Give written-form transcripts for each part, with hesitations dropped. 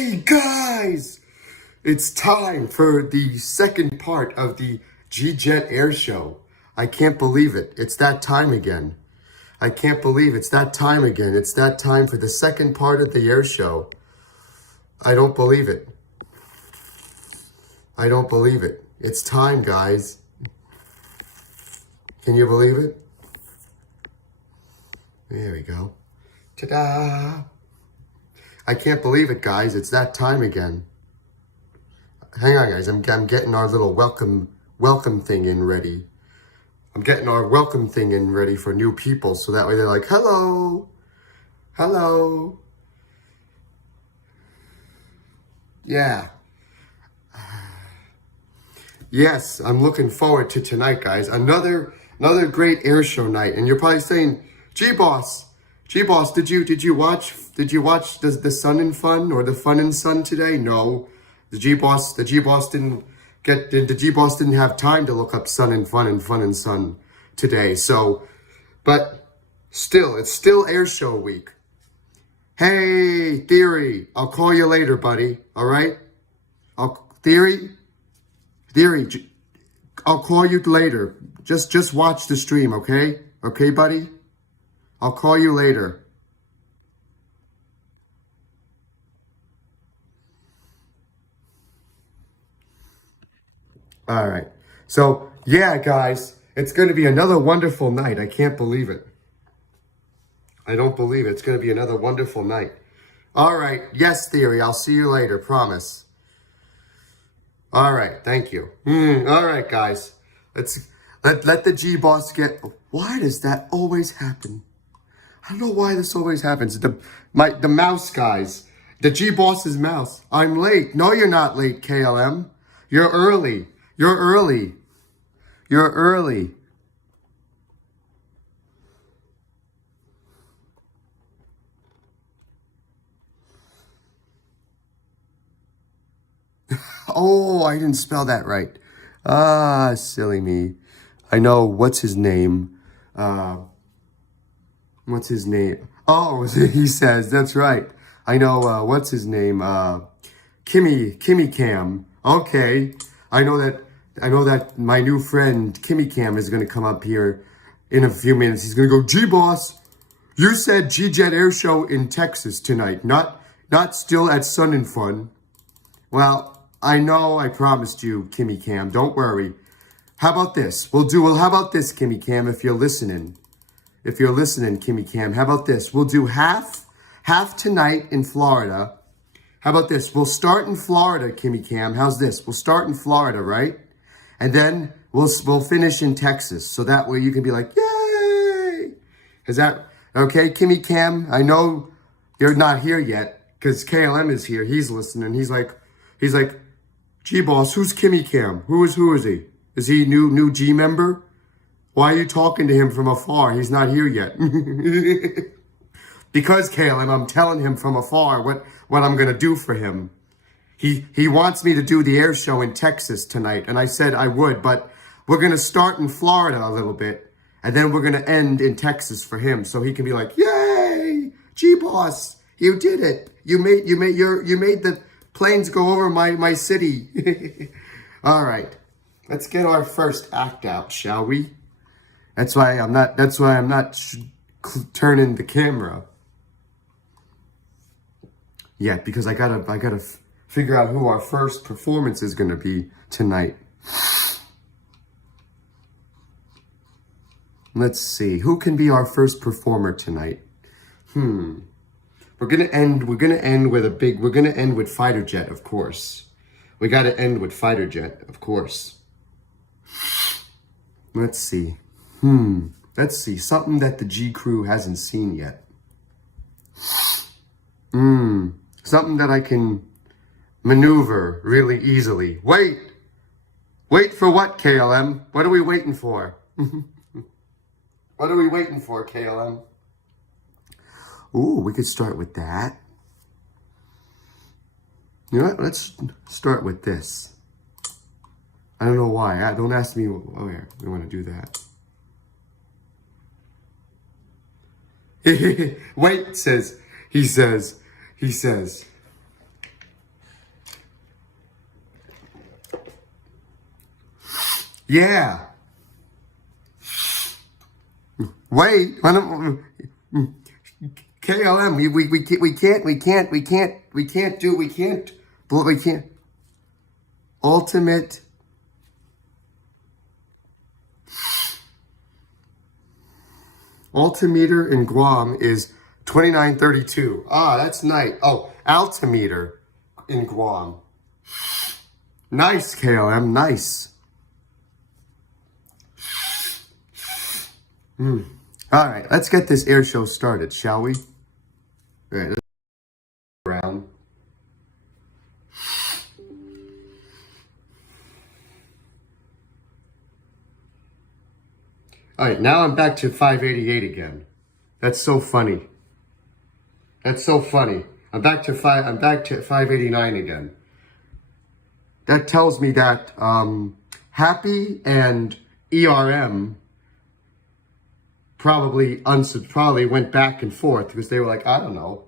Hey guys! It's time for the second part of the G-Jet Air Show. I can't believe it. It's that time again. I can't believe it's that time again. It's that time for the second part of the Air Show. I don't believe it. I don't believe it. It's time, guys. Can you believe it? There we go. Ta-da! I can't believe it, guys. It's that time again. Hang on, guys. I'm getting our little welcome thing in ready. I'm getting our welcome thing in ready for new people, so that way they're like, hello, hello. Yeah. Yes, I'm looking forward to tonight, guys. Another great air show night. And you're probably saying, G-Boss, did you watch the Sun and Fun or the Fun and Sun today? No. The G-Boss didn't have time to look up Sun and Fun and Sun today. So, but still, it's still air show week. Hey, Theory, I'll call you later, buddy. All right? Theory, I'll call you later. Just watch the stream, okay? Okay, buddy? I'll call you later. All right. So, yeah, guys, it's going to be another wonderful night. I can't believe it. I don't believe it. It's going to be another wonderful night. All right. Yes, Theory. I'll see you later. Promise. All right. Thank you. All right, guys. Let the G-Boss get... Why does that always happen? I don't know why this always happens. The mouse guys. The G-Boss's mouse. I'm late. No, you're not late, KLM. You're early. You're early. You're early. Oh, I didn't spell that right. Ah, silly me. I know, what's his name? What's his name? Oh, he says, that's right. I know, what's his name? Kimmy Cam. Okay. I know that my new friend, Kimmy Cam, is going to come up here in a few minutes. He's going to go, G-Boss, you said G-Jet Air Show in Texas tonight, not still at Sun and Fun. Well, I know I promised you, Kimmy Cam. Don't worry. How about this? How about this, Kimmy Cam, if you're listening? If you're listening, Kimmy Cam, how about this? We'll do half tonight in Florida. How about this? We'll start in Florida, Kimmy Cam. How's this? We'll start in Florida, right? And then we'll finish in Texas. So that way you can be like, yay! Is that okay, Kimmy Cam? I know you're not here yet because KLM is here. He's listening. He's like, G-Boss, who's Kimmy Cam? Who is he? Is he new G member? Why are you talking to him from afar? He's not here yet. Because, KLM, I'm telling him from afar what I'm going to do for him. He wants me to do the air show in Texas tonight, and I said I would, but we're going to start in Florida a little bit, and then we're going to end in Texas for him, so he can be like, yay, G-Boss, you did it. You made the planes go over my city. All right, let's get our first act out, shall we? That's why I'm not turning the camera yet, because I gotta figure out who our first performance is gonna be tonight. Let's see, who can be our first performer tonight? We're gonna end with Fighter Jet, of course. We gotta end with Fighter Jet, of course. Let's see. Let's see. Something that the G crew hasn't seen yet. Something that I can maneuver really easily. Wait for what, KLM? What are we waiting for? What are we waiting for, KLM? Ooh, we could start with that. You know what? Let's start with this. I don't know why. Don't ask me. Oh, yeah, we want to do that. Wait, he says, Yeah. Wait. KLM. We can't. Ultimate. Altimeter in Guam is 2932. Ah, that's nice. Oh, altimeter in Guam. Nice, KLM. Nice. All right, let's get this air show started, shall we? All right, let's go around. All right, now I'm back to 588 again. That's so funny. That's so funny. I'm back to 589 again. That tells me that Happy and ERM probably went back and forth because they were like, I don't know.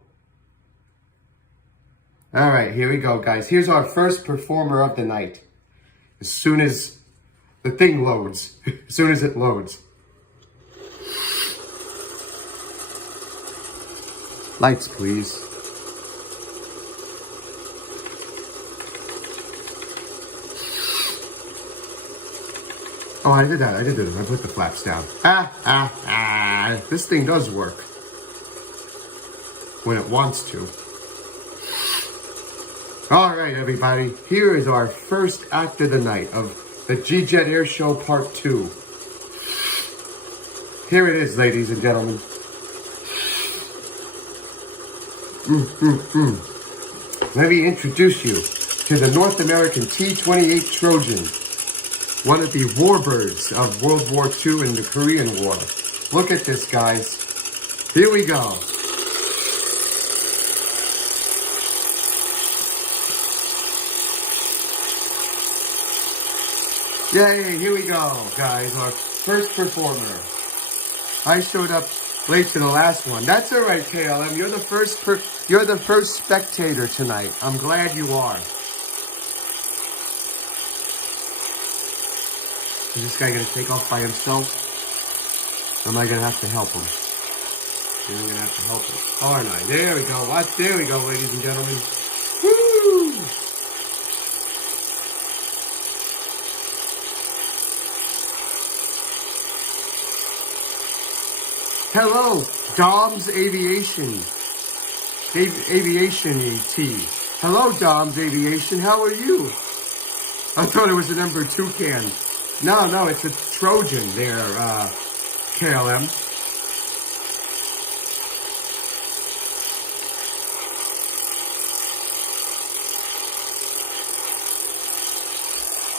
All right, here we go, guys. Here's our first performer of the night. As soon as the thing loads, as soon as it loads. Lights, please. Oh, I did that. I put the flaps down. This thing does work. When it wants to. All right, everybody. Here is our first act of the night of the G-Jet Air Show Part 2. Here it is, ladies and gentlemen. Let me introduce you to the North American T-28 Trojan, one of the warbirds of World War II and the Korean War. Look at this, guys. Here we go. Yay, here we go, guys. Our first performer. I showed up late to the last one. That's all right, KLM. You're the first spectator tonight. I'm glad you are. Is this guy going to take off by himself? Or am I going to have to help him? I'm going to have to help him. All right, there we go. There we go, ladies and gentlemen. Woo! Hello, Dom's Aviation. Aviation ET. Hello, Dom's Aviation. How are you? I thought it was a number 2 can. No, it's a Trojan there, KLM.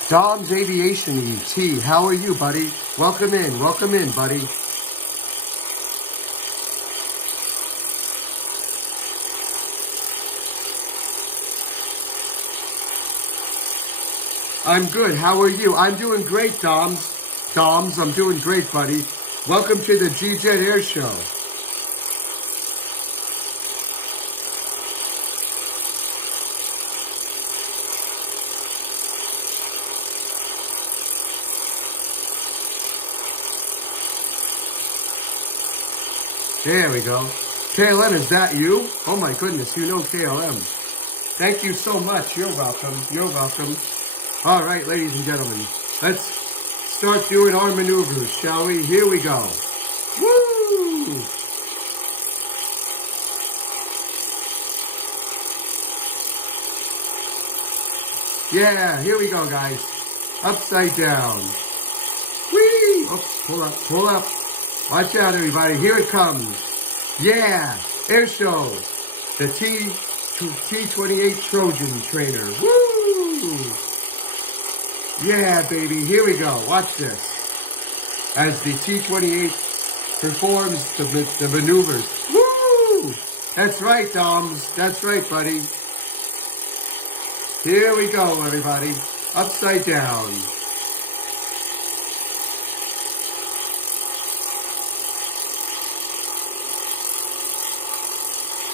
Dom's Aviation ET. How are you, buddy? Welcome in, buddy. I'm good. How are you? I'm doing great, Doms. I'm doing great, buddy. Welcome to the G-Jet Air Show. There we go. KLM, is that you? Oh my goodness, you know KLM. Thank you so much. You're welcome. You're welcome. All right, ladies and gentlemen, let's start doing our maneuvers, shall we? Here we go. Woo! Yeah, here we go, guys. Upside down. Whee! Oh, pull up. Watch out, everybody. Here it comes. Yeah, air show. The T-28 Trojan trainer. Woo! Yeah, baby. Here we go. Watch this. As the T-28 performs the maneuvers. Woo! That's right, Doms. That's right, buddy. Here we go, everybody. Upside down.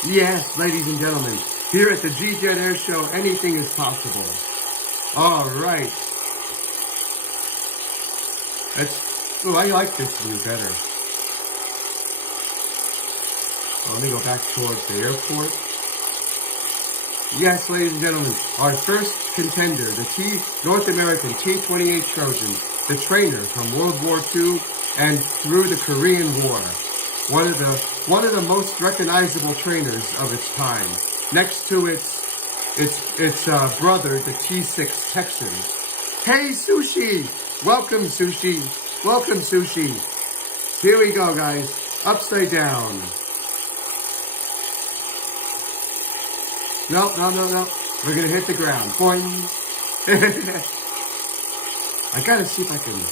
Yes, ladies and gentlemen, here at the G-Jet Air Show, anything is possible. All right. Oh, I like this view better. Well, let me go back towards the airport. Yes, ladies and gentlemen, our first contender, the North American T-28 Trojan, the trainer from World War II and through the Korean War. One of the most recognizable trainers of its time. Next to its brother, the T6 Texan. Hey, Sushi! Welcome, Sushi. Welcome, Sushi. Here we go, guys. Upside down. No. We're gonna hit the ground. Boing. I gotta see if I can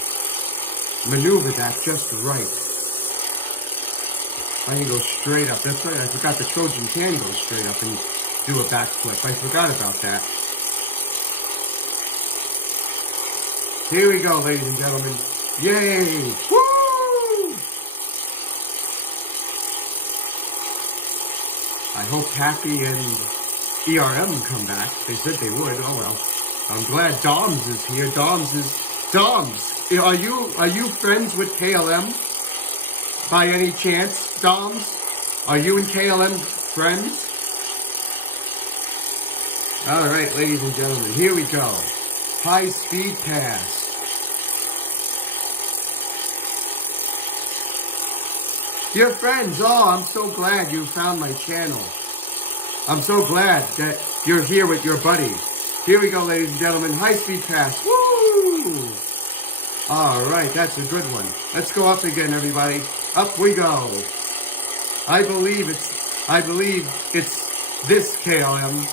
maneuver that just right. I can go straight up. That's right. I forgot the Trojan can go straight up and do a backflip. I forgot about that. Here we go, ladies and gentlemen. Yay! Woo! I hope Happy and ERM come back. They said they would. Oh well. I'm glad Doms is here. Doms. Are you friends with KLM? By any chance, Doms? Are you and KLM friends? Alright, ladies and gentlemen, here we go. High speed pass. You're friends. Oh, I'm so glad you found my channel. I'm so glad that you're here with your buddy. Here we go, ladies and gentlemen. High speed pass. Woo! Alright, that's a good one. Let's go up again, everybody. Up we go. I believe it's this KLM.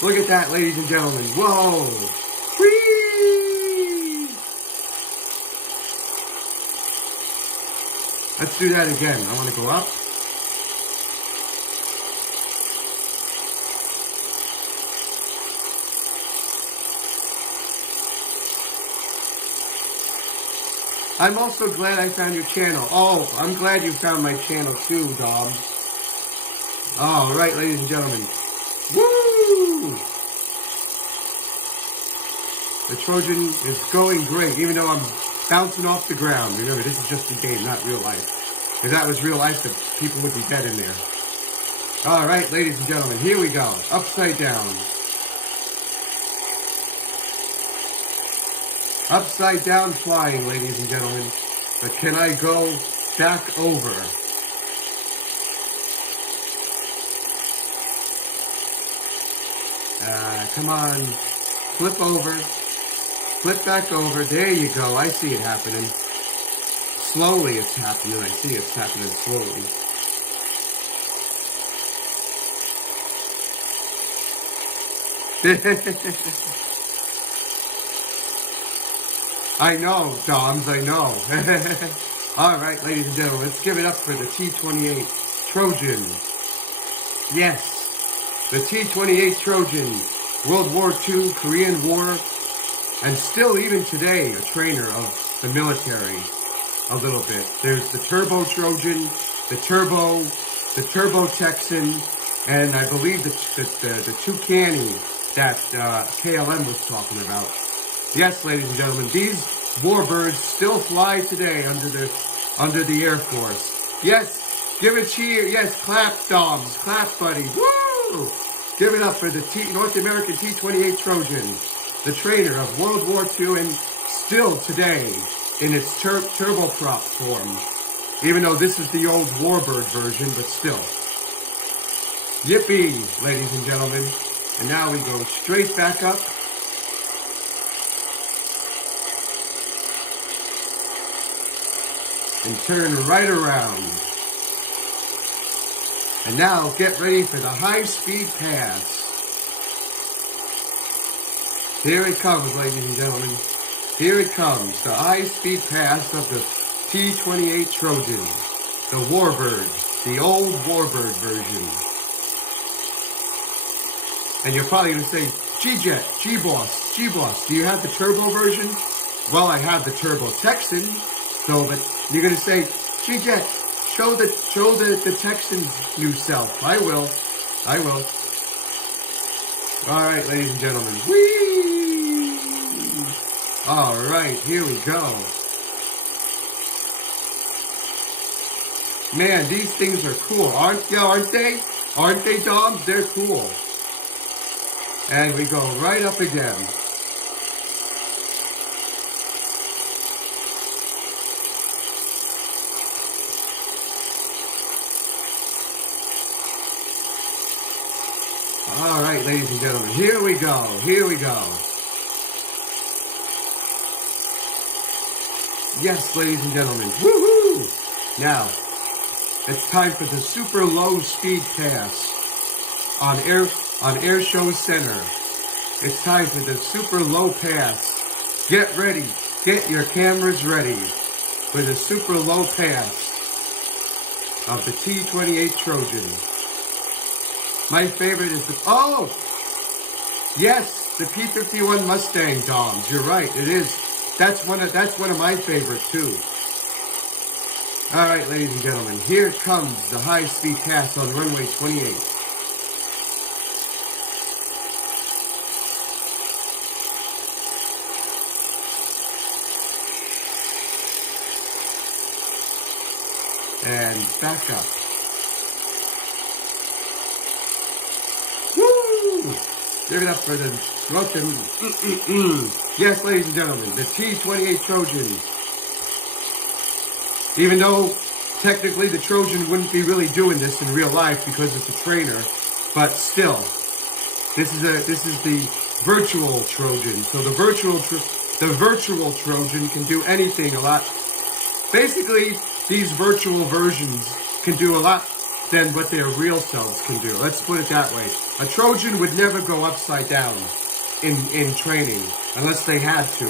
Look at that, ladies and gentlemen. Whoa! Whee! Let's do that again. I want to go up. I'm also glad I found your channel. Oh, I'm glad you found my channel too, Dom. All right, ladies and gentlemen. Woo! The Trojan is going great, even though I'm bouncing off the ground. Remember, this is just a game, not real life. If that was real life, the people would be dead in there. All right, ladies and gentlemen, here we go. Upside down. Upside down flying, ladies and gentlemen. But can I go back over? Come on. Flip over. Flip back over. There you go. I see it happening. Slowly it's happening. I see it's happening slowly. I know, Doms, I know. All right, ladies and gentlemen, let's give it up for the T-28 Trojan. Yes, the T-28 Trojan, World War II, Korean War, and still even today a trainer of the military a little bit. There's the Turbo Trojan, the Turbo Texan, and I believe the Toucan that KLM was talking about. Yes, ladies and gentlemen, these warbirds still fly today under the Air Force. Yes, give a cheer. Yes, clap, Doms. Clap, buddy. Woo! Give it up for the North American T-28 Trojan, the trainer of World War II and still today in its turboprop form. Even though this is the old warbird version, but still. Yippee, ladies and gentlemen. And now we go straight back up. And turn right around. And now get ready for the high-speed pass. Here it comes, ladies and gentlemen. Here it comes, the high-speed pass of the T-28 Trojan. The Warbird, the old Warbird version. And you're probably going to say, G-Jet, G-Boss, do you have the turbo version? Well, I have the Turbo Texan. So, but you're going to say, G-Jet, show the Texan's new self. I will. All right, ladies and gentlemen. Whee! All right, here we go. Man, these things are cool, aren't they? Aren't they, Doms? They're cool. And we go right up again. All right, ladies and gentlemen, here we go, here we go. Yes, ladies and gentlemen, woohoo! Now, it's time for the super low speed pass on AirShow Center. It's time for the super low pass. Get ready, get your cameras ready for the super low pass of the T-28 Trojan. My favorite is the, oh! Yes, the P-51 Mustang, Doms. You're right, it is. That's one of my favorites, too. All right, ladies and gentlemen, here comes the high-speed pass on runway 28. And back up. Give it up for the Yes, ladies and gentlemen, the T-28 Trojan. Even though technically the Trojan wouldn't be really doing this in real life because it's a trainer, but still, this is the virtual Trojan. So the virtual Trojan can do anything a lot. Basically, these virtual versions can do a lot than what their real selves can do. Let's put it that way. A Trojan would never go upside down in training unless they had to.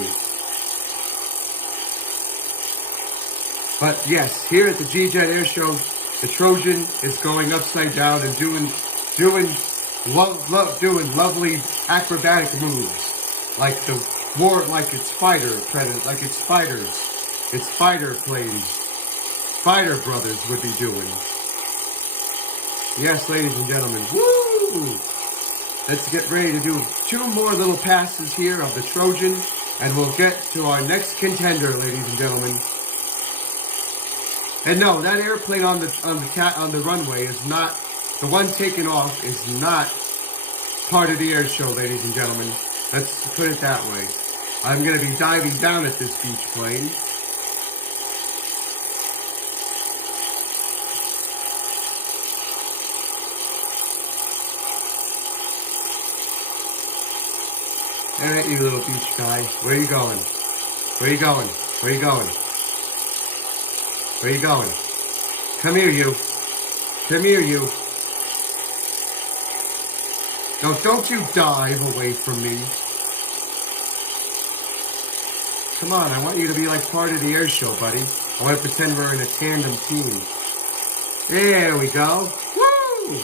But yes, here at the G-Jet Air Show, the Trojan is going upside down and doing lovely acrobatic moves, like it's fighter planes, fighter brothers would be doing. Yes, ladies and gentlemen, woo! Let's get ready to do 2 more little passes here of the Trojan, and we'll get to our next contender, ladies and gentlemen. And no, that airplane on the runway is not, the one taking off is not part of the air show, ladies and gentlemen. Let's put it that way. I'm going to be diving down at this beach plane. All right, you little beach guy. Where are you going? Where are you going? Where are you going? Where are you going? Come here, you. Come here, you. No, don't you dive away from me. Come on, I want you to be like part of the air show, buddy. I want to pretend we're in a tandem team. There we go. Woo!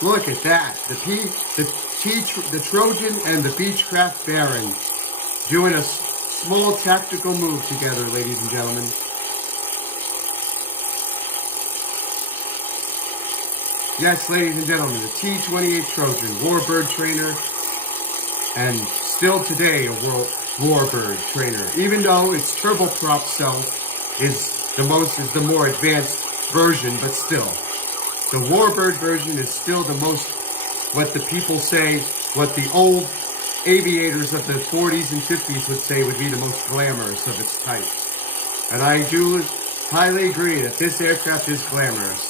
Look at that. The Trojan and the Beechcraft Baron doing a small tactical move together, ladies and gentlemen. Yes, ladies and gentlemen, the T-28 Trojan, warbird trainer, and still today a warbird trainer. Even though its turboprop cell is the more advanced version, but still, the warbird version is still the most, what the people say, what the old aviators of the 40s and 50s would say would be the most glamorous of its type. And I do highly agree that this aircraft is glamorous.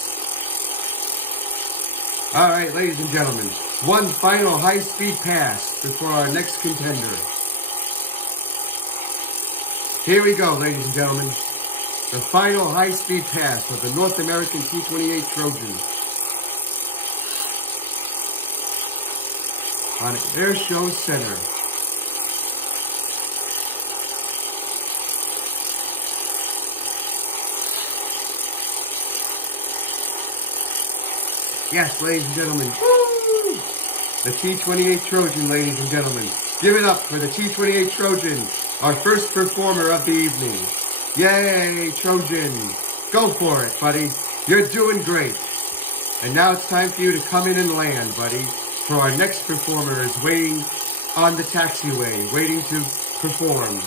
All right, ladies and gentlemen, one final high-speed pass before our next contender. Here we go, ladies and gentlemen. The final high-speed pass of the North American T-28 Trojan on AirShow Center. Yes, ladies and gentlemen, woo! The T-28 Trojan, ladies and gentlemen. Give it up for the T-28 Trojan, our first performer of the evening. Yay, Trojan. Go for it, buddy. You're doing great. And now it's time for you to come in and land, buddy. For our next performer is waiting on the taxiway, waiting to perform.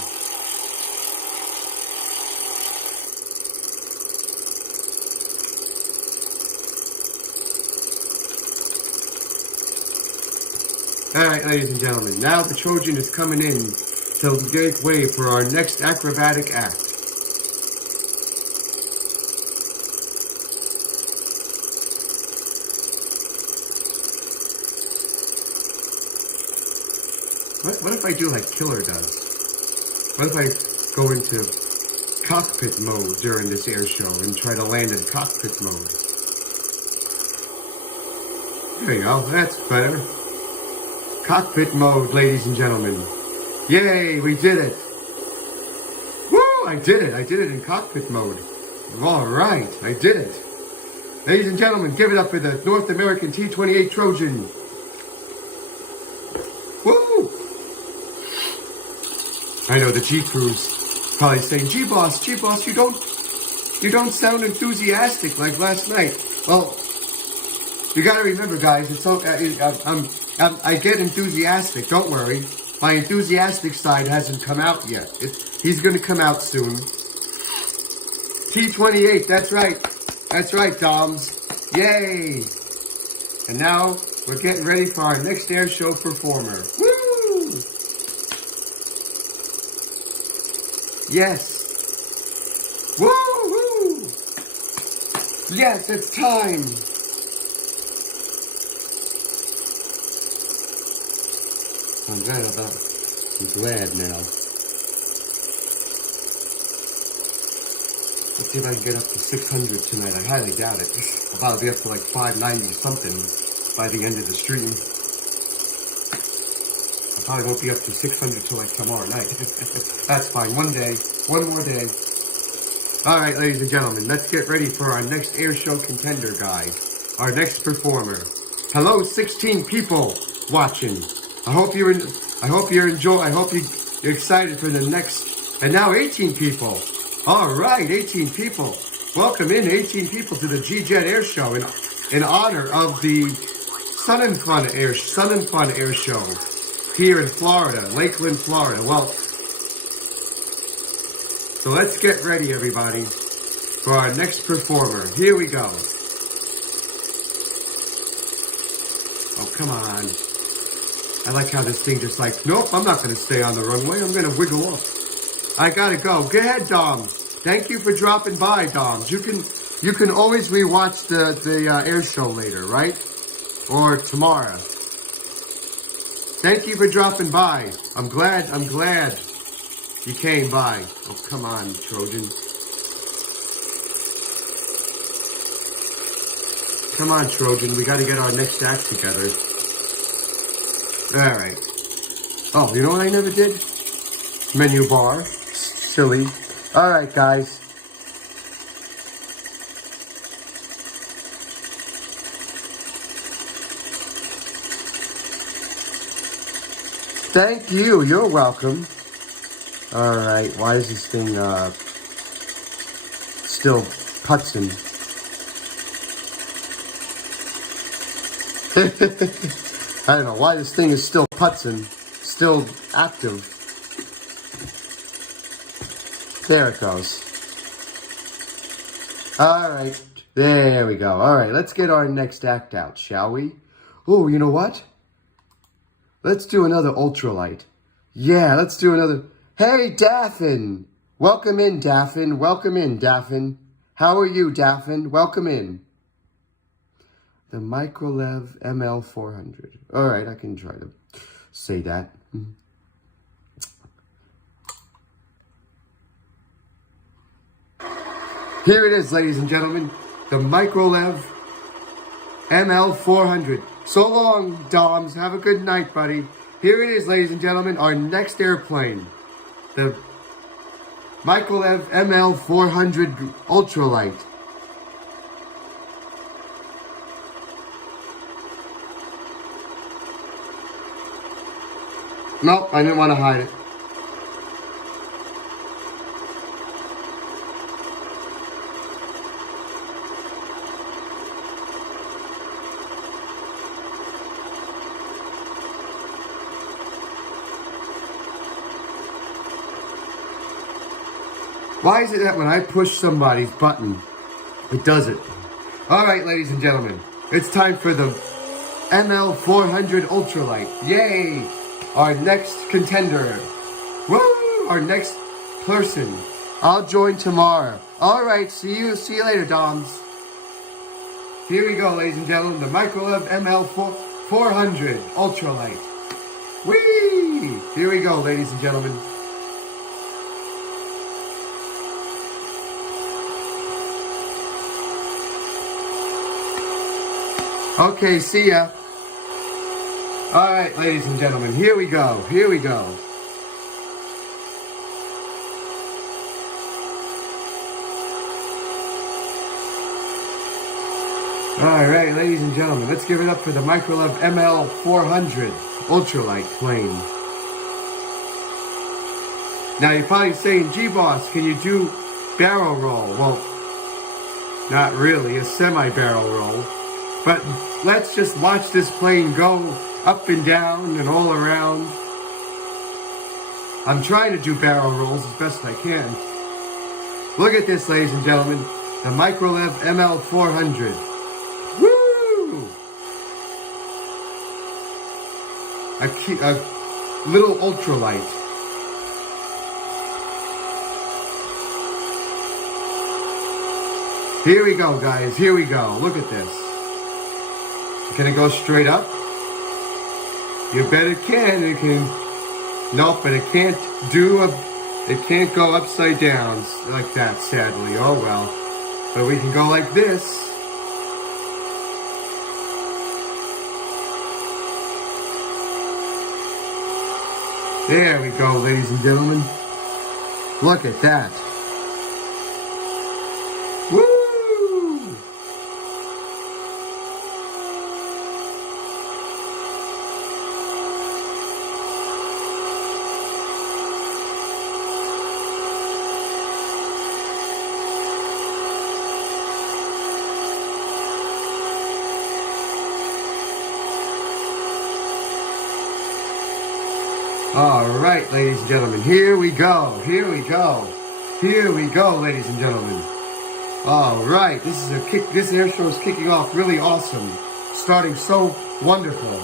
Alright, ladies and gentlemen, now the Trojan is coming in to make way for our next acrobatic act. What if I do like Killer does? What if I go into cockpit mode during this air show and try to land in cockpit mode? There you go, that's better. Cockpit mode, ladies and gentlemen. Yay, we did it. Woo, I did it. I did it in cockpit mode. All right, I did it. Ladies and gentlemen, give it up for the North American T-28 Trojan. Woo! I know the G-Crew's probably saying, G-Boss, you don't sound enthusiastic like last night. Well, you gotta remember, guys, it's so, I get enthusiastic, don't worry. My enthusiastic side hasn't come out yet. He's going to come out soon. T-28, that's right. That's right, Doms. Yay! And now, we're getting ready for our next air show performer. Woo! Yes! Woo-hoo! Yes, it's time! I'm glad now. Let's see if I can get up to 600 tonight. I highly doubt it. I'll probably be up to like 590 something by the end of the stream. I probably won't be up to 600 till like tomorrow night. That's fine. One day. One more day. Alright, ladies and gentlemen. Let's get ready for our next air show contender, guys. Our next performer. Hello, 16 people watching. I hope you're excited for the next, and now 18 people. All right, 18 people. Welcome in 18 people to the G-Jet Air Show in honor of the Sun and Fun Air Show here in Florida, Lakeland, Florida. Well, so let's get ready, everybody, for our next performer. Here we go. Oh, come on. I like how this thing just like, nope, I'm not going to stay on the runway. I'm going to wiggle off. I got to go. Go ahead, Dom. Thank you for dropping by, Doms. You can always rewatch the air show later, right? Or tomorrow. Thank you for dropping by. I'm glad you came by. Oh, come on, Trojan. Come on, Trojan. We got to get our next act together. All right. Oh, you know what I never did? Menu bar. Silly. All right, guys. Thank you. You're welcome. All right. Why is this thing still putzing? I don't know why this thing is still putzing, still active. There it goes. All right, there we go. All right, let's get our next act out, shall we? Oh, you know what? Let's do another ultralight. Yeah, let's do another. Hey, Daffin. Welcome in, Daffin. Welcome in, Daffin. How are you, Daffin? Welcome in. The Microlev ML400. All right, I can try to say that. Here it is, ladies and gentlemen. The Microlev ML400. So long, Doms. Have a good night, buddy. Here it is, ladies and gentlemen. Our next airplane. The Microlev ML400 Ultralight. Nope, I didn't want to hide it. Why is it that when I push somebody's button, it does it? All right, ladies and gentlemen, it's time for the ML400 Ultralight. Yay! Our next contender. Woo! Our next person. I'll join tomorrow. All right, see you later, Doms. Here we go, ladies and gentlemen, the Microlab ML400 Ultralight. Whee! Here we go, ladies and gentlemen. Okay, see ya. All right, ladies and gentlemen, here we go. Here we go. All right, ladies and gentlemen, let's give it up for the Microlab ML400 Ultralight plane. Now, you're probably saying, G-Boss, can you do barrel roll? Well, not really, a semi-barrel roll. But let's just watch this plane go up and down and all around. I'm trying to do barrel rolls as best I can. Look at this, ladies and gentlemen. The Microlab ML400. Woo! A little ultralight. Here we go, guys. Here we go. Look at this. Can it go straight up? You bet it can. It can. Nope, but it can't it can't go upside down like that, sadly. Oh well. But we can go like this. There we go, ladies and gentlemen. Look at that. Woo! All right, ladies and gentlemen, here we go, here we go, here we go, ladies and gentlemen. All right, this air show is kicking off really awesome, starting so wonderful.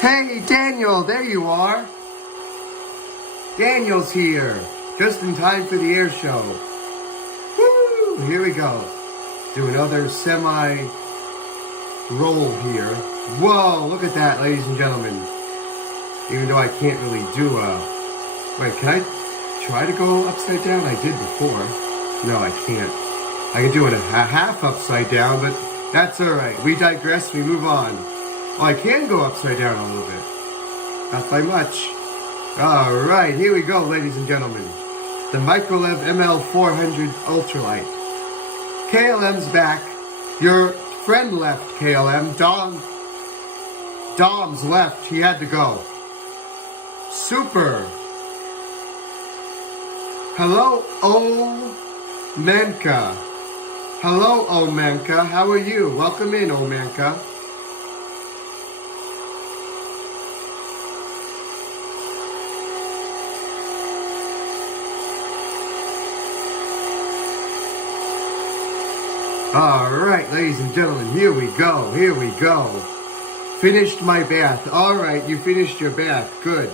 Hey, Daniel, there you are. Daniel's here, just in time for the air show. Woo! Here we go. Do another semi-roll here. Whoa, look at that, ladies and gentlemen. Even though I can't really do wait, can I try to go upside down? I did before. No, I can't. I can do it a half upside down, but that's all right. We digress, we move on. Oh, I can go upside down a little bit. Not by much. All right, here we go, ladies and gentlemen. The Microlab ML400 Ultralight. KLM's back. Your friend left, KLM. Dom's left. He had to go. Super. Hello, Omenka. Hello, Omenka. How are you? Welcome in, Omenka. All right, ladies and gentlemen, here we go, here we go. Finished my bath. All right, you finished your bath. Good.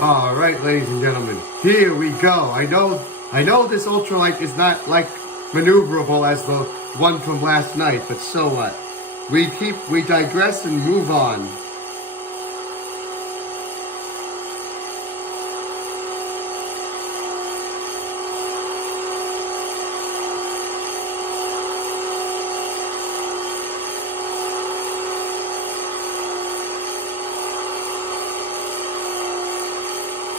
All right, ladies and gentlemen, here we go. I know this ultralight is not like maneuverable as the one from last night, but so what? We digress and move on.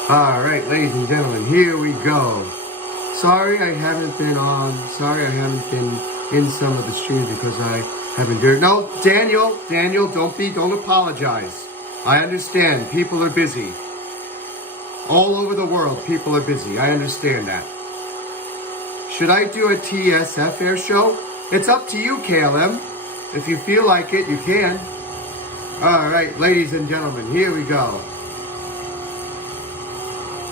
All right, ladies and gentlemen, here we go. Sorry I haven't been on. Sorry I haven't been in some of the streams because No, Daniel, don't apologize. I understand. People are busy. All over the world, people are busy. I understand that. Should I do a TSF air show? It's up to you, KLM. If you feel like it, you can. All right, ladies and gentlemen, here we go.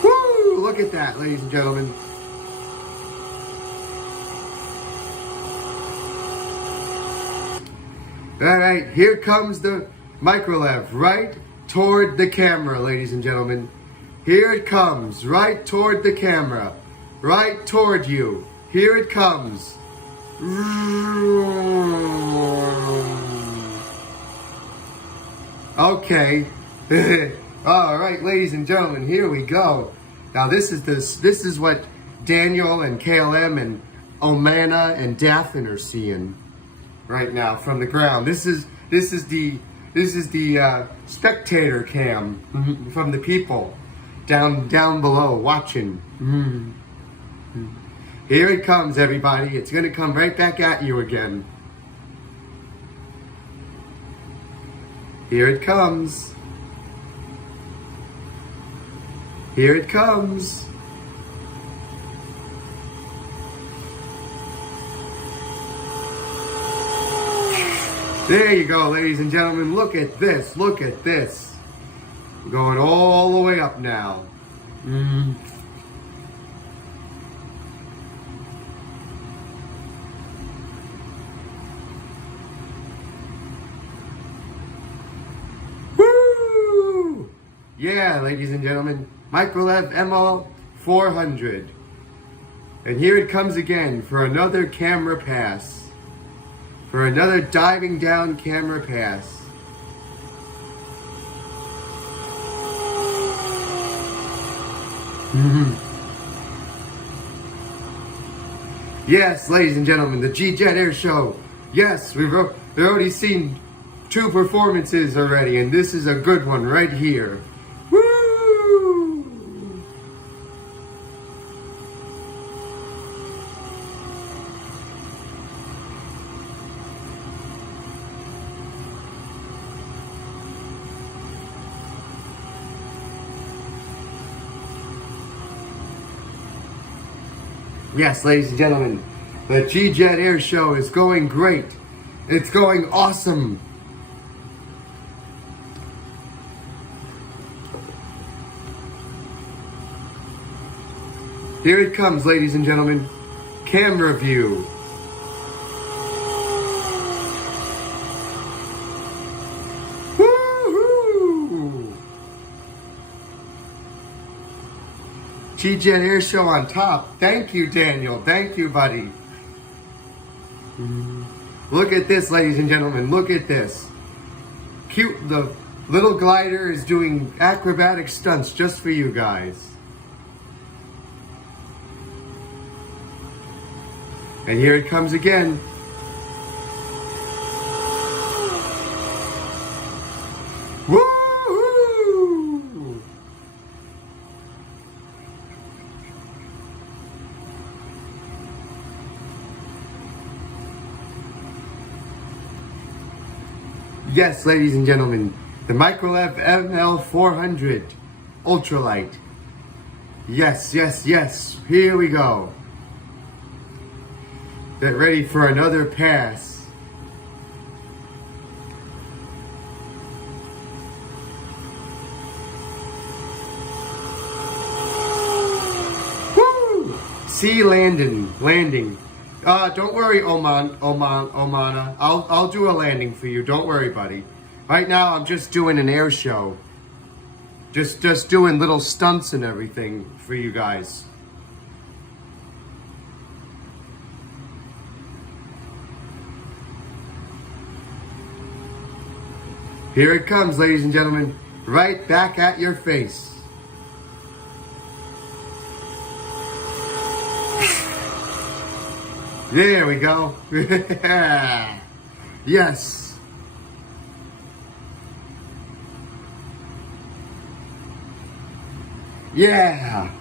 Woo! Look at that, ladies and gentlemen. All right, here comes the Microlev right toward the camera, ladies and gentlemen. Here it comes, right toward the camera, right toward you. Here it comes. Okay. All right, ladies and gentlemen, here we go. Now this is what Daniel and KLM and Omana and Daffin are seeing right now from the ground. This is the spectator cam from the people down below watching. Here it comes, everybody. It's gonna come right back at you again. Here it comes. Here it comes. There you go, ladies and gentlemen. Look at this. Look at this. We're going all the way up now. Woo! Yeah, ladies and gentlemen. Microlev ML 400. And here it comes again for another camera pass. For another diving down camera pass. Yes, ladies and gentlemen, the G-Jet Air Show. Yes, we've already seen 2 performances already, and this is a good one right here. Woo! Yes, ladies and gentlemen, the G-Jet Air Show is going great. It's going awesome. Here it comes, ladies and gentlemen. Camera view. Woo-hoo! G-Jet Air Show on top. Thank you, Daniel. Thank you, buddy. Look at this, ladies and gentlemen. Look at this. Cute. The little glider is doing acrobatic stunts just for you guys. And here it comes again. Woo-hoo! Yes, ladies and gentlemen, the Microlev ML400 Ultralight. Yes, yes, yes. Here we go. Get ready for another pass. Woo! Sea landing. Don't worry, Omana. I'll do a landing for you. Don't worry, buddy. Right now, I'm just doing an air show. Just doing little stunts and everything for you guys. Here it comes, ladies and gentlemen, right back at your face. There we go. Yes. Yeah.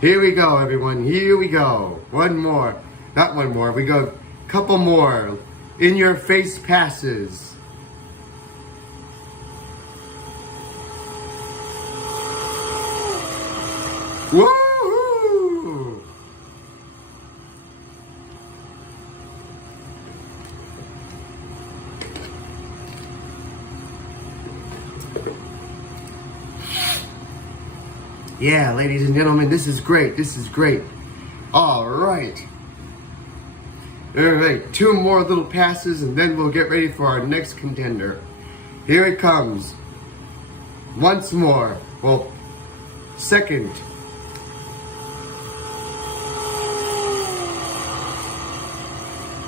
Here we go, everyone. Here we go. One more. Not one more. We go a couple more. In your face passes. Woohoo! Yeah, ladies and gentlemen, this is great. This is great. All right. All right, 2 more little passes and then we'll get ready for our next contender. Here it comes. Once more. Well, second.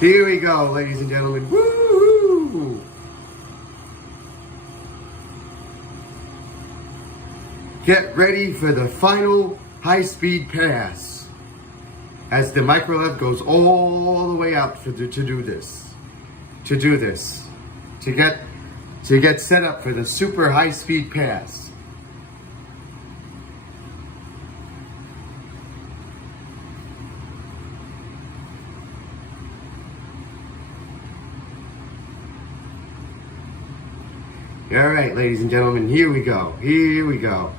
Here we go, ladies and gentlemen. Woo! Get ready for the final high-speed pass as the microlev goes all the way out to do this. To get set up for the super high-speed pass. All right, ladies and gentlemen, here we go. Here we go.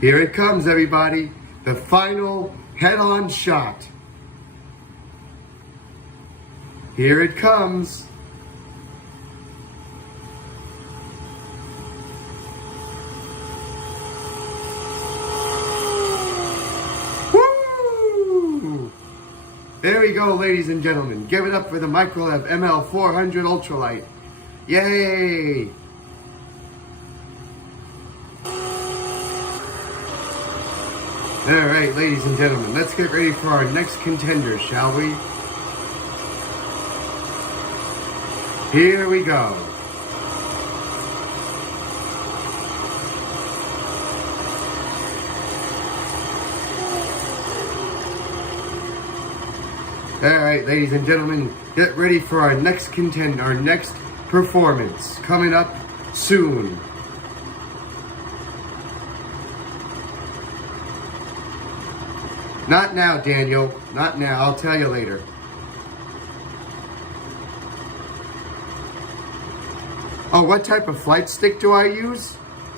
Here it comes, everybody. The final head-on shot. Here it comes. Woo! There we go, ladies and gentlemen. Give it up for the Microlev ML400 Ultralight. Yay! All right, ladies and gentlemen, let's get ready for our next contender, shall we? Here we go. All right, ladies and gentlemen, get ready for our next contender, our next performance coming up soon. Not now, Daniel. Not now. I'll tell you later. Oh, what type of flight stick do I use?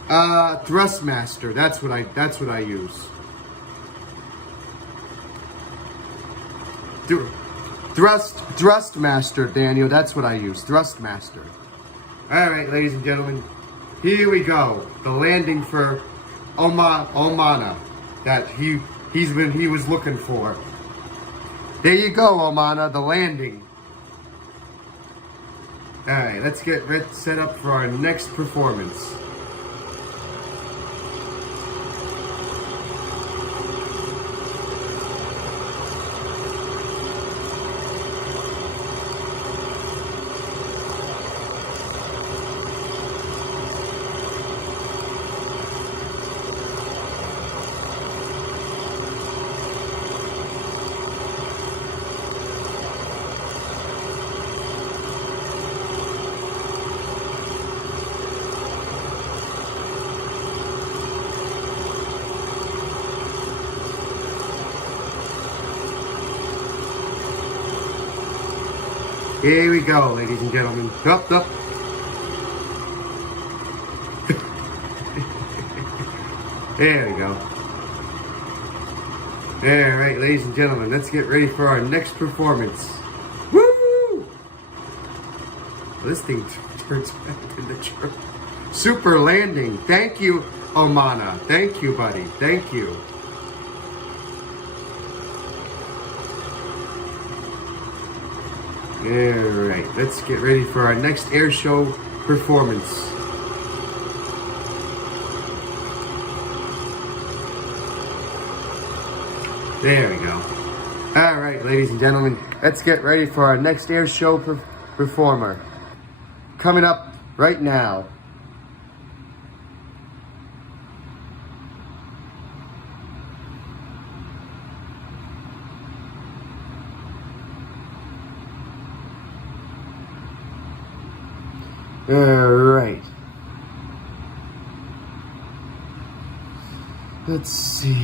Thrustmaster. That's what I use. Thrustmaster, Daniel. That's what I use. Thrustmaster. All right, ladies and gentlemen. Here we go. The landing for Omana that he was looking for. There you go, Omana, the landing. All right, let's get set up for our next performance. Here we go, ladies and gentlemen. Up, up. There we go. All right, ladies and gentlemen, let's get ready for our next performance. Woo! This thing turns back into church. Super landing. Thank you, Omana. Thank you, buddy. Thank you. Alright, let's get ready for our next AirShow performance. There we go. Alright, ladies and gentlemen, let's get ready for our next AirShow performer. Coming up right now. All right. Let's see.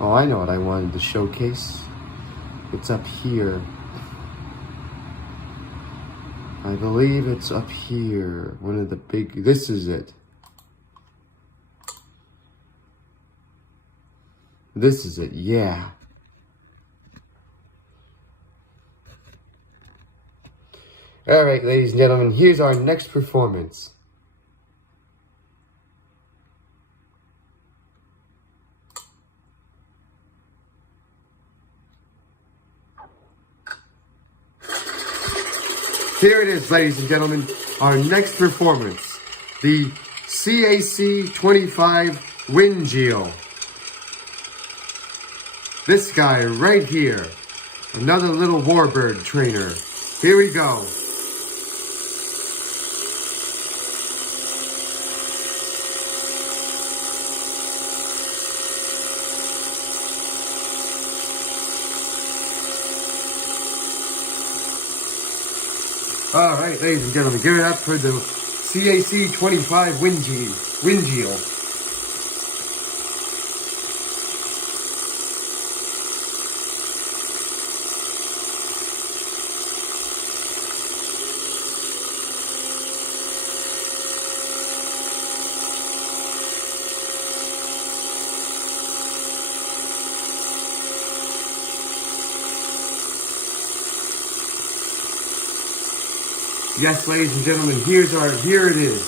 Oh, I know what I wanted to showcase. It's up here. I believe it's up here. One of the big, this is it. This is it, yeah. All right, ladies and gentlemen, here's our next performance. Here it is, ladies and gentlemen, our next performance. The CAC 25 Windshield. This guy right here. Another little warbird trainer. Here we go. All right, ladies and gentlemen, give it up for the CAC 25 Windshield. Yes, ladies and gentlemen, here it is.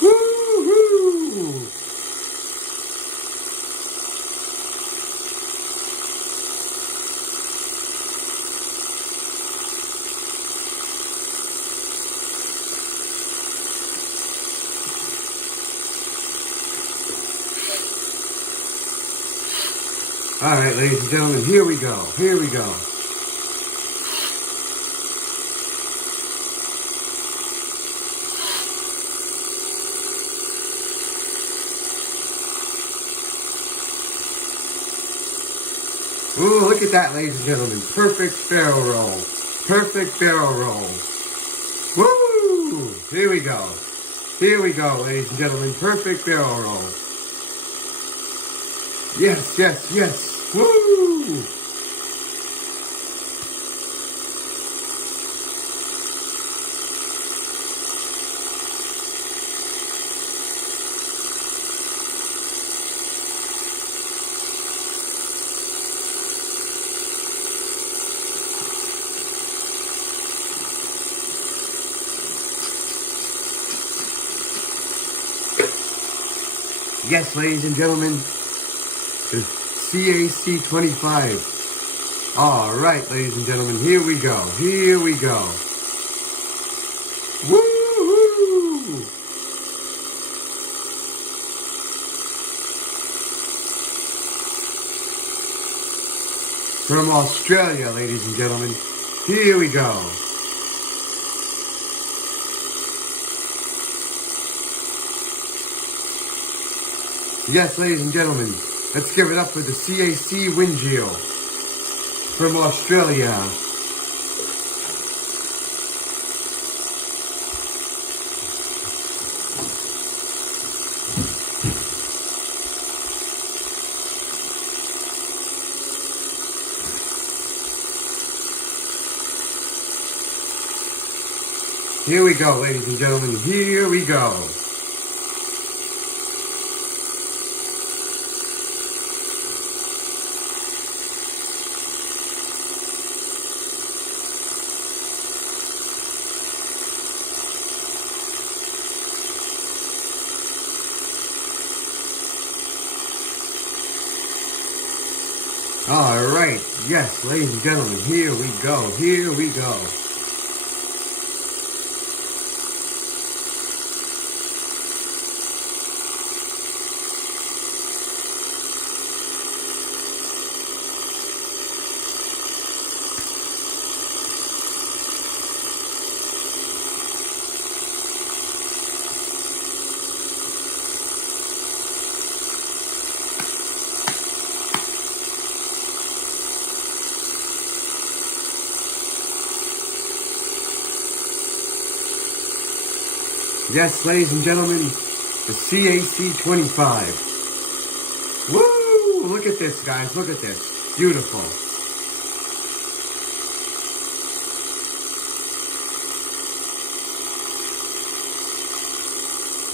Woo-hoo! All right, ladies and gentlemen, here we go. Here we go. Ooh, look at that, ladies and gentlemen. Perfect barrel roll. Perfect barrel roll. Woo! Here we go. Here we go, ladies and gentlemen. Perfect barrel roll. Yes, yes, yes. Woo! Yes, ladies and gentlemen, the CAC 25. All right, ladies and gentlemen, here we go. Here we go. Woo-hoo! From Australia, ladies and gentlemen, here we go. Yes, ladies and gentlemen, let's give it up for the CAC Windshield from Australia. Here we go, ladies and gentlemen, here we go. All right, yes, ladies and gentlemen, here we go, here we go. Yes, ladies and gentlemen, the CAC 25. Woo! Look at this, guys. Look at this. Beautiful.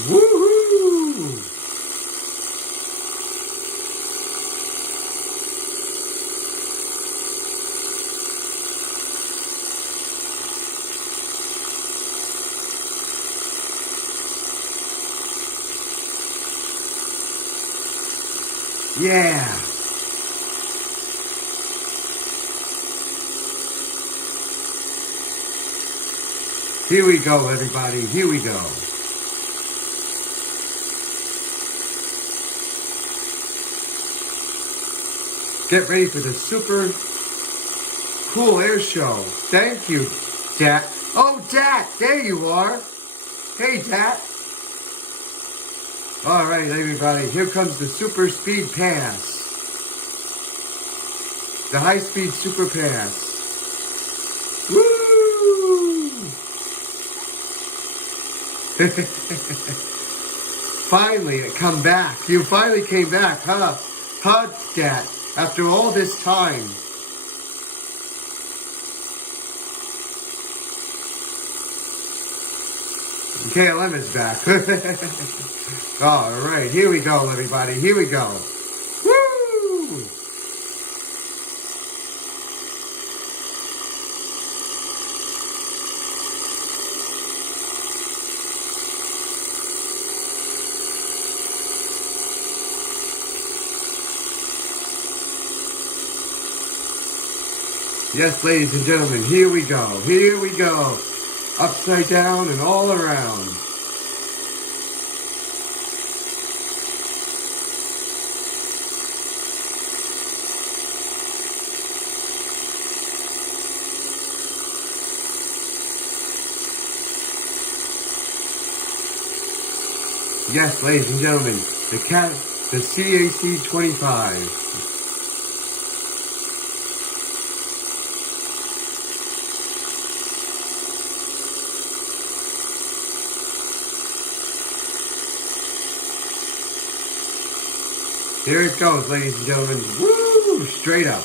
Woohoo! Yeah. Here we go, everybody. Here we go. Get ready for the super cool air show. Thank you, Dat. Oh, Dat, there you are. Hey, Dat. All right, everybody, here comes the super speed pass. The high speed super pass. Woo! Finally, it come back. You finally came back, huh? Huh, Dat? After all this time. KLM is back. All right, here we go, everybody. Here we go. Woo! Yes, ladies and gentlemen, here we go. Here we go. Upside down and all around. Yes, ladies and gentlemen, the CAC 25. Here it goes, ladies and gentlemen. Woo! Straight up.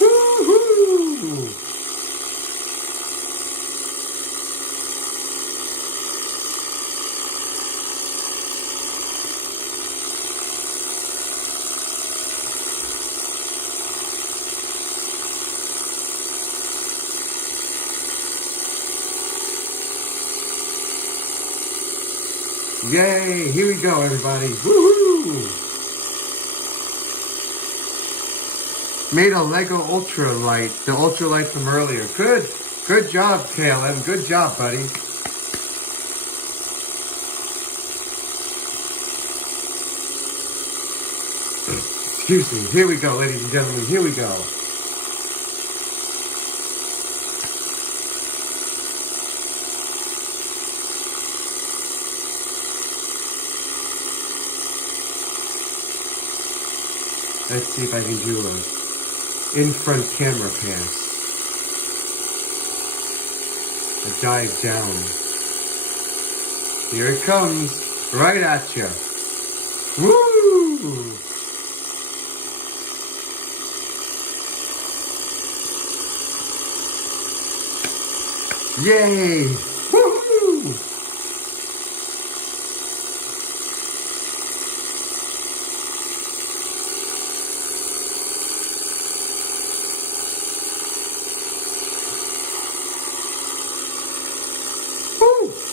Woo-hoo! Yay! Here we go, everybody. Woohoo! Made a Lego ultralight, the ultralight from earlier. Good job, KLM. Good job, buddy. Excuse me. Here we go, ladies and gentlemen. Here we go. Let's see if I can do a in-front camera pass. A dive down. Here it comes, right at you. Woo! Yay! Woohoo!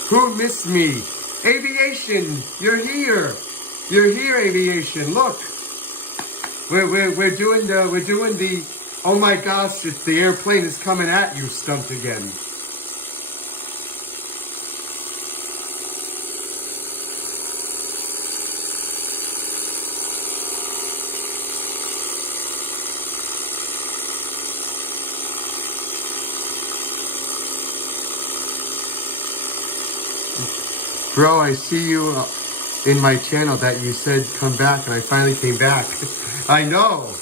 Who missed me? Aviation, you're here. You're here, aviation. Look, we're doing the oh my gosh, the airplane is coming at you stunt again. Bro, I see you in my channel that you said come back, and I finally came back. I know.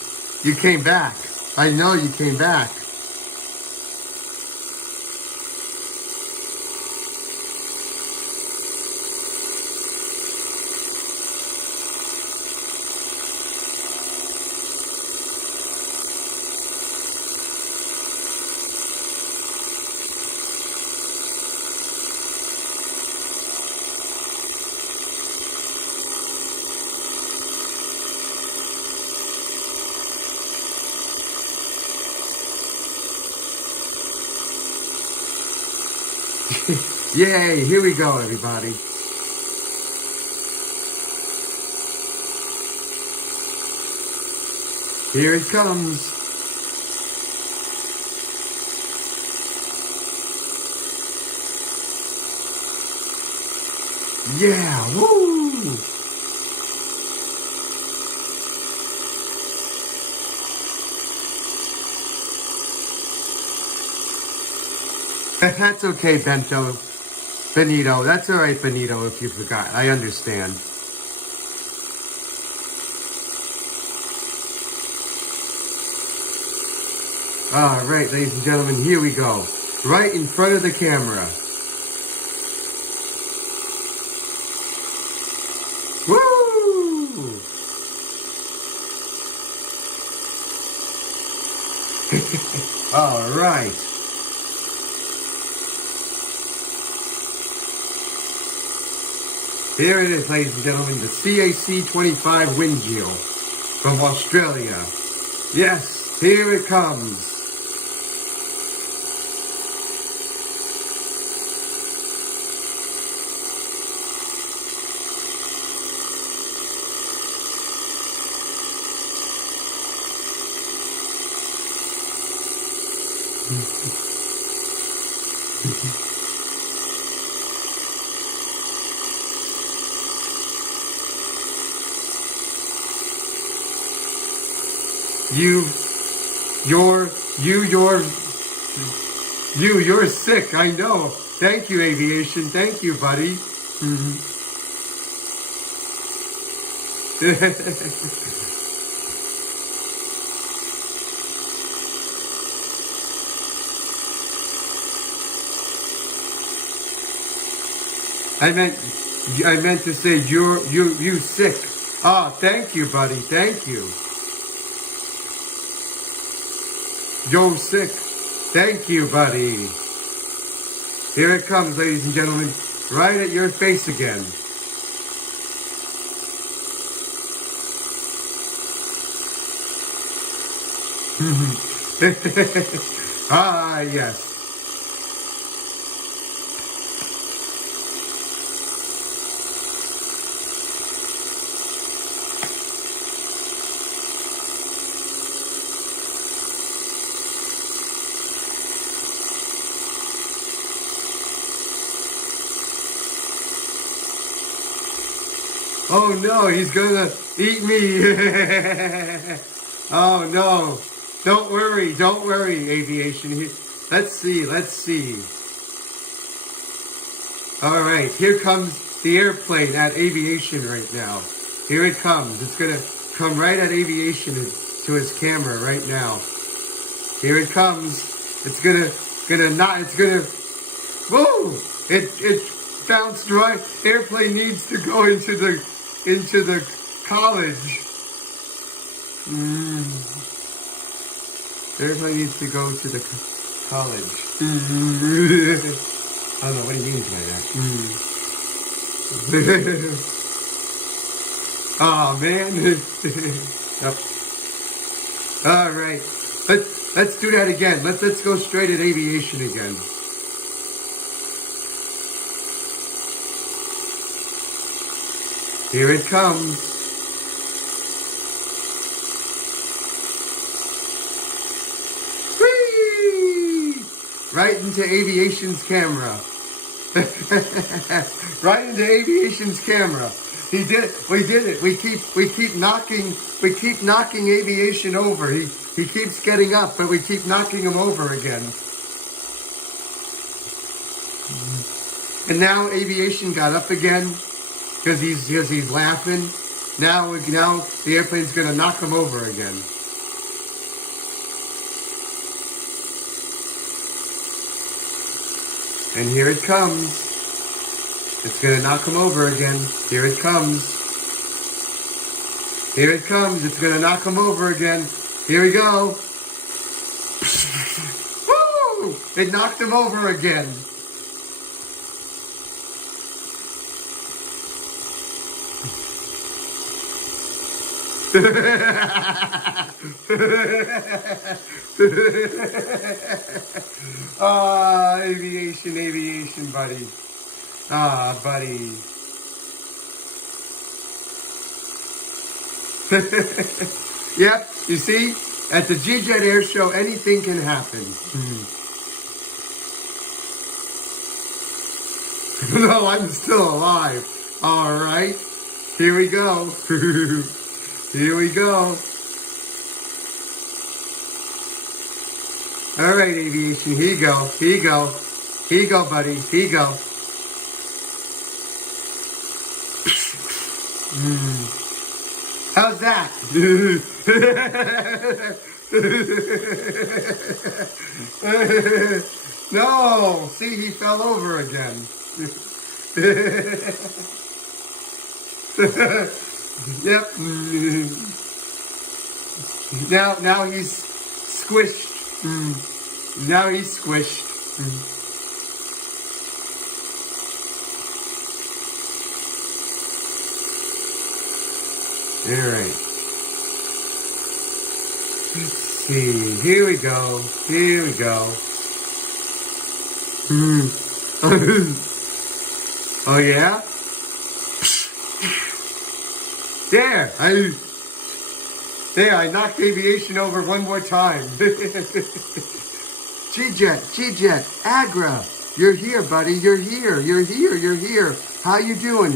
You came back. I know you came back. Yay, here we go, everybody. Here it comes. Yeah, woo! That's okay, Benito. That's all right, Benito, if you forgot. I understand. All right, ladies and gentlemen, here we go. Right in front of the camera. Woo! All right. Here it is, ladies and gentlemen, the CAC-25 Windshield from Australia. Yes, here it comes. You're sick, I know. Thank you, aviation. Thank you, buddy. I meant to say you sick. Ah, thank you, buddy. Thank you. Joe sick. Thank you, buddy. Here it comes, ladies and gentlemen. Right at your face again. Ah, yes. Oh no, he's gonna eat me. Oh no. Don't worry, aviation. Let's see. All right, here comes the airplane at aviation right now. Here it comes. It's gonna come right at aviation to his camera right now. Here it comes. It's gonna whoa! It bounced right. Airplane needs to go into the college. Airplane needs to go to the college. I don't know, what do you mean by that? Oh man. Yep. All right. Let's do that again. Let's go straight at aviation again. Here it comes. Whee! Right into aviation's camera. Right into aviation's camera. He did it. We did it. We keep knocking aviation over. He keeps getting up, but we keep knocking him over again. And now aviation got up again because he's laughing. Now the airplane's gonna knock him over again. And here it comes. It's gonna knock him over again. Here it comes. Here it comes. It's gonna knock him over again. Here we go. Woo! It knocked him over again. Ah, aviation, buddy. Ah, buddy. Yep, you see, at the G-Jet Air Show, anything can happen. No, I'm still alive. All right, here we go. Here we go. All right, aviation, here you go. Here you go. Here you go, buddy. Here you go. How's that? No, see, he fell over again. Yep. Now he's squished. Now he's squished. All right. Let's see. Here we go. Here we go. Oh yeah. There. I knocked aviation over one more time. G-Jet, Agra. You're here, buddy. You're here. How you doing,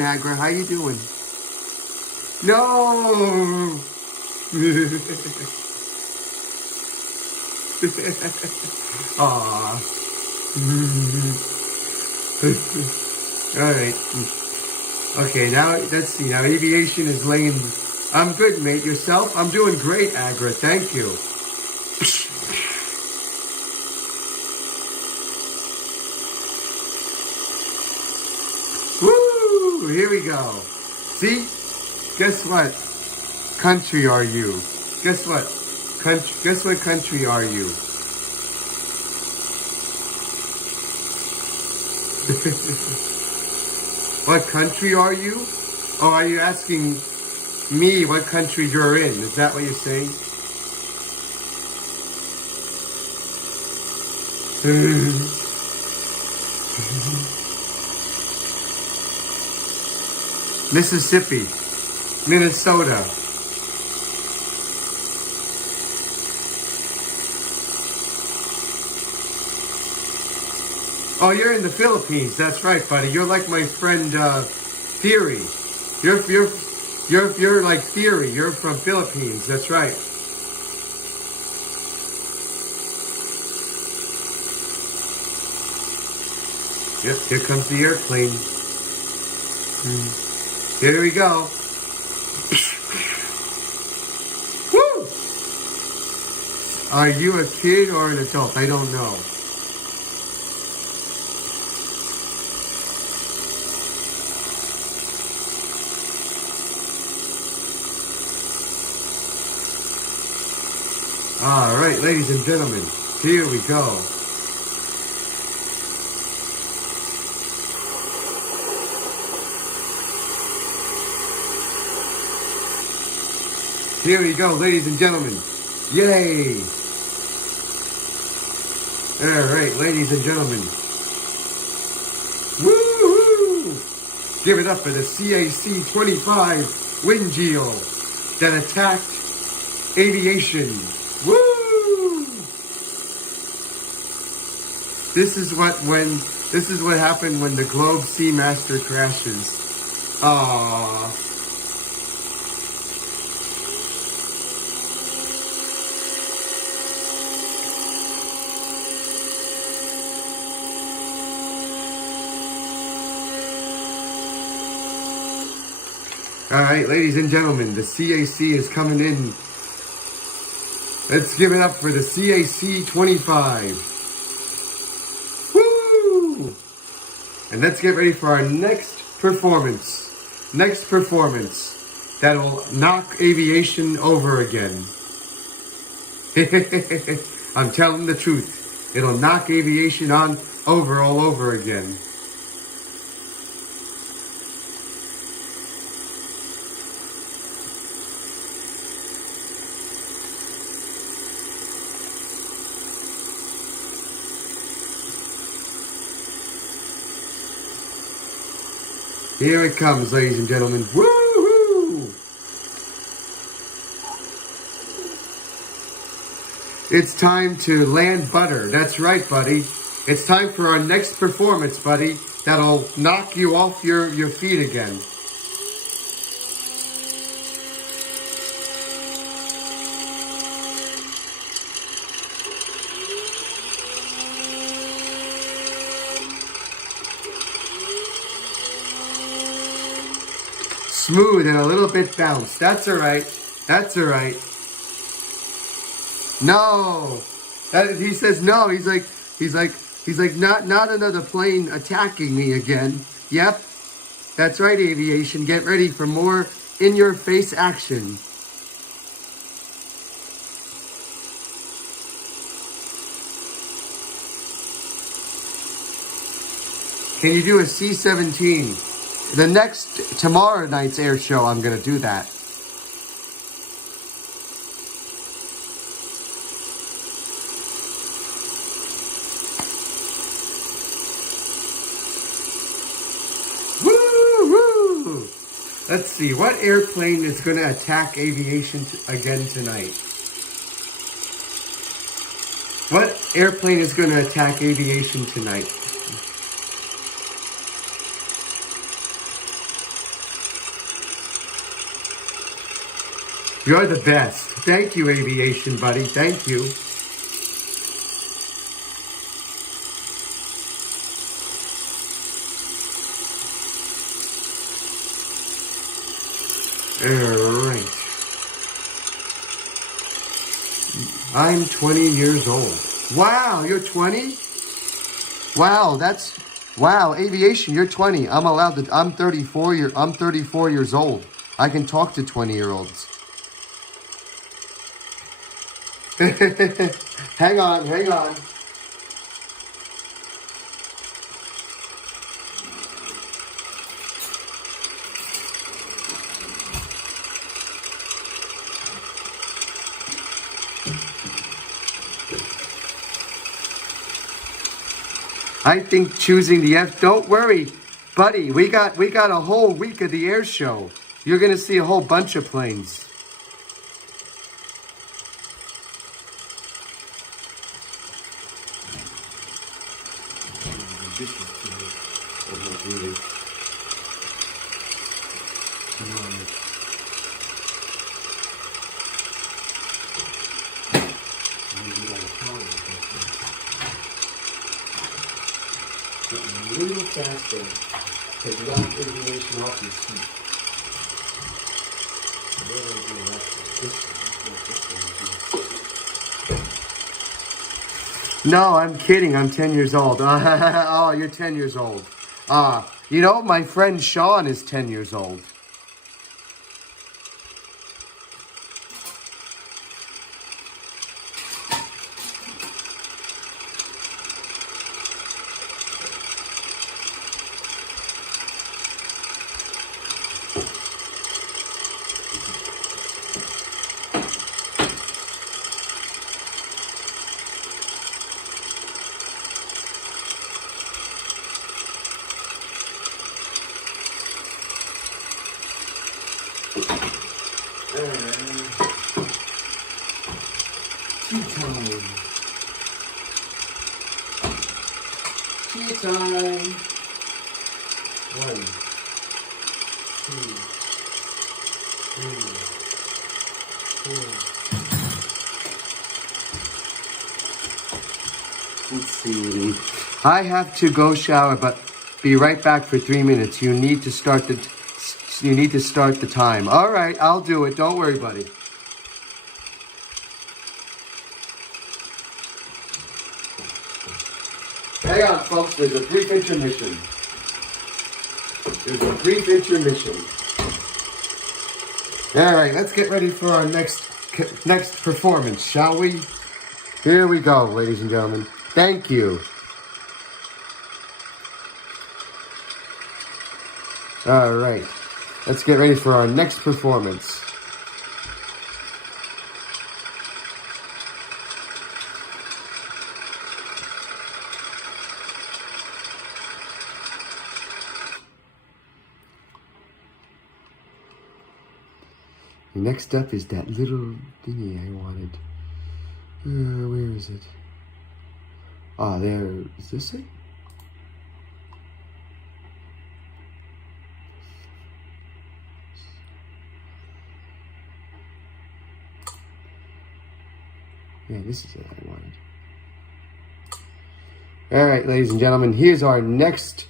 Agra? How you doing? No. Aw. All right. Okay, now let's see. Now aviation is laying. I'm good, mate. Yourself? I'm doing great, Agra. Thank you. Woo! Here we go. See? Guess what? Country are you? Guess what? Guess what country are you? What country are you? Oh, are you asking me what country you're in? Is that what you're saying? Mississippi, Minnesota. Oh, you're in the Philippines. That's right, buddy. You're like my friend Theory. You're like Theory. You're from Philippines. That's right. Yep, here comes the airplane. Here we go. Woo! Are you a kid or an adult? I don't know. All right, ladies and gentlemen, here we go. Here we go, ladies and gentlemen. Yay! All right, ladies and gentlemen. Woo-hoo! Give it up for the CAC-25 Windgeel that attacked aviation. Woo! This is what happened when the Globe Seamaster crashes. Aww. All right, ladies and gentlemen, the CAC is coming in. Let's give it up for the CAC 25. Woo! And let's get ready for our next performance. Next performance that will knock aviation over again. I'm telling the truth. It'll knock aviation on over all over again. Here it comes, ladies and gentlemen. Woo-hoo! It's time to land butter. That's right, buddy. It's time for our next performance, buddy. That'll knock you off your feet again. Smooth and a little bit bounced. That's all right. That's all right. No. He says no. He's like, not another plane attacking me again. Yep. That's right, aviation. Get ready for more in-your-face action. Can you do a C-17? Tomorrow night's air show, I'm going to do that. Woo-hoo! Let's see, what airplane is going to attack aviation again tonight? What airplane is going to attack aviation tonight? You're the best. Thank you, aviation buddy. Thank you. All right. I'm 20 years old. Wow, you're 20? Wow, wow, aviation, you're 20. I'm 34. I'm 34 years old. I can talk to 20-year-olds. Hang on. I think choosing the F, don't worry, buddy, we got a whole week of the air show. You're gonna see a whole bunch of planes. A little faster to knock aviation off your feet. No, I'm kidding. I'm 10 years old. Oh, you're 10 years old. You know, my friend Sean is 10 years old. Tea time. Tea time. 1, 2, 3, 4. Let's see. I have to go shower, but be right back for 3 minutes. You need to start You need to start the time. All right, I'll do it. Don't worry, buddy. Hang on, folks. There's a brief intermission. All right, let's get ready for our next performance, shall we? Here we go, ladies and gentlemen. Thank you. All right, let's get ready for our next performance. Next up is that little thingy I wanted. Where is it? Ah, there. Is this it? Yeah, this is it I wanted. All right, ladies and gentlemen, here's our next.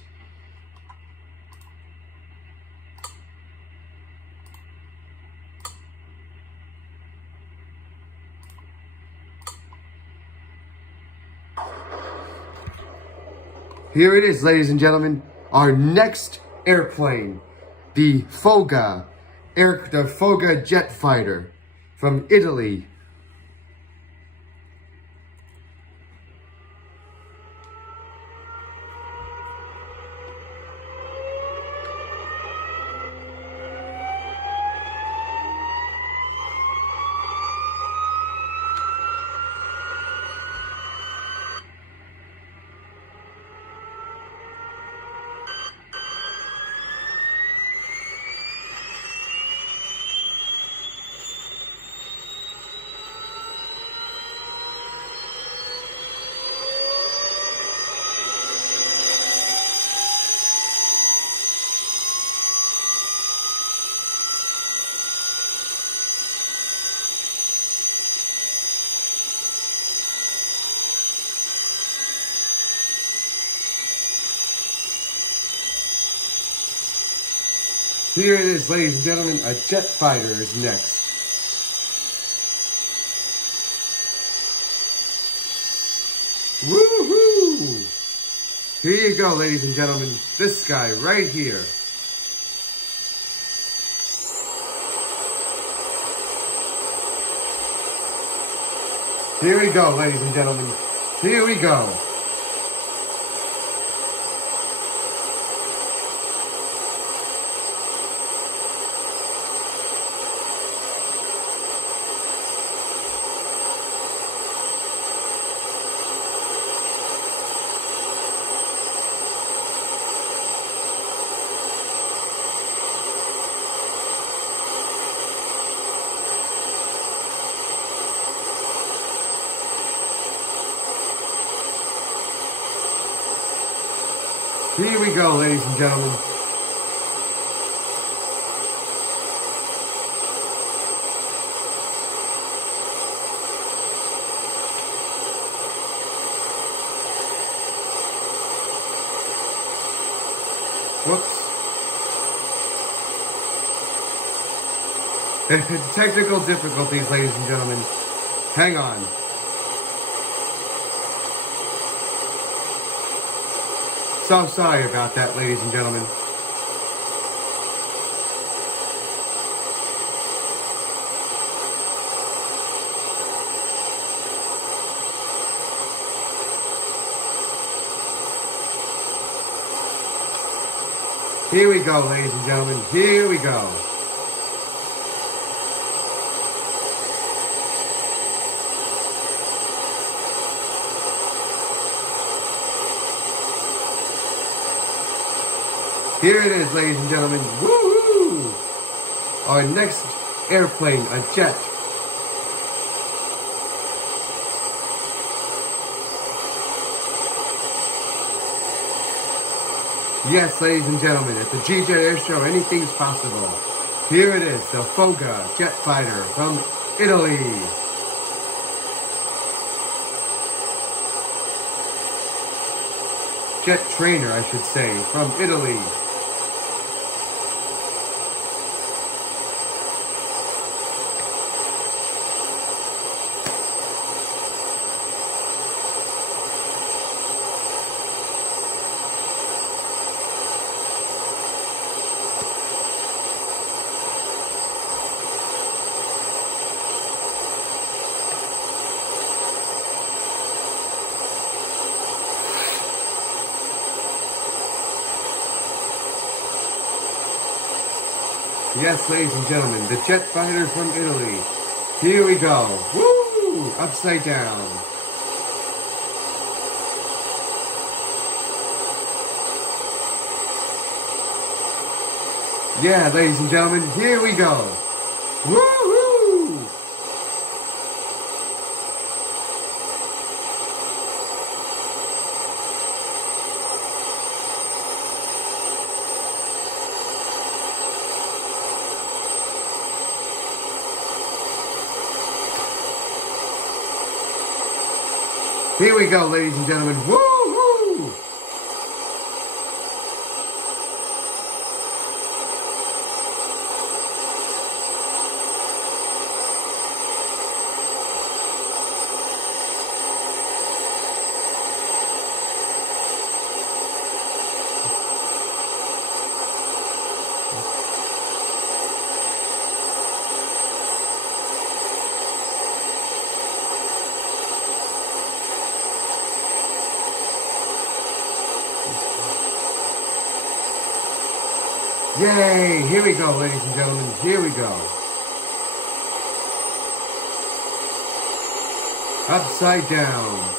Here it is, ladies and gentlemen, our next airplane, the Foga jet fighter from Italy. Here it is, ladies and gentlemen, a jet fighter is next. Woohoo! Here you go, ladies and gentlemen, this guy right here. Here we go, ladies and gentlemen, here we go. Here we go, ladies and gentlemen. Whoops. Technical difficulties, ladies and gentlemen. Hang on. So sorry about that, ladies and gentlemen. Here we go, ladies and gentlemen. Here we go. Here it is, ladies and gentlemen. Woohoo! Our next airplane, a jet. Yes, ladies and gentlemen, at the G-Jet AirShow, anything's possible. Here it is, the Foga jet fighter from Italy. Jet trainer, I should say, from Italy. Yes, ladies and gentlemen, the jet fighter from Italy. Here we go. Woo! Upside down. Yeah, ladies and gentlemen, here we go. Woo-hoo! Here we go, ladies and gentlemen. Woo-hoo! Yay! Here we go, ladies and gentlemen. Here we go. Upside down.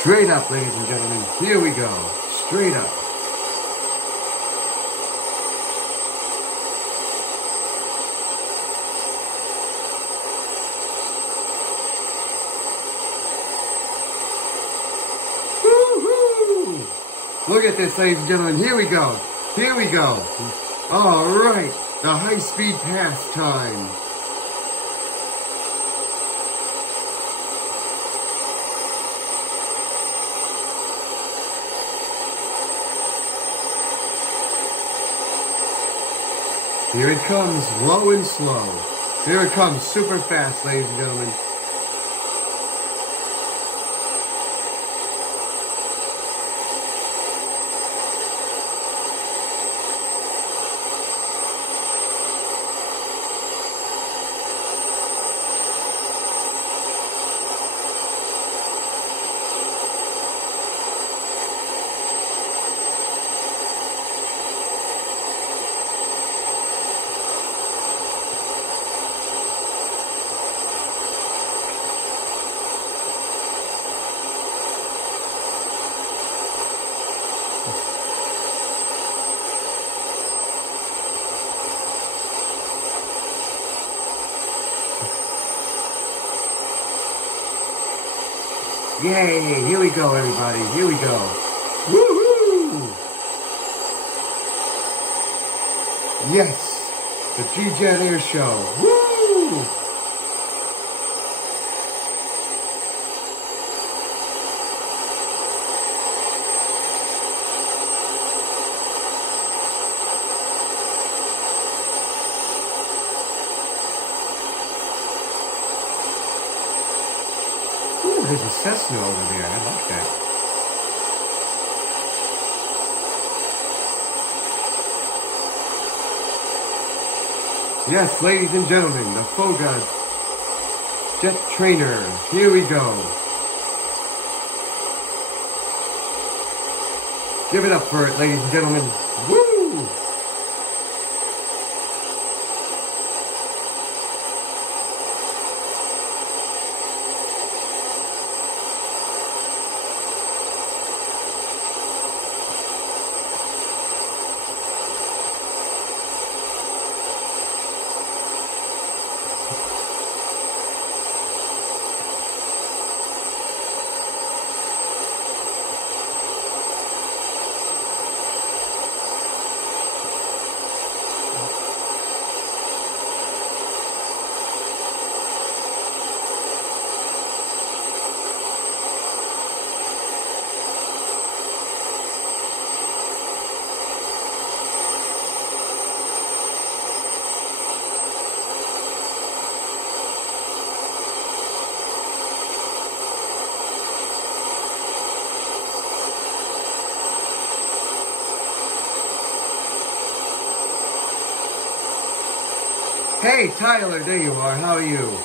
Straight up, ladies and gentlemen. Here we go. Straight up. Woo-hoo! Look at this, ladies and gentlemen. Here we go. Here we go. All right. The high-speed pass time. Here it comes, low and slow. Here it comes, super fast, ladies and gentlemen. Yay! Here we go, everybody. Here we go. Woohoo! Yes! The G-Jet AirShow. Woo! Ooh, there's a Cessna over there. I like that. Yes, ladies and gentlemen, the Foga Jet Trainer. Here we go. Give it up for it, ladies and gentlemen. Woo! Hey, Tyler, there you are. How are you?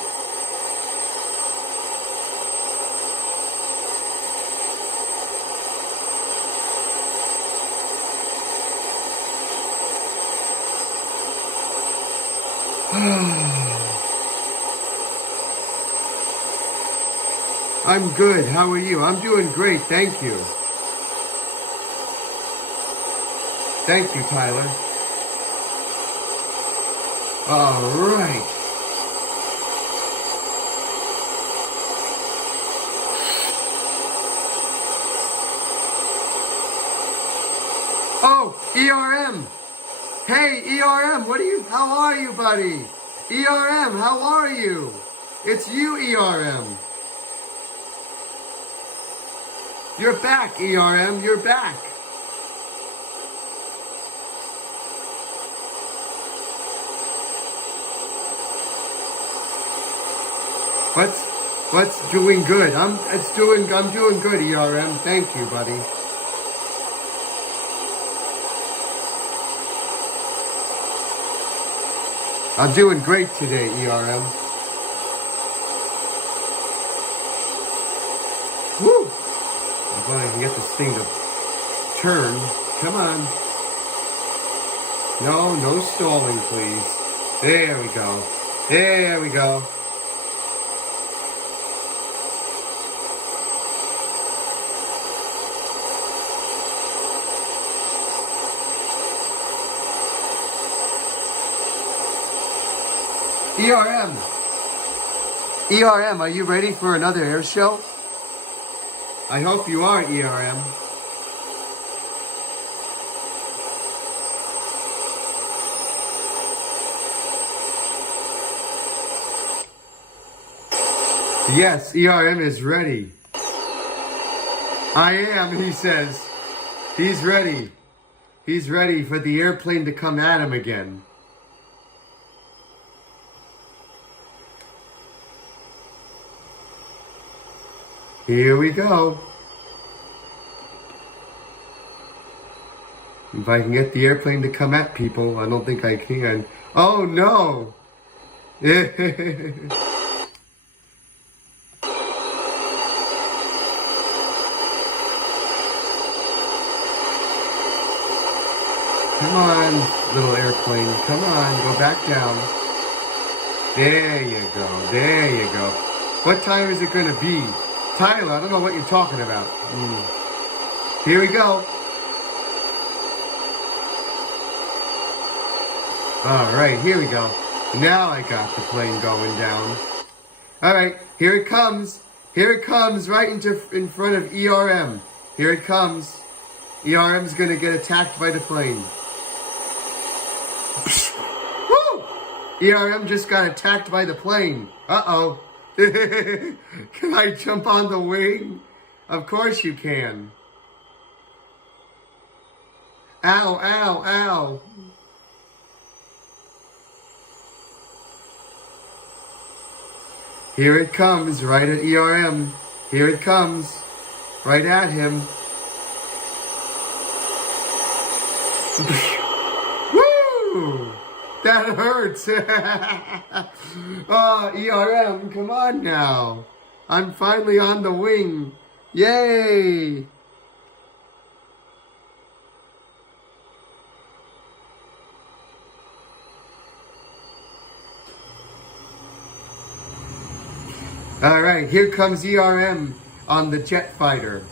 I'm good. How are you? I'm doing great. Thank you. Thank you, Tyler. All right. Oh, ERM. Hey, ERM, how are you, buddy? ERM, how are you? It's you, ERM. You're back, ERM, you're back. What's doing good? I'm doing good, ERM. Thank you, buddy. I'm doing great today, ERM. Woo! I'm glad I can get this thing to turn. Come on. No stalling, please. There we go. There we go. ERM, are you ready for another air show? I hope you are, ERM. Yes, ERM is ready. I am, he says. He's ready. He's ready for the airplane to come at him again. Here we go. If I can get the airplane to come at people, I don't think I can. Oh no! Come on, little airplane. Come on, go back down. There you go. There you go. What time is it going to be? Tyler, I don't know what you're talking about. Here we go. All right, here we go. Now I got the plane going down. All right, here it comes. Here it comes right in front of ERM. Here it comes. ERM's going to get attacked by the plane. Woo! ERM just got attacked by the plane. Uh-oh. Can I jump on the wing? Of course you can. Ow, ow, ow. Here it comes, right at ERM. Here it comes, right at him. Woo! That hurts. Oh, ERM, come on now. I'm finally on the wing. Yay! All right, here comes ERM on the jet fighter.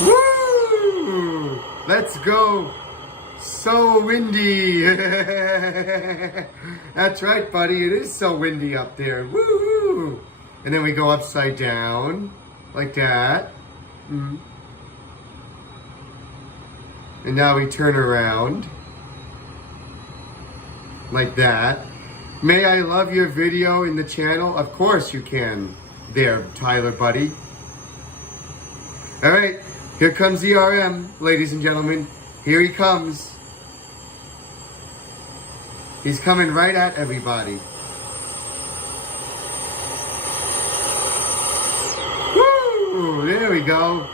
Woo! Let's go. So windy. That's right, buddy. It is so windy up there. Woo! And then we go upside down like that. And now we turn around like that. May I love your video in the channel? Of course you can there, Tyler, buddy. All right, here comes ERM, ladies and gentlemen. Here he comes. He's coming right at everybody. Woo! There we we go.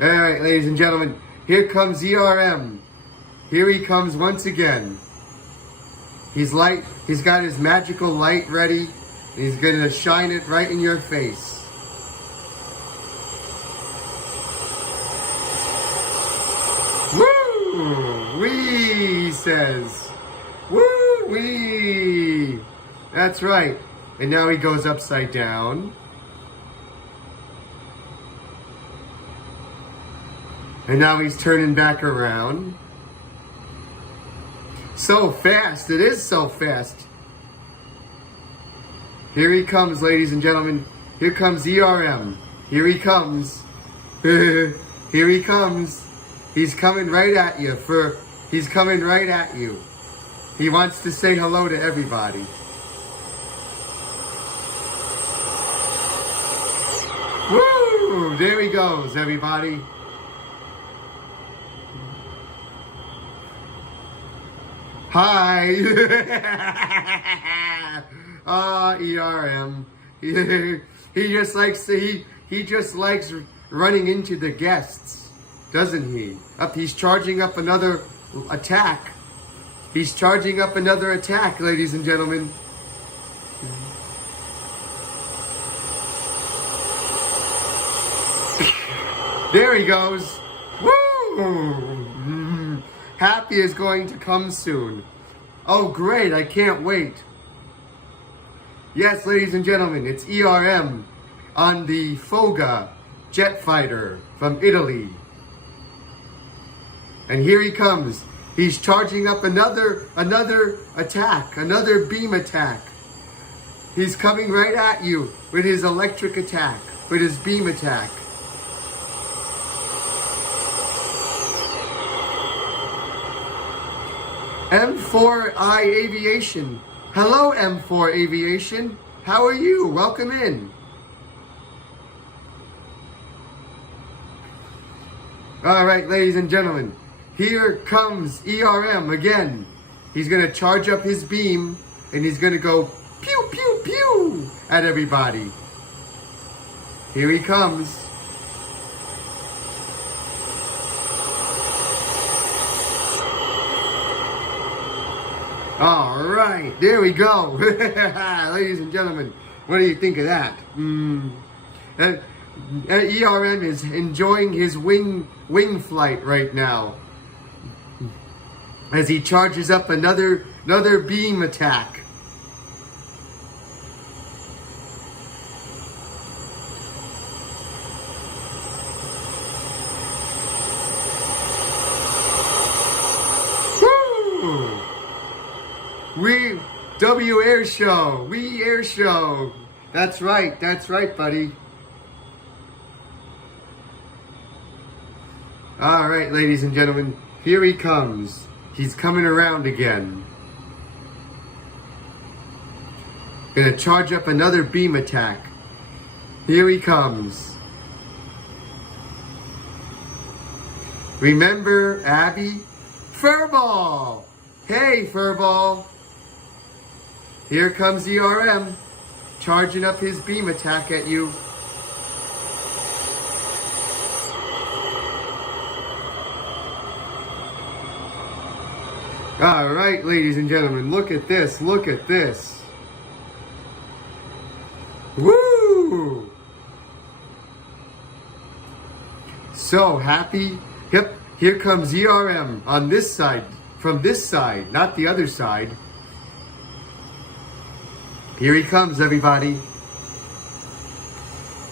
Alright, ladies and gentlemen, here comes ERM. Here he comes once again. He's got his magical light ready, and he's gonna shine it right in your face. Woo! Wee, he says. Woo! Wee! That's right. And now he goes upside down. And now he's turning back around. So fast. It is so fast. Here he comes, ladies and gentlemen. Here comes ERM. Here he comes. Here he comes. He's coming right at you. He's coming right at you. He wants to say hello to everybody. Woo! There he goes, everybody. Hi. ERM. He just likes running into the guests, doesn't he? He's charging up another attack. He's charging up another attack, ladies and gentlemen. There he goes. Woo! Happy is going to come soon. Oh, great. I can't wait. Yes, ladies and gentlemen, it's ERM on the Foga jet fighter from Italy. And here he comes. He's charging up another attack, another beam attack. He's coming right at you with his electric attack, with his beam attack. M4I Aviation. Hello, M4 Aviation. How are you? Welcome in. All right, ladies and gentlemen. Here comes ERM again. He's going to charge up his beam, and he's going to go pew, pew, pew at everybody. Here he comes. All right, there we go. Ladies and gentlemen, what do you think of that? ERM is enjoying his wing flight right now as he charges up another beam attack. AirShow. AirShow. That's right, buddy. All right, ladies and gentlemen, here he comes. He's coming around again. Gonna charge up another beam attack. Here he comes. Remember Abby? Furball! Hey, Furball! Here comes ERM, charging up his beam attack at you. All right, ladies and gentlemen, look at this, look at this. Woo! So happy. Yep, here comes ERM on this side, from this side, not the other side. Here he comes, everybody.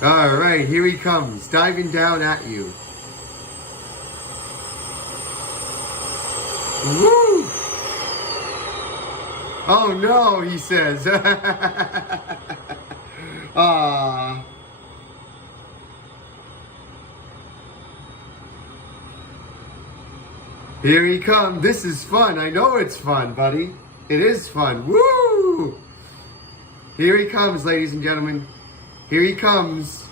All right, here he comes, diving down at you. Woo! Oh no, he says. Ah. Here he comes. This is fun. I know it's fun, buddy. It is fun. Woo! Here he comes, ladies and gentlemen. Here he comes.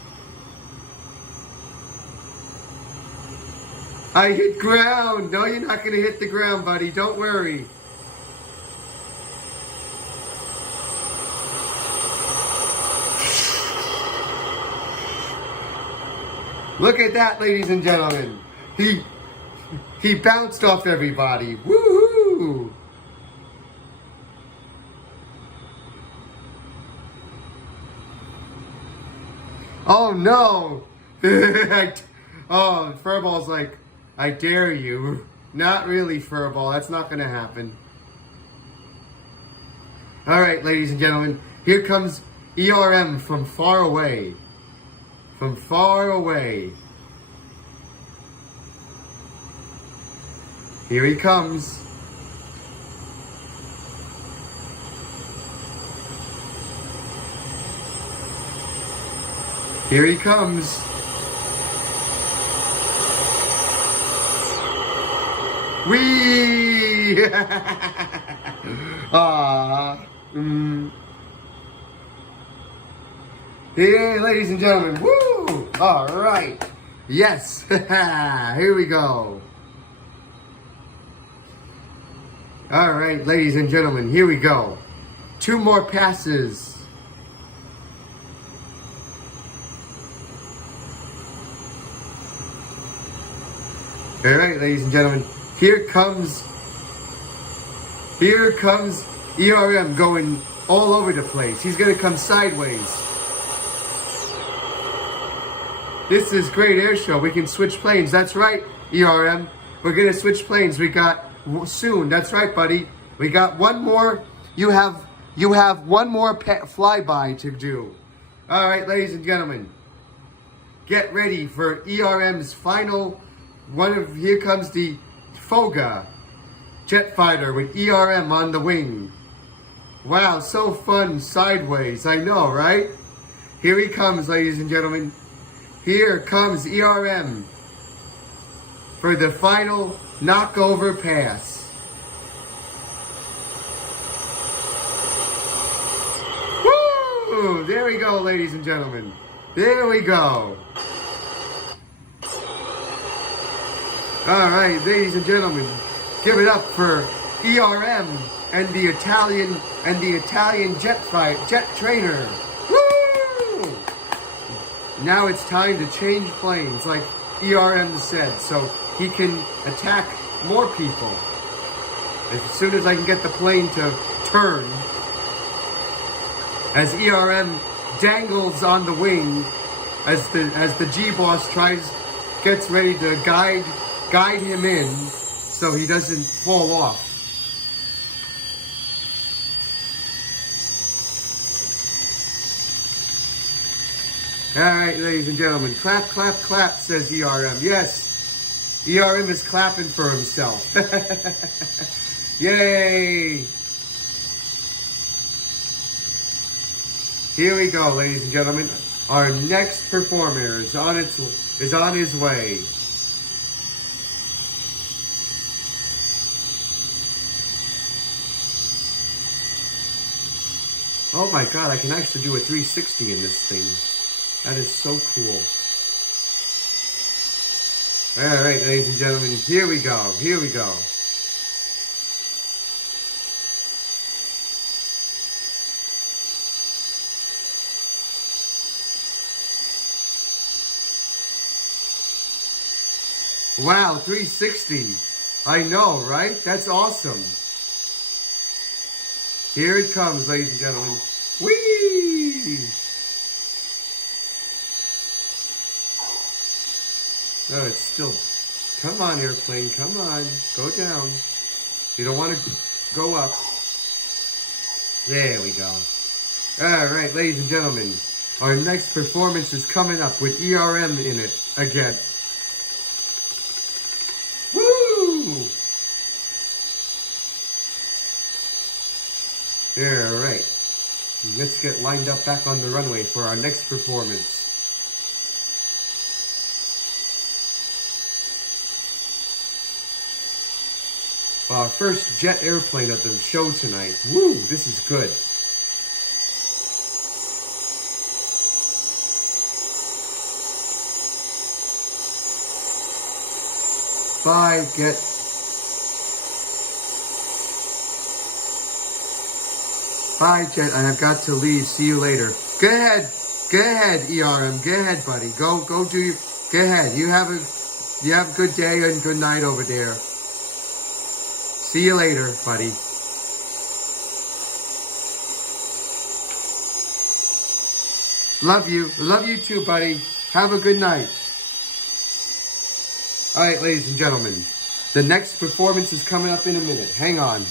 I hit ground. No, you're not going to hit the ground, buddy. Don't worry. Look at that, ladies and gentlemen. He bounced off everybody. Woohoo! Oh no! Oh, Furball's like, I dare you. Not really, Furball. That's not gonna happen. Alright, ladies and gentlemen. Here comes ERM from far away. From far away. Here he comes. Here he comes. Whee! Ah. Here, ladies and gentlemen. Woo! All right. Yes. Here we go. All right, ladies and gentlemen. Here we go. 2 more passes. All right, ladies and gentlemen. Here comes ERM going all over the place. He's going to come sideways. This is great AirShow. We can switch planes. That's right, ERM. We're going to switch planes. We got soon. That's right, buddy. We got one more. You have one more flyby to do. All right, ladies and gentlemen. Get ready for ERM's final one. Here comes the Foga jet fighter with ERM on the wing. Wow, so fun sideways. I know, right? Here he comes, ladies and gentlemen. Here comes ERM for the final knockover pass. Woo! There we go, ladies and gentlemen. There we go. All right, ladies and gentlemen, give it up for ERM and the Italian jet trainer. Woo! Now it's time to change planes, like ERM said, so he can attack more people. As soon as I can get the plane to turn, as ERM dangles on the wing, as the G-Boss gets ready to guide him in so he doesn't fall off. All right, ladies and gentlemen, clap, clap, clap, says ERM. Yes, ERM is clapping for himself. Yay! Here we go, ladies and gentlemen. Our next performer is on his way. Oh my God, I can actually do a 360 in this thing. That is so cool. All right, ladies and gentlemen, here we go. Here we go. Wow, 360. I know, right? That's awesome. Here it comes, ladies and gentlemen. Whee! Oh, it's still... Come on, airplane. Come on. Go down. You don't want to go up. There we go. All right, ladies and gentlemen. Our next performance is coming up with ERM in it again. Woo! All right. Let's get lined up back on the runway for our next performance. Our first jet airplane of the show tonight. Woo! This is good. Bye, Bye, Jet. I have got to leave. See you later. Go ahead, ERM. Go ahead, buddy. Go do your... Go ahead. You have a good day and good night over there. See you later, buddy. Love you. Love you too, buddy. Have a good night. All right, ladies and gentlemen. The next performance is coming up in a minute. Hang on.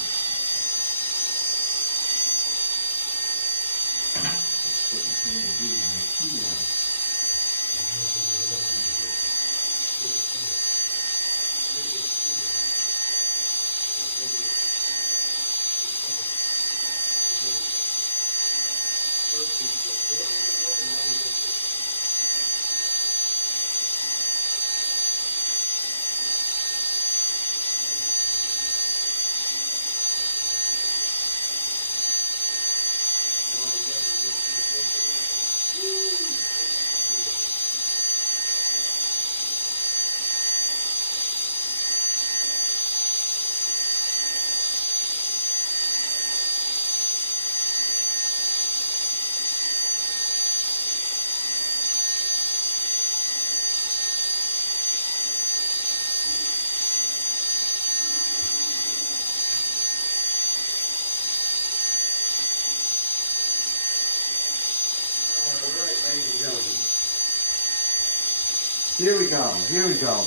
Here we go. Here we go.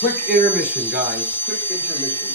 Quick intermission, guys. Quick intermission.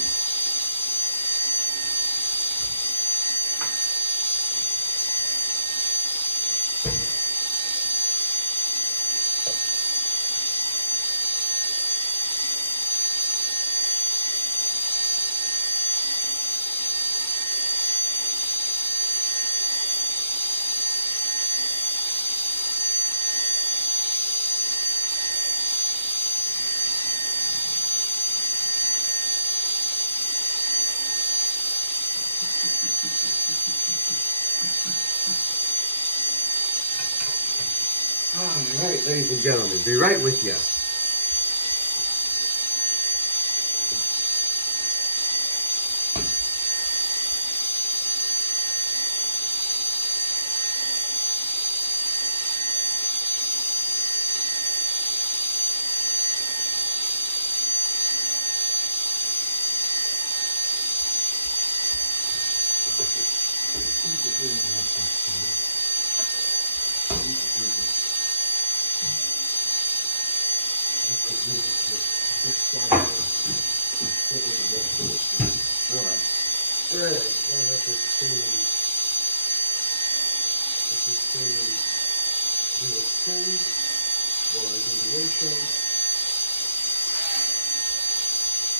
All right, ladies and gentlemen, be right with you.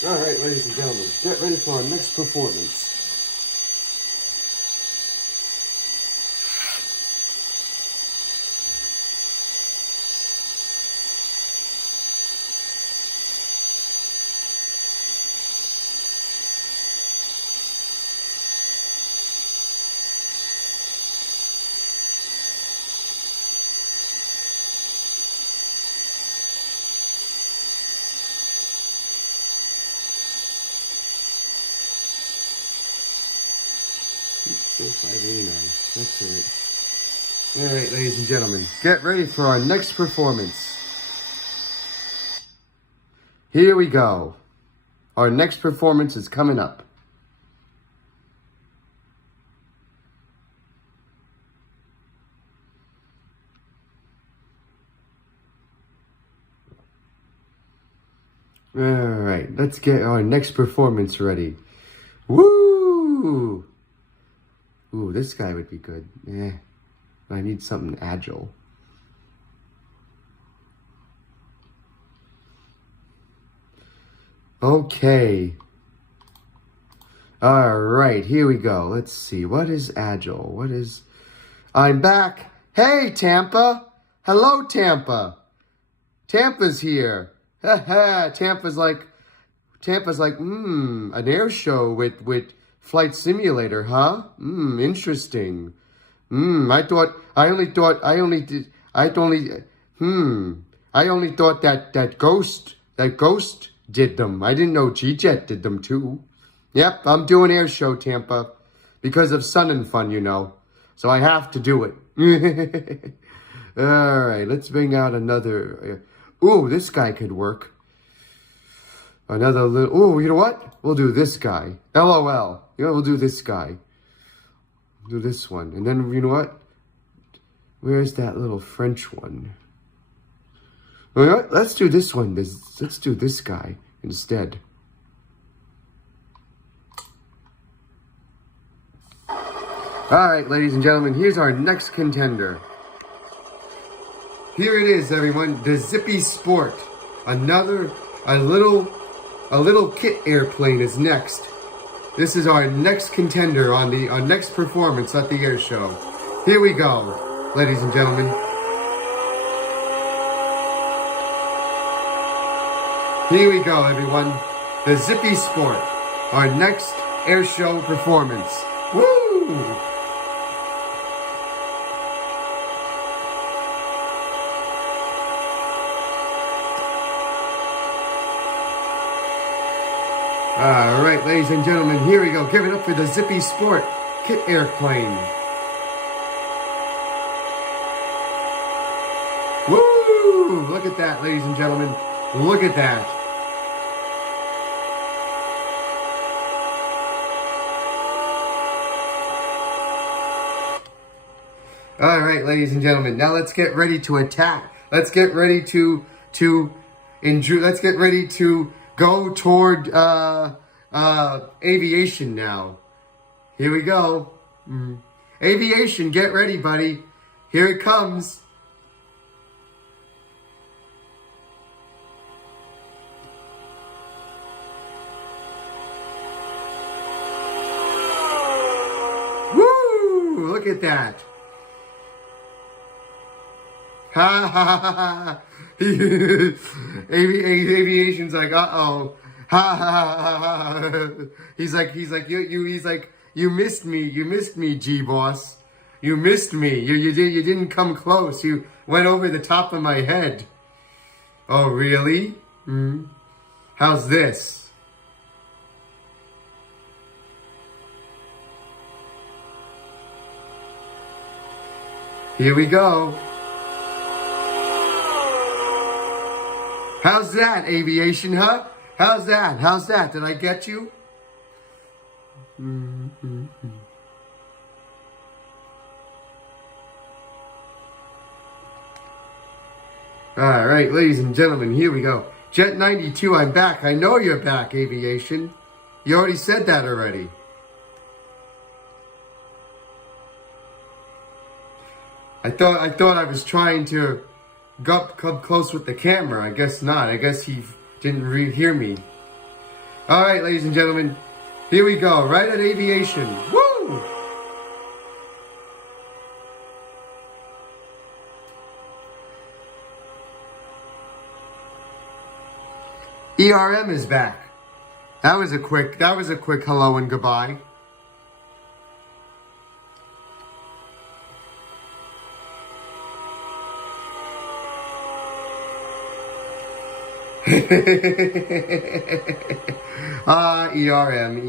All right, ladies and gentlemen, get ready for our next performance. Still 589. That's all right. All right, ladies and gentlemen, get ready for our next performance. Here we go. Our next performance is coming up. All right, let's get our next performance ready. Woo! Ooh, this guy would be good. Yeah, I need something agile. Okay. All right, here we go. Let's see. What is agile? What is... I'm back. Hey, Tampa. Hello, Tampa. Tampa's here. Tampa's like, an air show with Flight Simulator, huh? Interesting. I only thought that Ghost did them. I didn't know G-Jet did them too. Yep, I'm doing air show, Tampa, because of Sun and Fun, you know. So I have to do it. All right, let's bring out another. Ooh, this guy could work. Another little, ooh, you know what? We'll do this guy. LOL. You know, we'll do this guy. Do this one. And then, you know what? Where's that little French one? You know what? Let's do this one. Let's do this guy instead. All right, ladies and gentlemen, here's our next contender. Here it is, everyone. The Zippy Sport. A little kit airplane is next. This is our next contender on our next performance at the air show. Here we go, ladies and gentlemen. Here we go, everyone. The Zippy Sport. Our next air show performance. Woo! All right, ladies and gentlemen, here we go. Give it up for the Zippy Sport kit airplane. Woo! Look at that, ladies and gentlemen. Look at that. All right, ladies and gentlemen. Now let's get ready to attack. Let's get ready to go toward aviation now. Here we go. Aviation, get ready, buddy. Here it comes. Woo! Look at that. Ha ha ha ha. Aviation's like, uh-oh. Ha ha ha ha. He's like, you missed me, G-Boss. You missed me. You didn't come close. You went over the top of my head. Oh, really? How's this? Here we go. How's that, aviation, huh? How's that? How's that? Did I get you? All right, ladies and gentlemen, here we go. Jet 92, I'm back. I know you're back, aviation. You already said that already. I thought I was trying to come close with the camera. I guess not. I guess he didn't hear me. All right, ladies and gentlemen, here we go. Right at aviation. Woo! ERM is back. That was a quick hello and goodbye.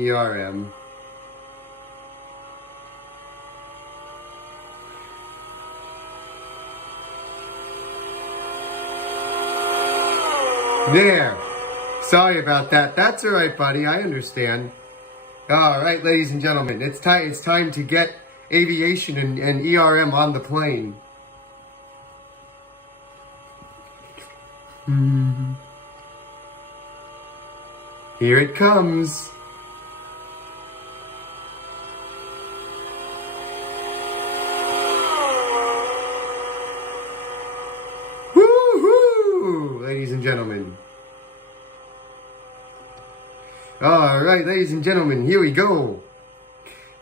ERM. There. Sorry about that. That's all right, buddy. I understand. All right, ladies and gentlemen, it's time to get aviation and ERM on the plane. Here it comes. Woo-hoo! Ladies and gentlemen. All right, ladies and gentlemen, here we go.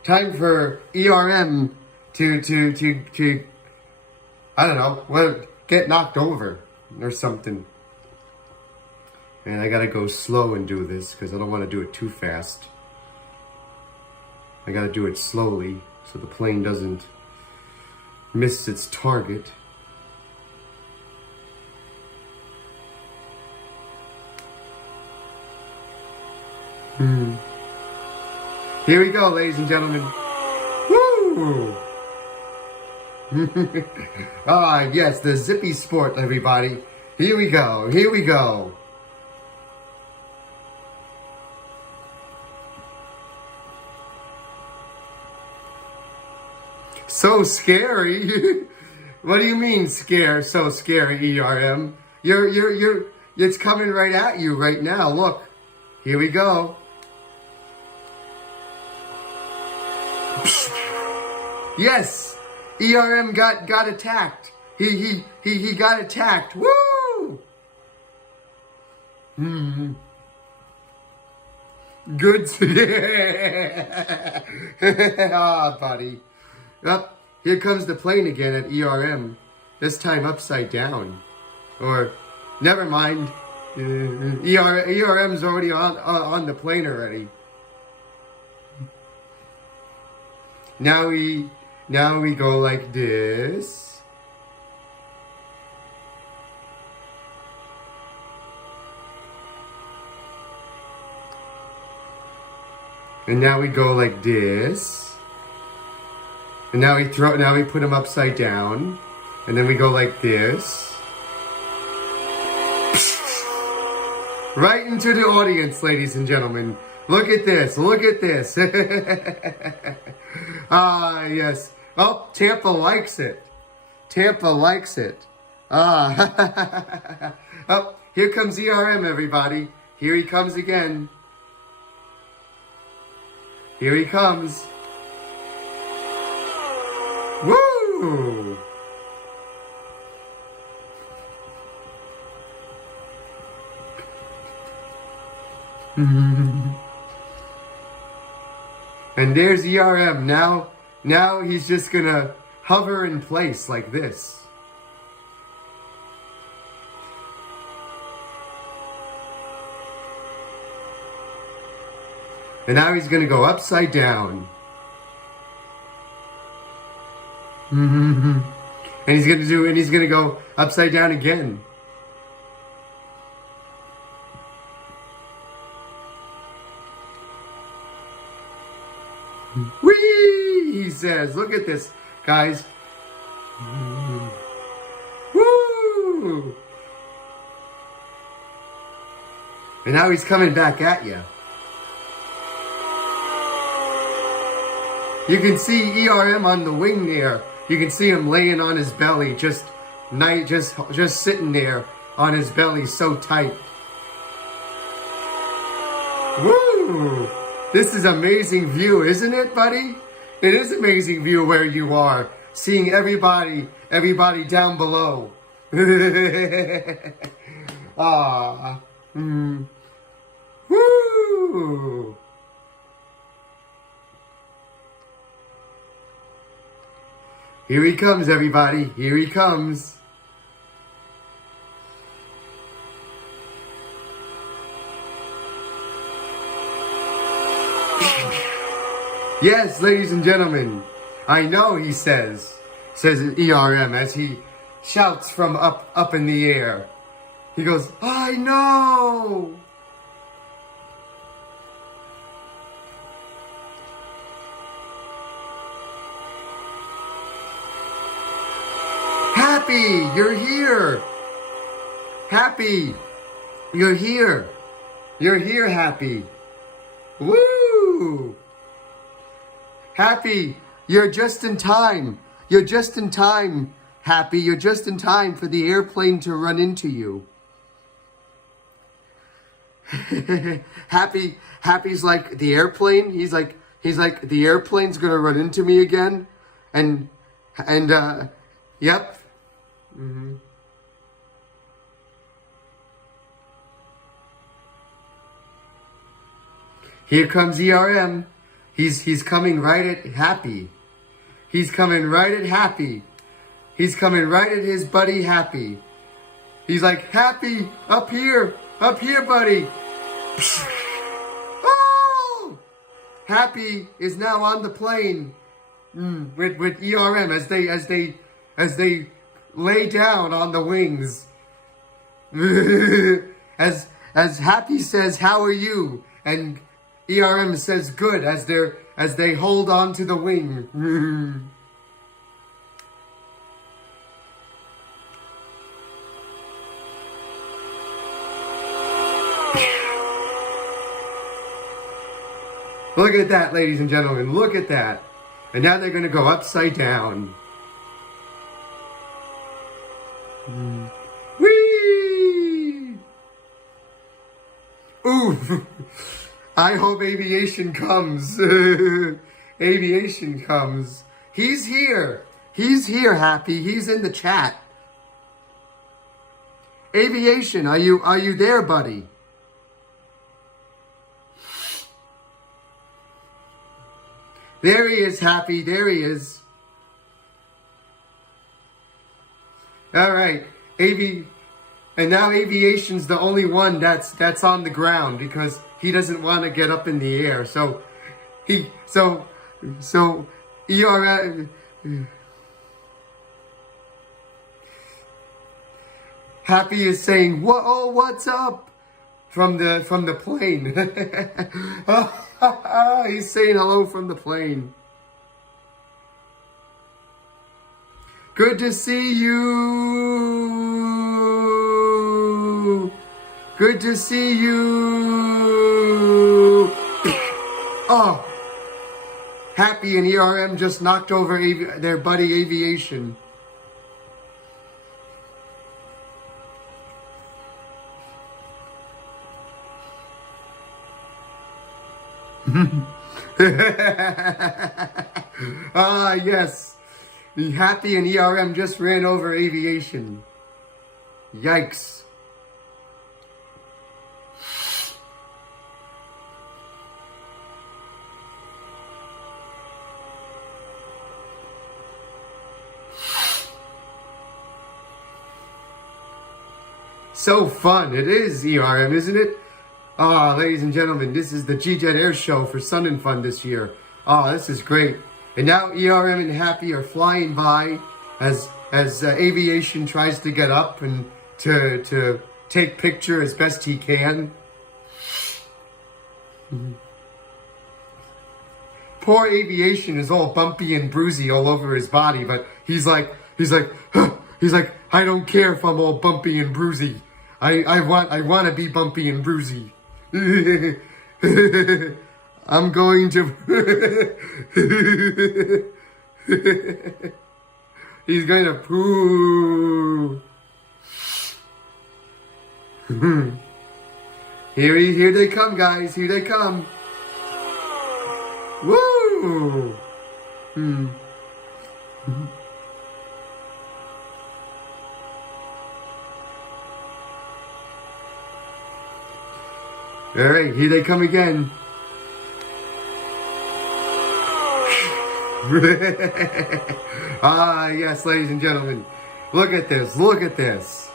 Time for ERM to I don't know, get knocked over or something. And I gotta go slow and do this because I don't want to do it too fast. I gotta do it slowly so the plane doesn't miss its target. Here we go, ladies and gentlemen. Woo! Ah, yes, the Zippy Sport, everybody. Here we go. Here we go. So scary. What do you mean so scary, ERM? It's coming right at you right now. Look. Here we go. Yes. ERM got attacked. He got attacked. Woo! Good. Ah, buddy. Up, here comes the plane again at ERM. This time upside down. Or, never mind. ERM's already on the plane already. Now we go like this. And now we go like this. And now we put him upside down. And then we go like this. Right into the audience, ladies and gentlemen. Look at this. Look at this. Ah, yes. Oh, Tampa likes it. Tampa likes it. Ah. Oh, here comes ERM, everybody. Here he comes again. Here he comes. Woo! And there's ERM. Now he's just gonna hover in place like this. And now he's gonna go upside down. And he's gonna go upside down again. Whee! He says, look at this, guys. Woo! And now he's coming back at you. You can see ERM on the wing there. You can see him laying on his belly, just sitting there on his belly, so tight. Woo! This is amazing view, isn't it, buddy? It is amazing view where you are, seeing everybody down below. Ah. Woo! Here he comes, everybody. Here he comes. Yes, ladies and gentlemen. I know, he says ERM as he shouts from up in the air. He goes, I know. Happy, you're here. Happy, you're here. You're here, Happy. Woo! Happy, you're just in time. You're just in time, Happy. You're just in time for the airplane to run into you. Happy's like the airplane. He's like the airplane's gonna run into me again, and yep. Here comes ERM. He's coming right at Happy. He's coming right at Happy. He's coming right at his buddy Happy. He's like, Happy, up here, buddy. Oh! Happy is now on the plane with ERM as they lay down on the wings. as Happy says, how are you? And ERM says good as they hold on to the wing. Look at that, ladies and gentlemen. Look at that. And now they're going to go upside down. Whee! Ooh! I hope aviation comes. Aviation comes. He's here. He's here, Happy. He's in the chat. Aviation, are you there, buddy? There he is, Happy. There he is. All right, and now Aviation's the only one that's on the ground because he doesn't want to get up in the air. So ERM. Happy is saying, "Whoa, what's up?" from the plane. He's saying hello from the plane. Good to see you. Good to see you. Oh, Happy and ERM just knocked over their buddy Aviation. Ah, yes. Happy and ERM just ran over Aviation. Yikes. So fun. It is, ERM, isn't it? Ah, ladies and gentlemen, this is the G-Jet Air Show for Sun and Fun this year. Oh, this is great. And now ERM and Happy are flying by as Aviation tries to get up and to take picture as best he can. Poor Aviation is all bumpy and bruisey all over his body, but he's like, I don't care if I'm all bumpy and bruisey. I want to be bumpy and bruisey. I'm going to... He's going to poo. Here they come, guys. Here they come. Woo! All right, here they come again. Ah, yes, ladies and gentlemen. Look at this. Look at this.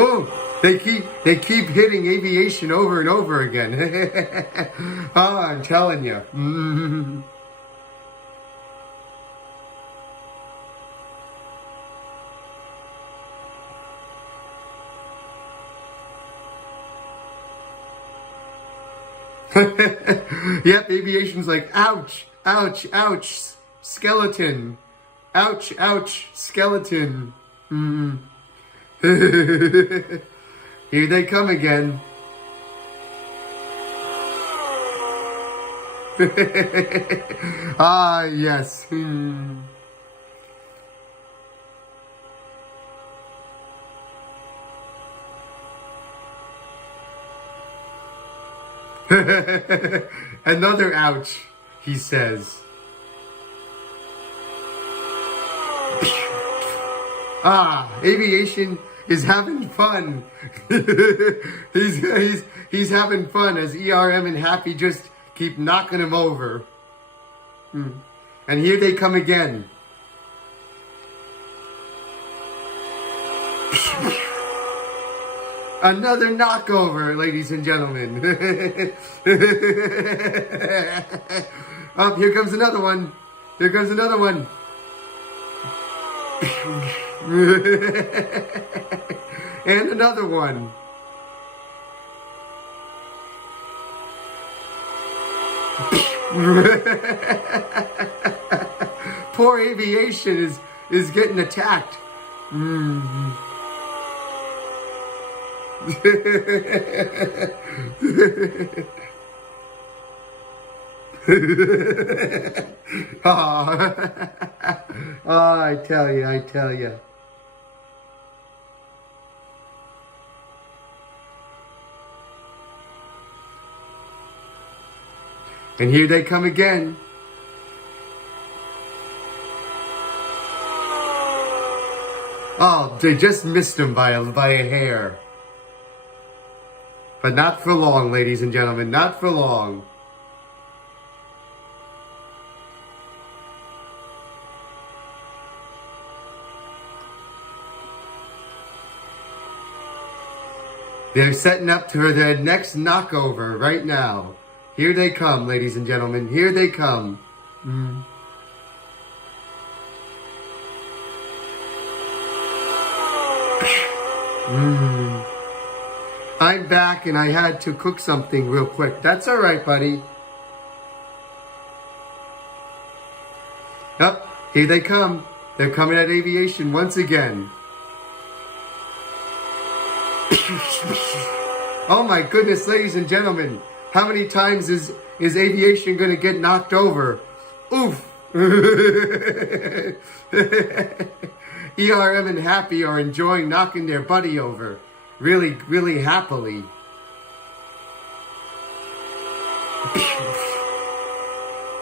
Oh, they keep hitting Aviation over and over again. Oh, I'm telling you. Yep, Aviation's like, ouch, ouch, ouch, skeleton. Ouch, ouch, skeleton. Here they come again. Ah, yes. Another ouch, he says. Ah, Aviation is having fun. he's having fun as ERM and Happy just keep knocking him over. And here they come again. Another knockover, ladies and gentlemen. Oh, here comes another one. Here comes another one. And another one. poor aviation is getting attacked. Oh, I tell you, I tell you. And here they come again. Oh, they just missed him by a hair. But not for long, ladies and gentlemen, not for long. They're setting up for their next knockover right now. Here they come, ladies and gentlemen. Here they come. I'm back and I had to cook something real quick. That's all right, buddy. Yep, here they come. They're coming at aviation once again. Oh my goodness, ladies and gentlemen. How many times is aviation going to get knocked over? Oof. ERM and Happy are enjoying knocking their buddy over. Really, really happily.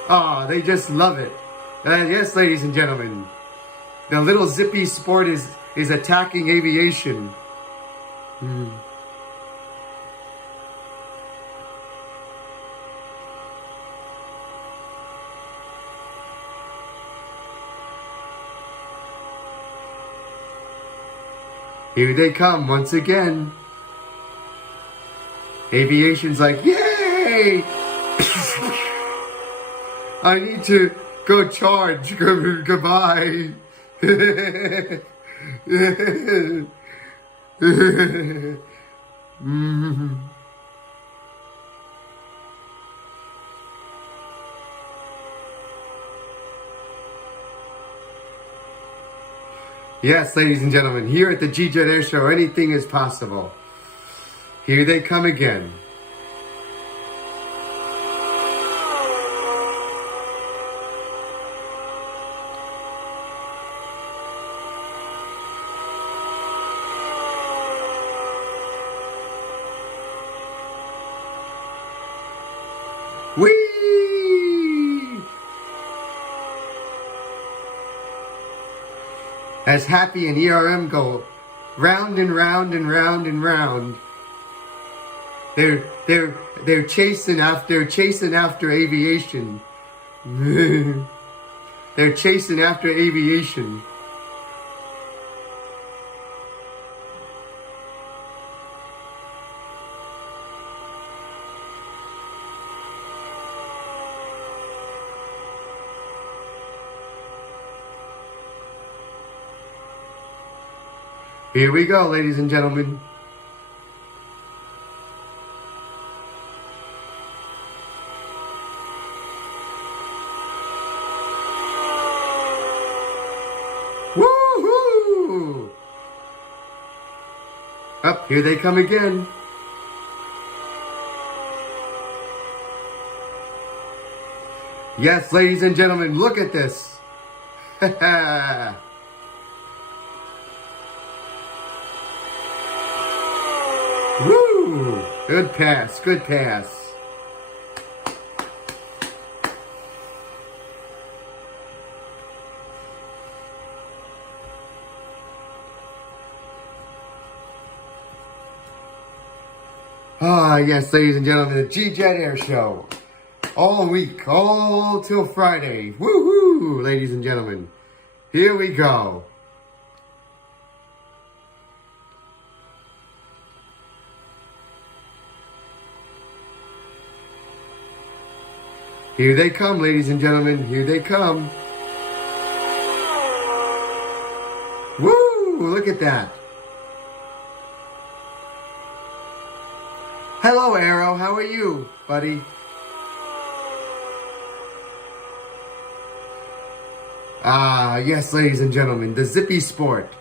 Oh, they just love it. Yes, ladies and gentlemen. The little zippy sport is attacking aviation. Here they come once again. Aviation's like, yay! I need to go charge. Goodbye. Yes, ladies and gentlemen, here at the G-Jet Air Show, anything is possible. Here they come again. Whee! As Happy and ERM go round and round and round and round, they're chasing after aviation. They're chasing after aviation. Here we go, ladies and gentlemen. Woohoo! Up, here they come again. Yes, ladies and gentlemen, look at this. Woo! Good pass, good pass. Ah, yes, ladies and gentlemen, the G-Jet Air Show. All week, all till Friday. Woohoo, ladies and gentlemen. Here we go. Here they come, ladies and gentlemen. Here they come. Woo! Look at that. Hello, Arrow. How are you, buddy? Ah, yes, ladies and gentlemen, the Zippy Sport.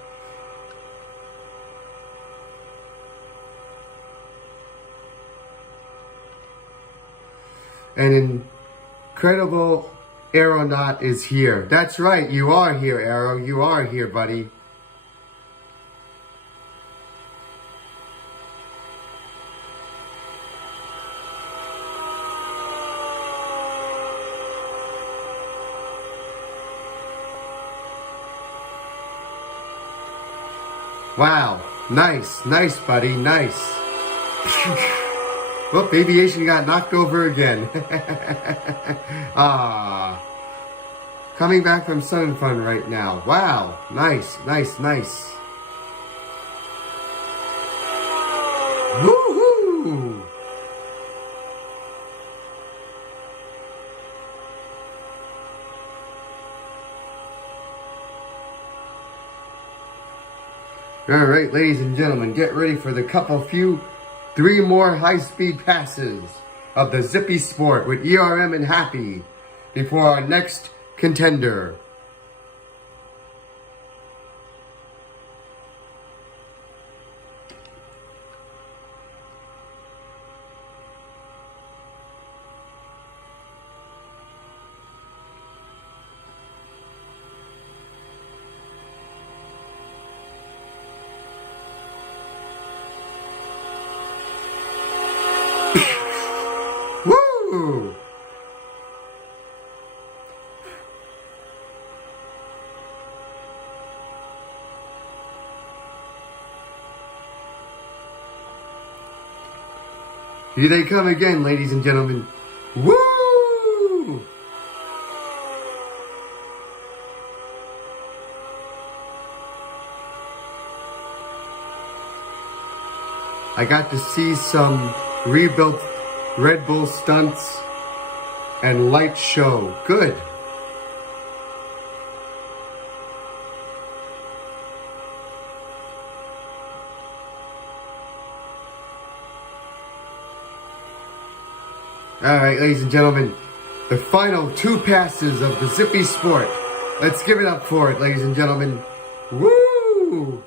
An incredible aeronaut is here. That's right, you are here, Aero. You are here, buddy. Wow, nice, buddy, nice. Well, aviation got knocked over again. Ah, coming back from Sun Fun right now. Wow, nice. Woohoo! Alright, ladies and gentlemen, get ready for the three more high-speed passes of the Zippy Sport with ERM and Happy before our next contender. Woo! Here they come again, ladies and gentlemen. Woo! I got to see some rebuilt Red Bull stunts and light show. Good. Alright, ladies and gentlemen, the final two passes of the Zippy Sport. Let's give it up for it, ladies and gentlemen. Woo!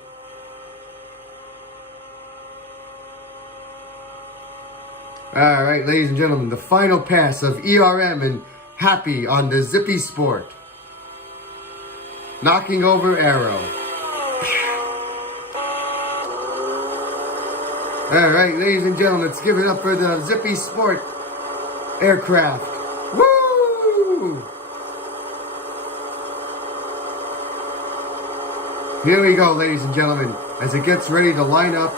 Alright, ladies and gentlemen, the final pass of ERM and Happy on the Zippy Sport. Knocking over Arrow. Alright, ladies and gentlemen, let's give it up for the Zippy Sport aircraft. Woo! Here we go, ladies and gentlemen, as it gets ready to line up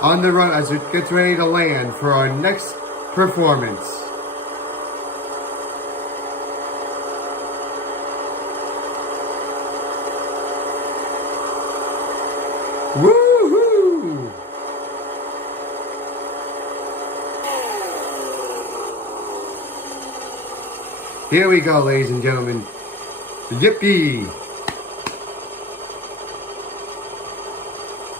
on the run, as it gets ready to land for our next performance. Woohoo! Here we go, ladies and gentlemen. Yippee!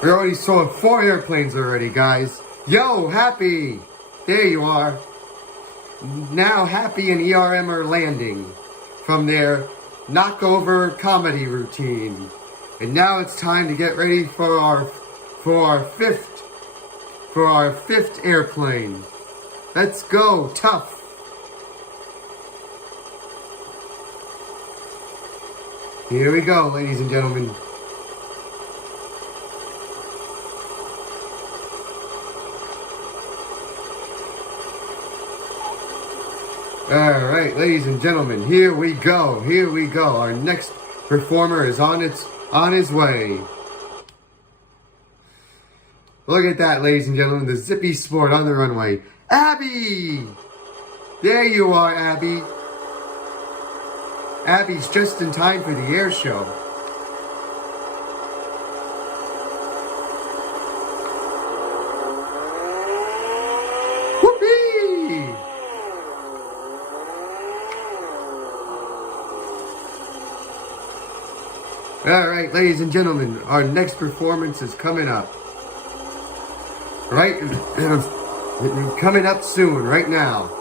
We already saw 4 airplanes already, guys. Yo, Happy! There you are. Now Happy and ERM are landing from their knockover comedy routine. And now it's time to get ready for our fifth airplane. Let's go, tough. Here we go, ladies and gentlemen. Alright, ladies and gentlemen, here we go. Our next performer is on his way. Look at that, ladies and gentlemen, the Zippy Sport on the runway. Abby! There you are, Abby. Abby's just in time for the air show. Whoopee! Alright, ladies and gentlemen, our next performance is coming up. Right? Coming up soon, right now.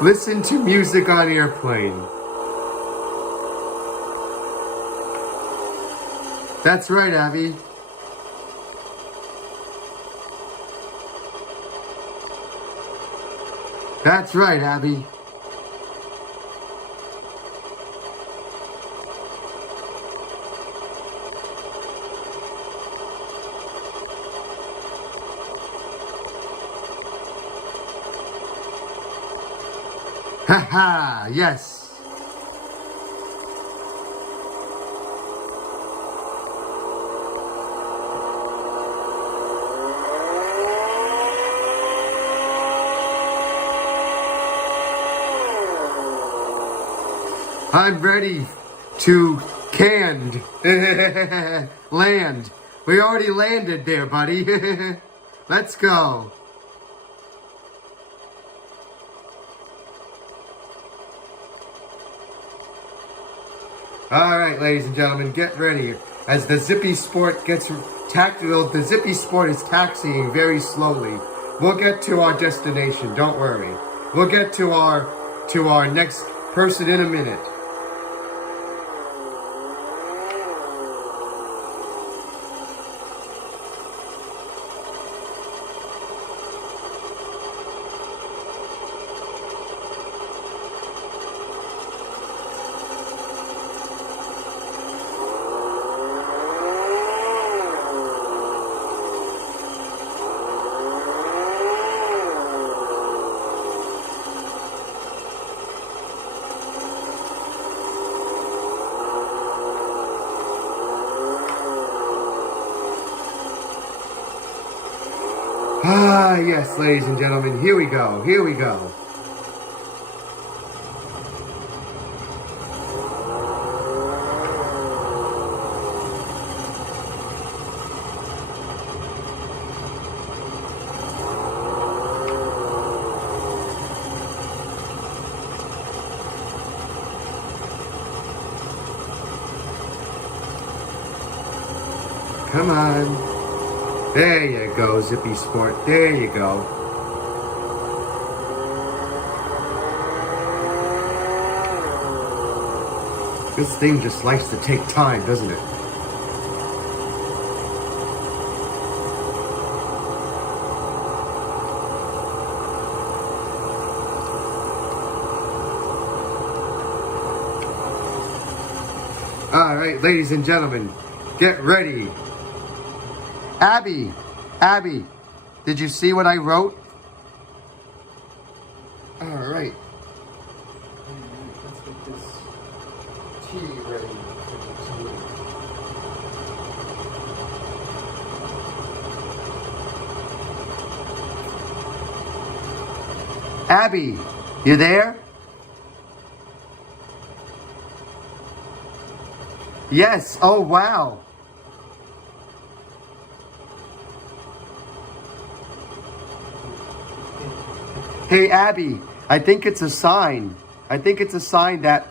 Listen to music on airplane. That's right, Abby. That's right, Abby. Ha, yes. I'm ready to canned land. We already landed there, buddy. Let's go. All right, ladies and gentlemen, get ready. As the Zippy Sport gets tactical, the Zippy Sport is taxiing very slowly. We'll get to our destination, don't worry. We'll get to our next person in a minute. Ah, yes, ladies and gentlemen, here we go, here we go. Come on. There you go, Zippy Sport. There you go. This thing just likes to take time, doesn't it? All right, ladies and gentlemen, get ready. Abby, did you see what I wrote? All right. Let's get this tea ready. Abby, you there? Yes, oh wow. Hey, Abby, I think it's a sign. I think it's a sign that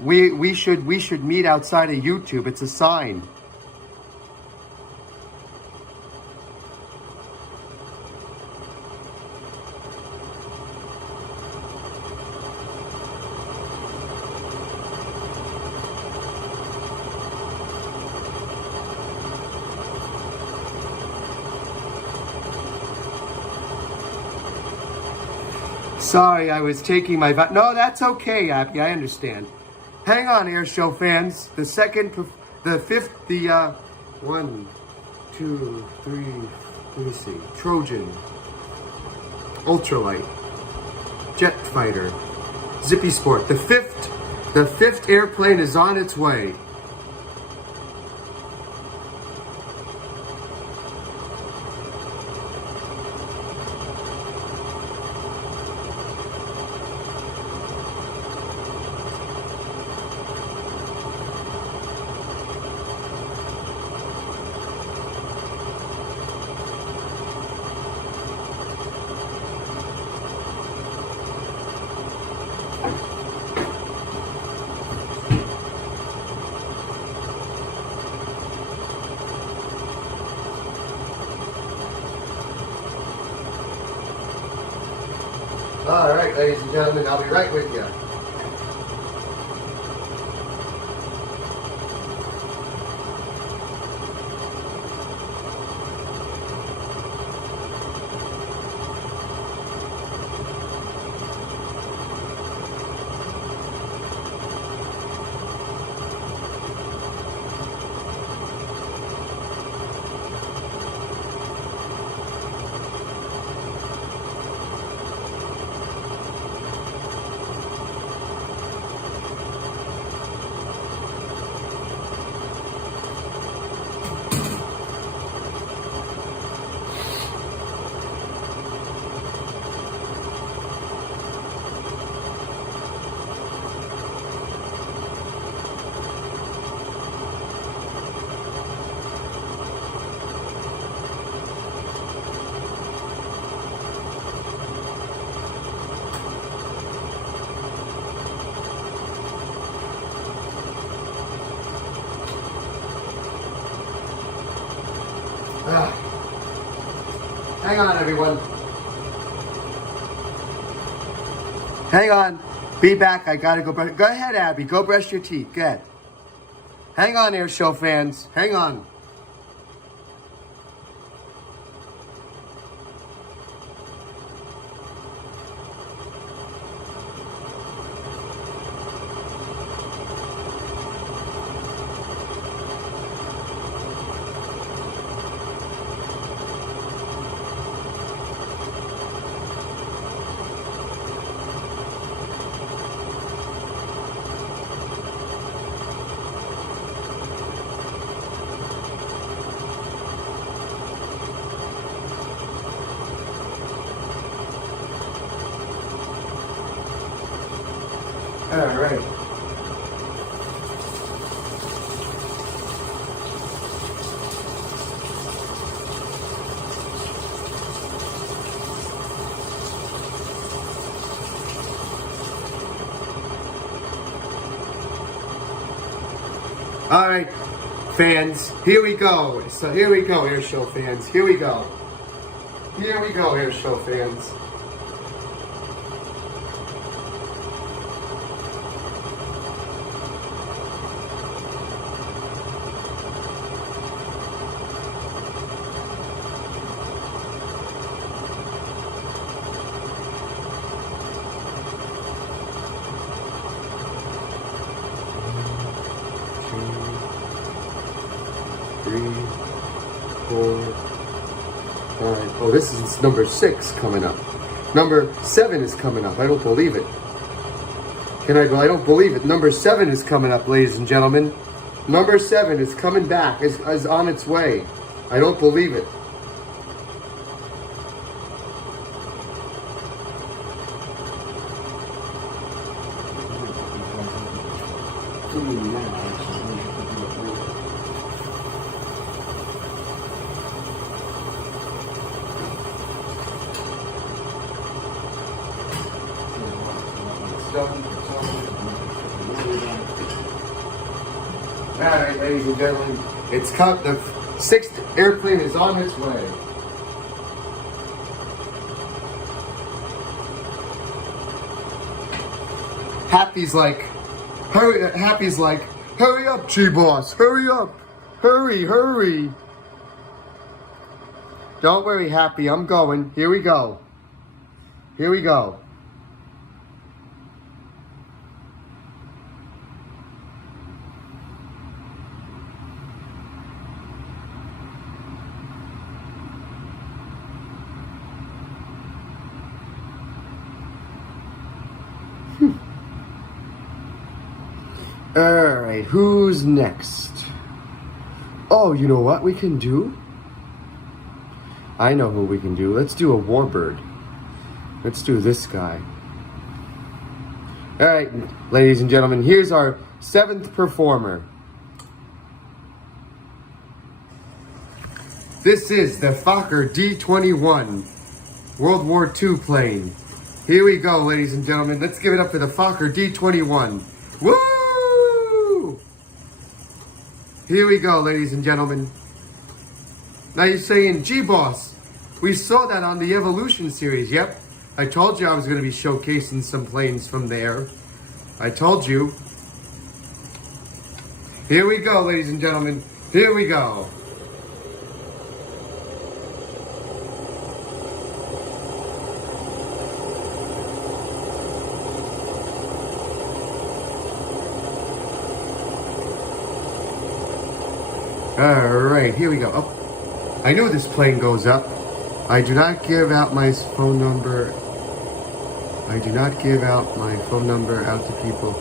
we should meet outside of YouTube. It's a sign. Sorry, I was taking my... No, that's okay, Abby. I understand. Hang on, AirShow fans. The fifth, one, two, three, let me see. Trojan, Ultralight, Jet Fighter, Zippy Sport. The fifth airplane is on its way. All right, ladies and gentlemen, I'll be right with you. Hang on, everyone. Hang on. Be back. I gotta go brush. Go ahead, Abby. Go brush your teeth. Go ahead. Hang on, AirShow fans. Hang on. All right. All right, fans, here we go. So here we go, AirShow fans. Here we go. Here we go, AirShow fans. Three, 4, 5. Oh, this is number 6 coming up. Number 7 is coming up. I don't believe it. Can I go? I don't believe it. Number 7 is coming up, ladies and gentlemen. Number 7 is coming back. Is on its way. I don't believe it. Alright, ladies and gentlemen, it's come. The 6th airplane is on its way. Happy's like, hurry! Happy's like, hurry up, G-Boss, hurry up, hurry, hurry. Don't worry, Happy, I'm going. Here we go. Here we go. Alright, who's next? Oh, you know what we can do? I know who we can do. Let's do a warbird. Let's do this guy. Alright, ladies and gentlemen, here's our 7th performer. This is the Fokker D-21 World War II plane. Here we go, ladies and gentlemen. Let's give it up for the Fokker D-21. Woo! Here we go, ladies and gentlemen. Now you're saying, G-Boss, we saw that on the Evolution series. Yep, I told you I was going to be showcasing some planes from there. I told you. Here we go, ladies and gentlemen. Here we go. Alright, here we go. Oh, I know this plane goes up. I do not give out my phone number. I do not give out my phone number out to people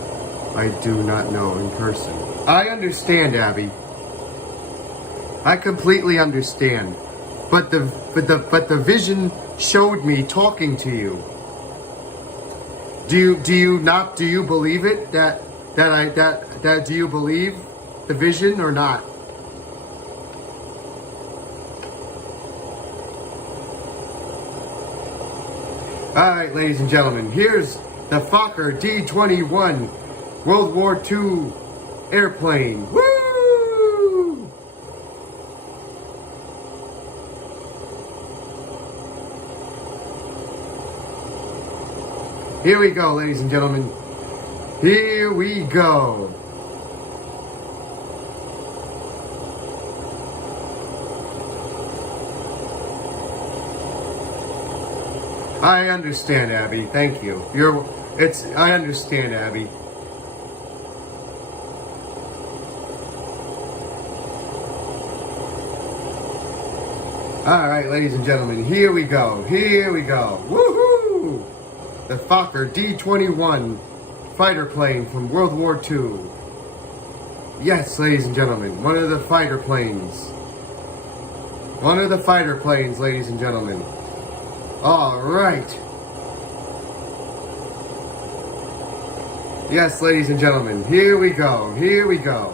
I do not know in person. I understand, Abby. I completely understand. But the vision showed me talking to you. Do you believe it? That do you believe the vision or not? Alright, ladies and gentlemen, here's the Fokker D-21 World War II airplane. Woo! Here we go, ladies and gentlemen. Here we go. I understand, Abby. Thank you. I understand, Abby. Alright, ladies and gentlemen, here we go. Here we go. Woohoo! The Fokker D-21 fighter plane from World War II. Yes, ladies and gentlemen, one of the fighter planes. One of the fighter planes, ladies and gentlemen. All right. Yes, ladies and gentlemen, here we go. Here we go.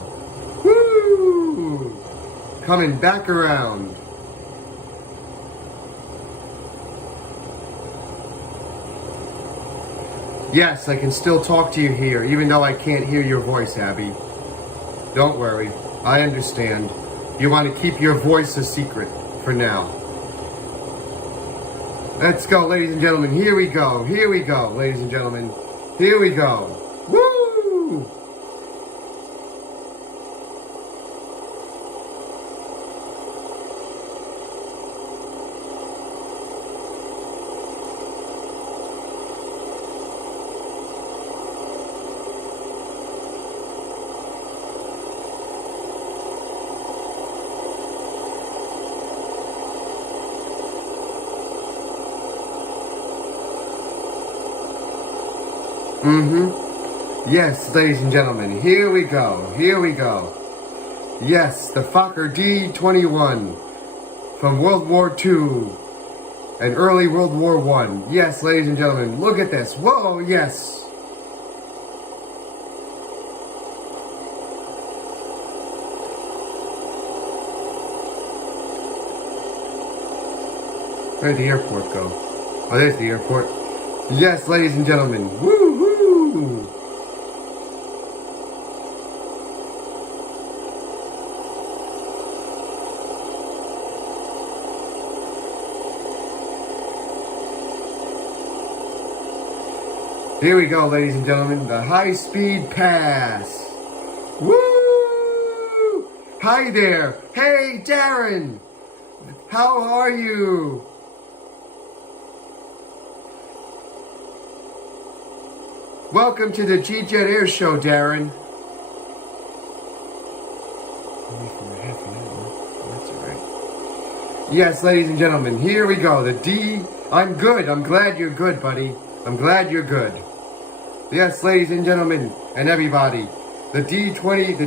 Woo! Coming back around. Yes, I can still talk to you here, even though I can't hear your voice, Abby. Don't worry. I understand. You want to keep your voice a secret for now. Let's go, ladies and gentlemen. Here we go. Here we go, ladies and gentlemen. Here we go. Woo! Yes, ladies and gentlemen, here we go. Here we go. Yes, the Fokker D-21 from World War II and early World War I. Yes, ladies and gentlemen, look at this. Whoa, yes. Where'd the airport go? Oh, there's the airport. Yes, ladies and gentlemen. Woo-hoo! Here we go, ladies and gentlemen. The high-speed pass. Woo! Hi there. Hey, Darren. How are you? Welcome to the G-Jet Air Show, Darren. Only for half an hour. That's all right. Yes, ladies and gentlemen, here we go. The D. I'm good. I'm glad you're good, buddy. I'm glad you're good. Yes, ladies and gentlemen, and everybody. The D-20,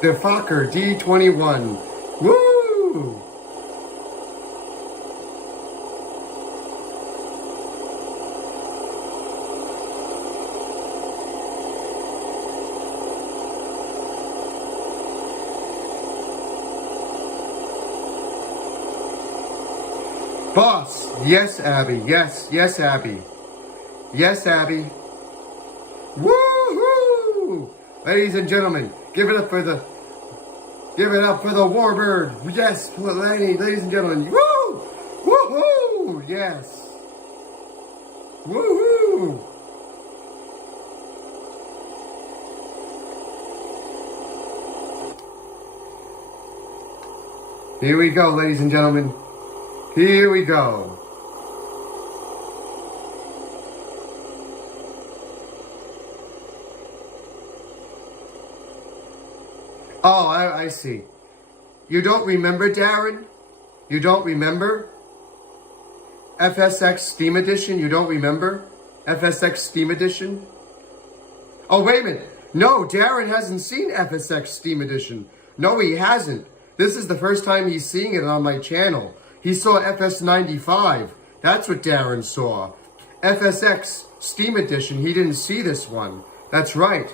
the Fokker D-21. Woo! Boss, yes, Abby, yes, Abby. Yes, Abby. Woohoo! Ladies and gentlemen, give it up for the Warbird. Yes, ladies and gentlemen. Woo! Woohoo! Yes. Woohoo! Here we go, ladies and gentlemen. Here we go. Oh, I see. You don't remember, Darren? You don't remember? FSX Steam Edition? You don't remember? FSX Steam Edition? Oh, wait a minute. No, Darren hasn't seen FSX Steam Edition. No, he hasn't. This is the first time he's seeing it on my channel. He saw FS95. That's what Darren saw. FSX Steam Edition, he didn't see this one. That's right.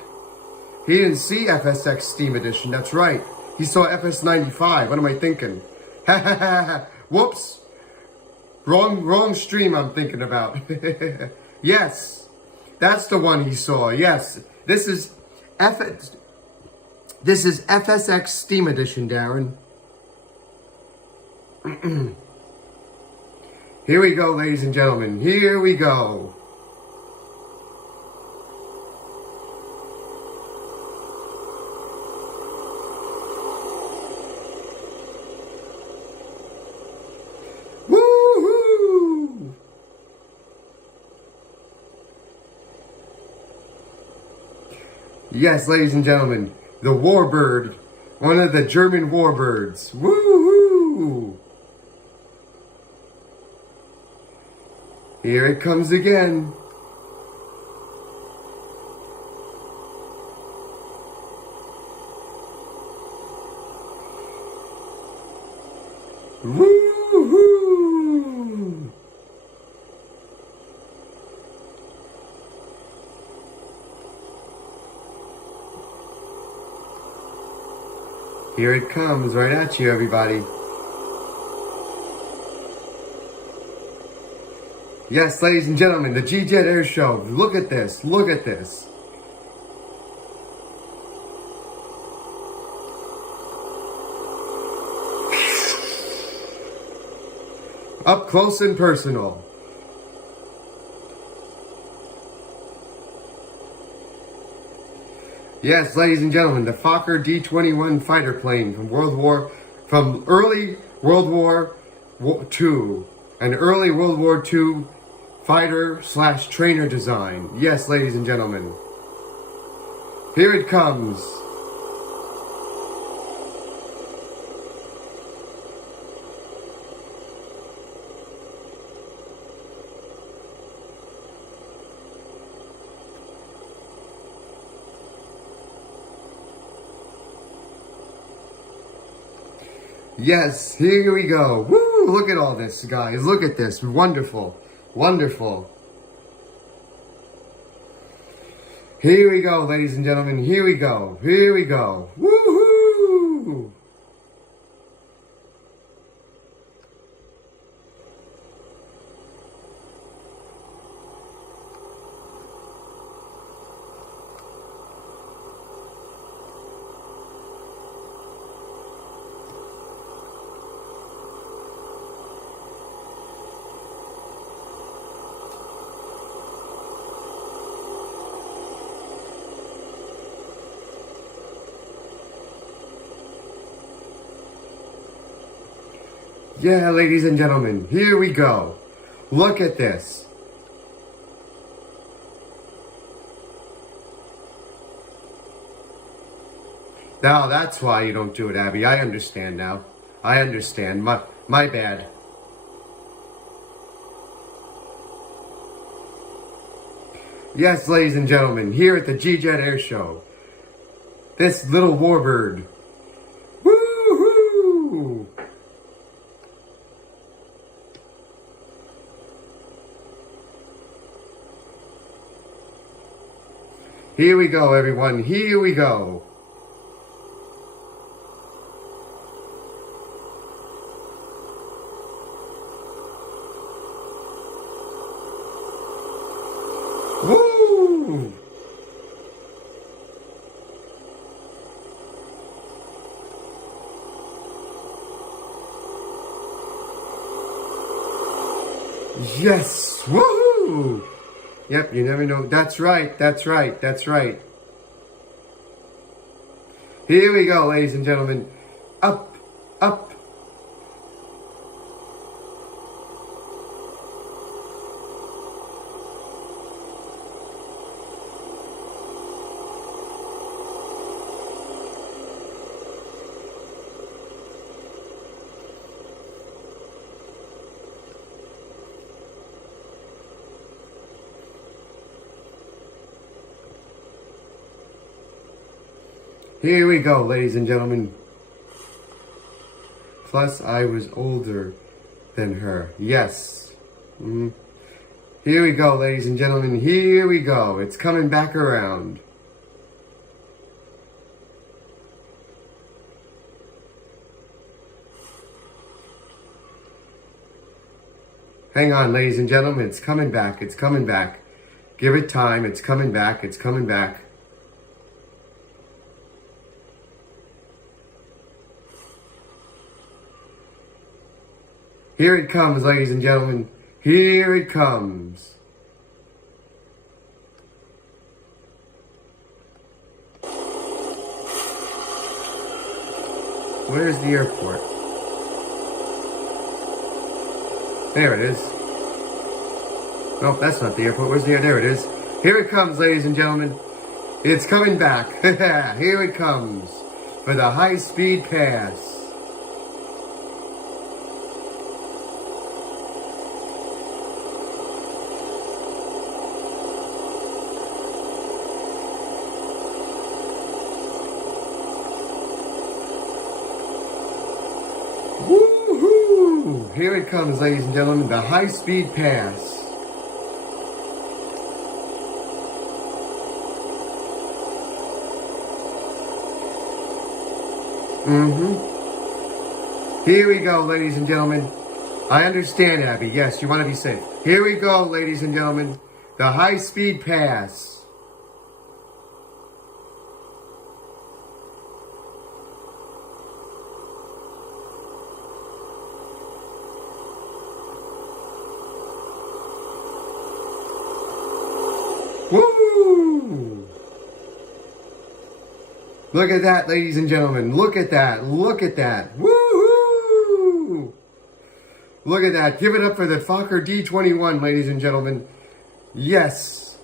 He didn't see FSX Steam Edition. That's right. He saw FS95. What am I thinking? Ha ha ha ha. Whoops. Wrong stream I'm thinking about. Yes. That's the one he saw. Yes. This is FSX Steam Edition, Darren. Here we go, ladies and gentlemen. Here we go. Woohoo! Yes, ladies and gentlemen, the warbird, one of the German warbirds. Woohoo! Here it comes again. Woohoo! Here it comes right at you, everybody. Yes, ladies and gentlemen, the G-Jet AirShow. Look at this. Look at this. Up close and personal. Yes, ladies and gentlemen, the Fokker D-21 fighter plane from early World War II, an early World War II fighter/trainer design. Yes, ladies and gentlemen. Here it comes. Yes, here we go. Woo! Look at all this, guys. Look at this. Wonderful. Wonderful. Here we go, ladies and gentlemen. Here we go. Here we go. Woohoo! Yeah, ladies and gentlemen, here we go. Look at this. Now, that's why you don't do it, Abby. I understand now. I understand. My bad. Yes, ladies and gentlemen, here at the G-Jet AirShow, this little warbird. Woo-hoo! Here we go, everyone. Here we go. Woo! Yes! Woohoo! Yep, you never know. That's right, that's right, that's right. Here we go, ladies and gentlemen. Up, up. Here we go, ladies and gentlemen. Plus, I was older than her. Yes. Here we go, ladies and gentlemen. Here we go. It's coming back around. Hang on, ladies and gentlemen. It's coming back. It's coming back. Give it time. It's coming back. It's coming back. Here it comes, ladies and gentlemen. Here it comes. Where's the airport? There it is. Oh, that's not the airport. Where's the airport? There it is. Here it comes, ladies and gentlemen. It's coming back. Here it comes for the high-speed pass. Woohoo! Here it comes, ladies and gentlemen, the high-speed pass. Here we go, ladies and gentlemen. I understand, Abby. Yes, you want to be safe. Here we go, ladies and gentlemen, the high-speed pass. Woo! Look at that, ladies and gentlemen. Look at that. Look at that. Woohoo! Look at that. Give it up for the Fokker D21, ladies and gentlemen. Yes.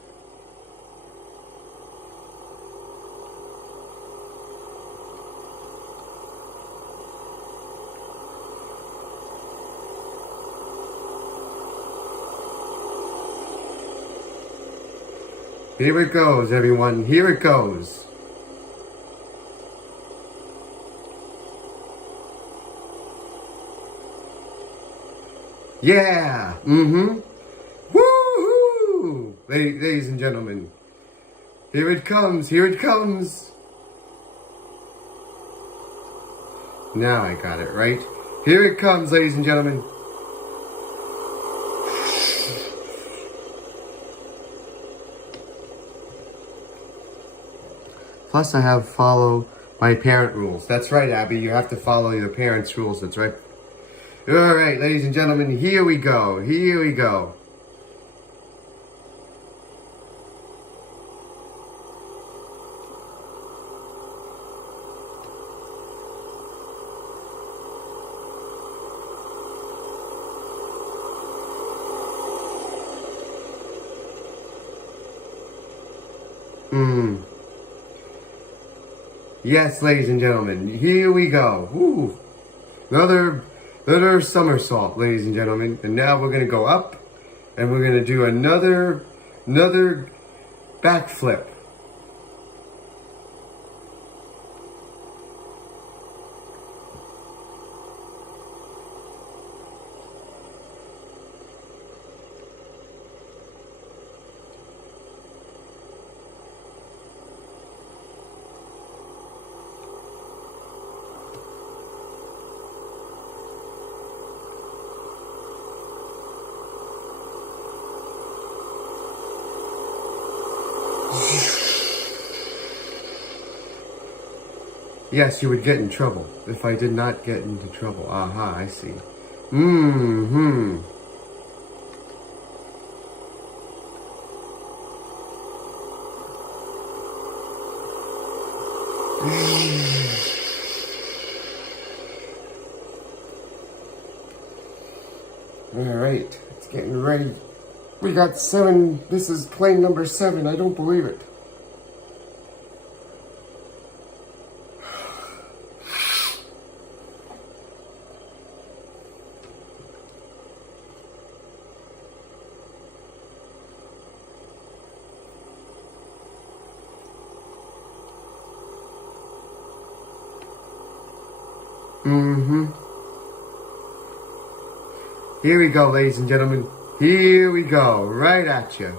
Here it goes, everyone. Here it goes. Yeah. Woohoo! Ladies and gentlemen. Here it comes. Here it comes. Now I got it, right? Here it comes, ladies and gentlemen. Plus, I have follow my parent rules. That's right, Abby. You have to follow your parents' rules. That's right. All right, ladies and gentlemen, here we go. Here we go. Yes, ladies and gentlemen, here we go. Woo. Another somersault, ladies and gentlemen. And now we're going to go up, and we're going to do another backflip. Yes, you would get in trouble if I did not get into trouble. Aha, I see. Alright, it's getting ready. We got 7. This is plane number 7. I don't believe it. Here we go, ladies and gentlemen. Here we go. Right at you.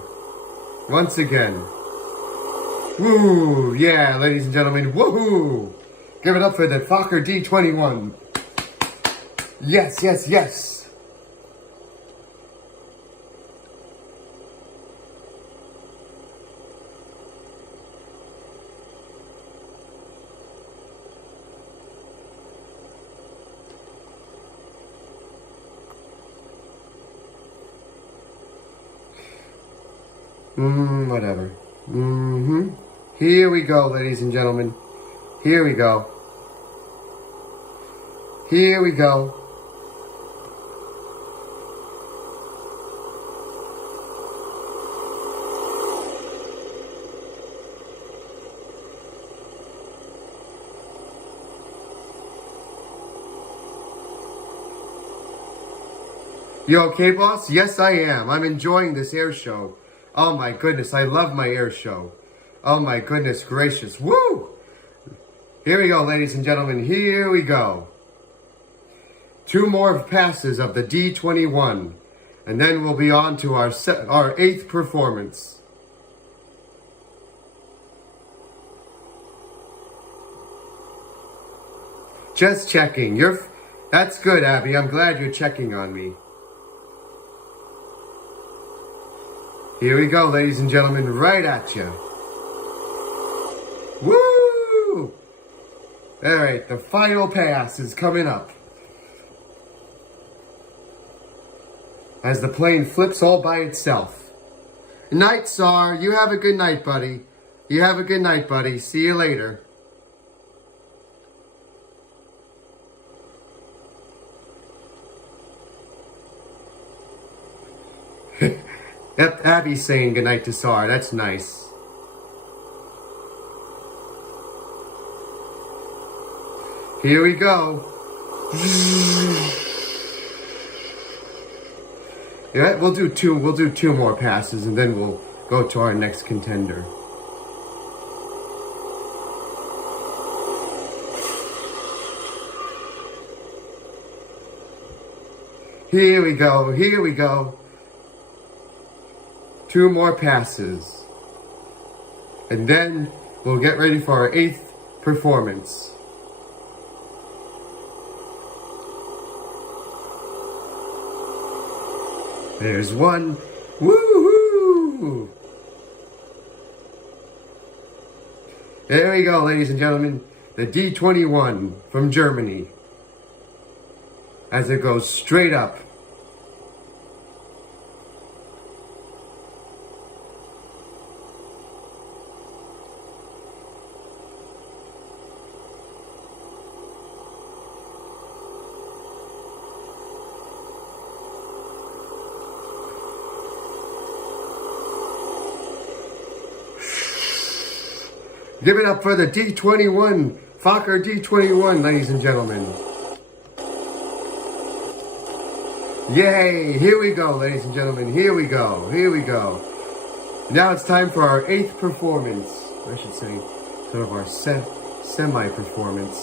Once again. Woo! Yeah, ladies and gentlemen. Woohoo! Give it up for the Fokker D21. Yes, yes, yes. Whatever. Here we go, ladies and gentlemen. Here we go. Here we go. You okay, boss? Yes, I am. I'm enjoying this air show. Oh my goodness, I love my air show. Oh my goodness gracious. Woo! Here we go, ladies and gentlemen. Here we go. 2 more passes of the D21. And then we'll be on to our 8th performance. Just checking. That's good, Abby. I'm glad you're checking on me. Here we go, ladies and gentlemen, right at you. Woo! Alright, the final pass is coming up. As the plane flips all by itself. Night, Sar. You have a good night, buddy. You have a good night, buddy. See you later. Abby's saying goodnight to Sar. That's nice. Here we go. Yeah, we'll do two more passes and then we'll go to our next contender. Here we go. Here we go. 2 more passes. And then we'll get ready for our 8th performance. There's one. Woohoo! There we go, ladies and gentlemen. The D21 from Germany. As it goes straight up. Give it up for the D21, Fokker D21, ladies and gentlemen. Yay! Here we go, ladies and gentlemen. Here we go. Here we go. Now it's time for our 8th performance. I should say, sort of our semi-performance.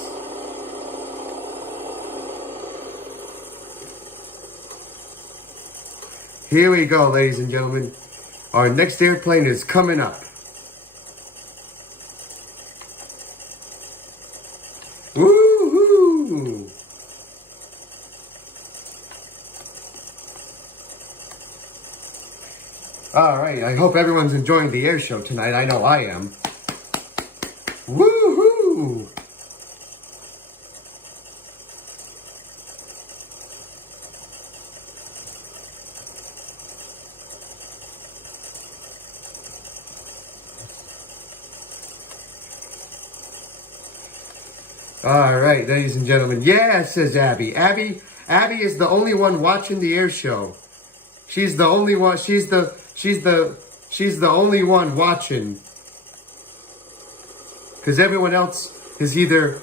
Here we go, ladies and gentlemen. Our next airplane is coming up. Woohoo! Alright, I hope everyone's enjoying the air show tonight. I know I am. Woohoo! All right, ladies and gentlemen. Yeah, says Abby. Abby is the only one watching the air show. She's the only one. She's the only one watching. Because everyone else is either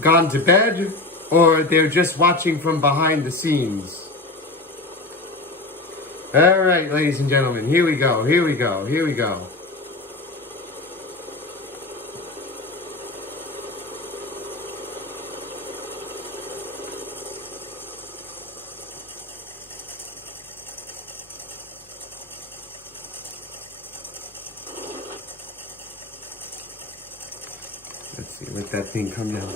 gone to bed or they're just watching from behind the scenes. All right, ladies and gentlemen. Here we go. Here we go. Here we go. Let's see, let that thing come down.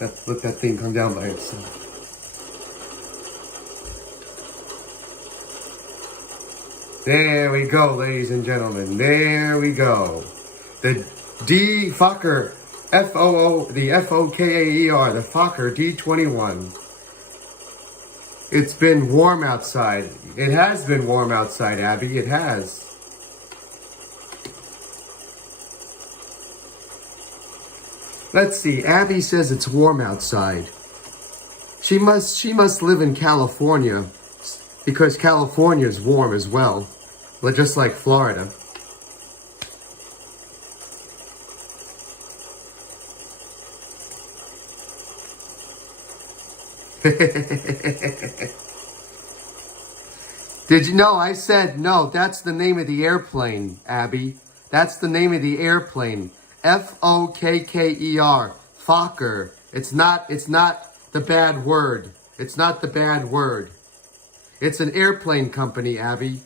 Let that thing come down by itself. There we go, ladies and gentlemen. There we go. The D Fokker, F-O-O, the F-O-K-A-E-R, the Fokker D21. It's been warm outside. It has been warm outside, Abby. It has. Let's see. Abby says it's warm outside. She must live in California because California is warm as well, just like Florida. Did you know? I said no. That's the name of the airplane, Abby. That's the name of the airplane. F-O-K-K-E-R. Fokker. It's not the bad word. It's not the bad word. It's an airplane company, Abby.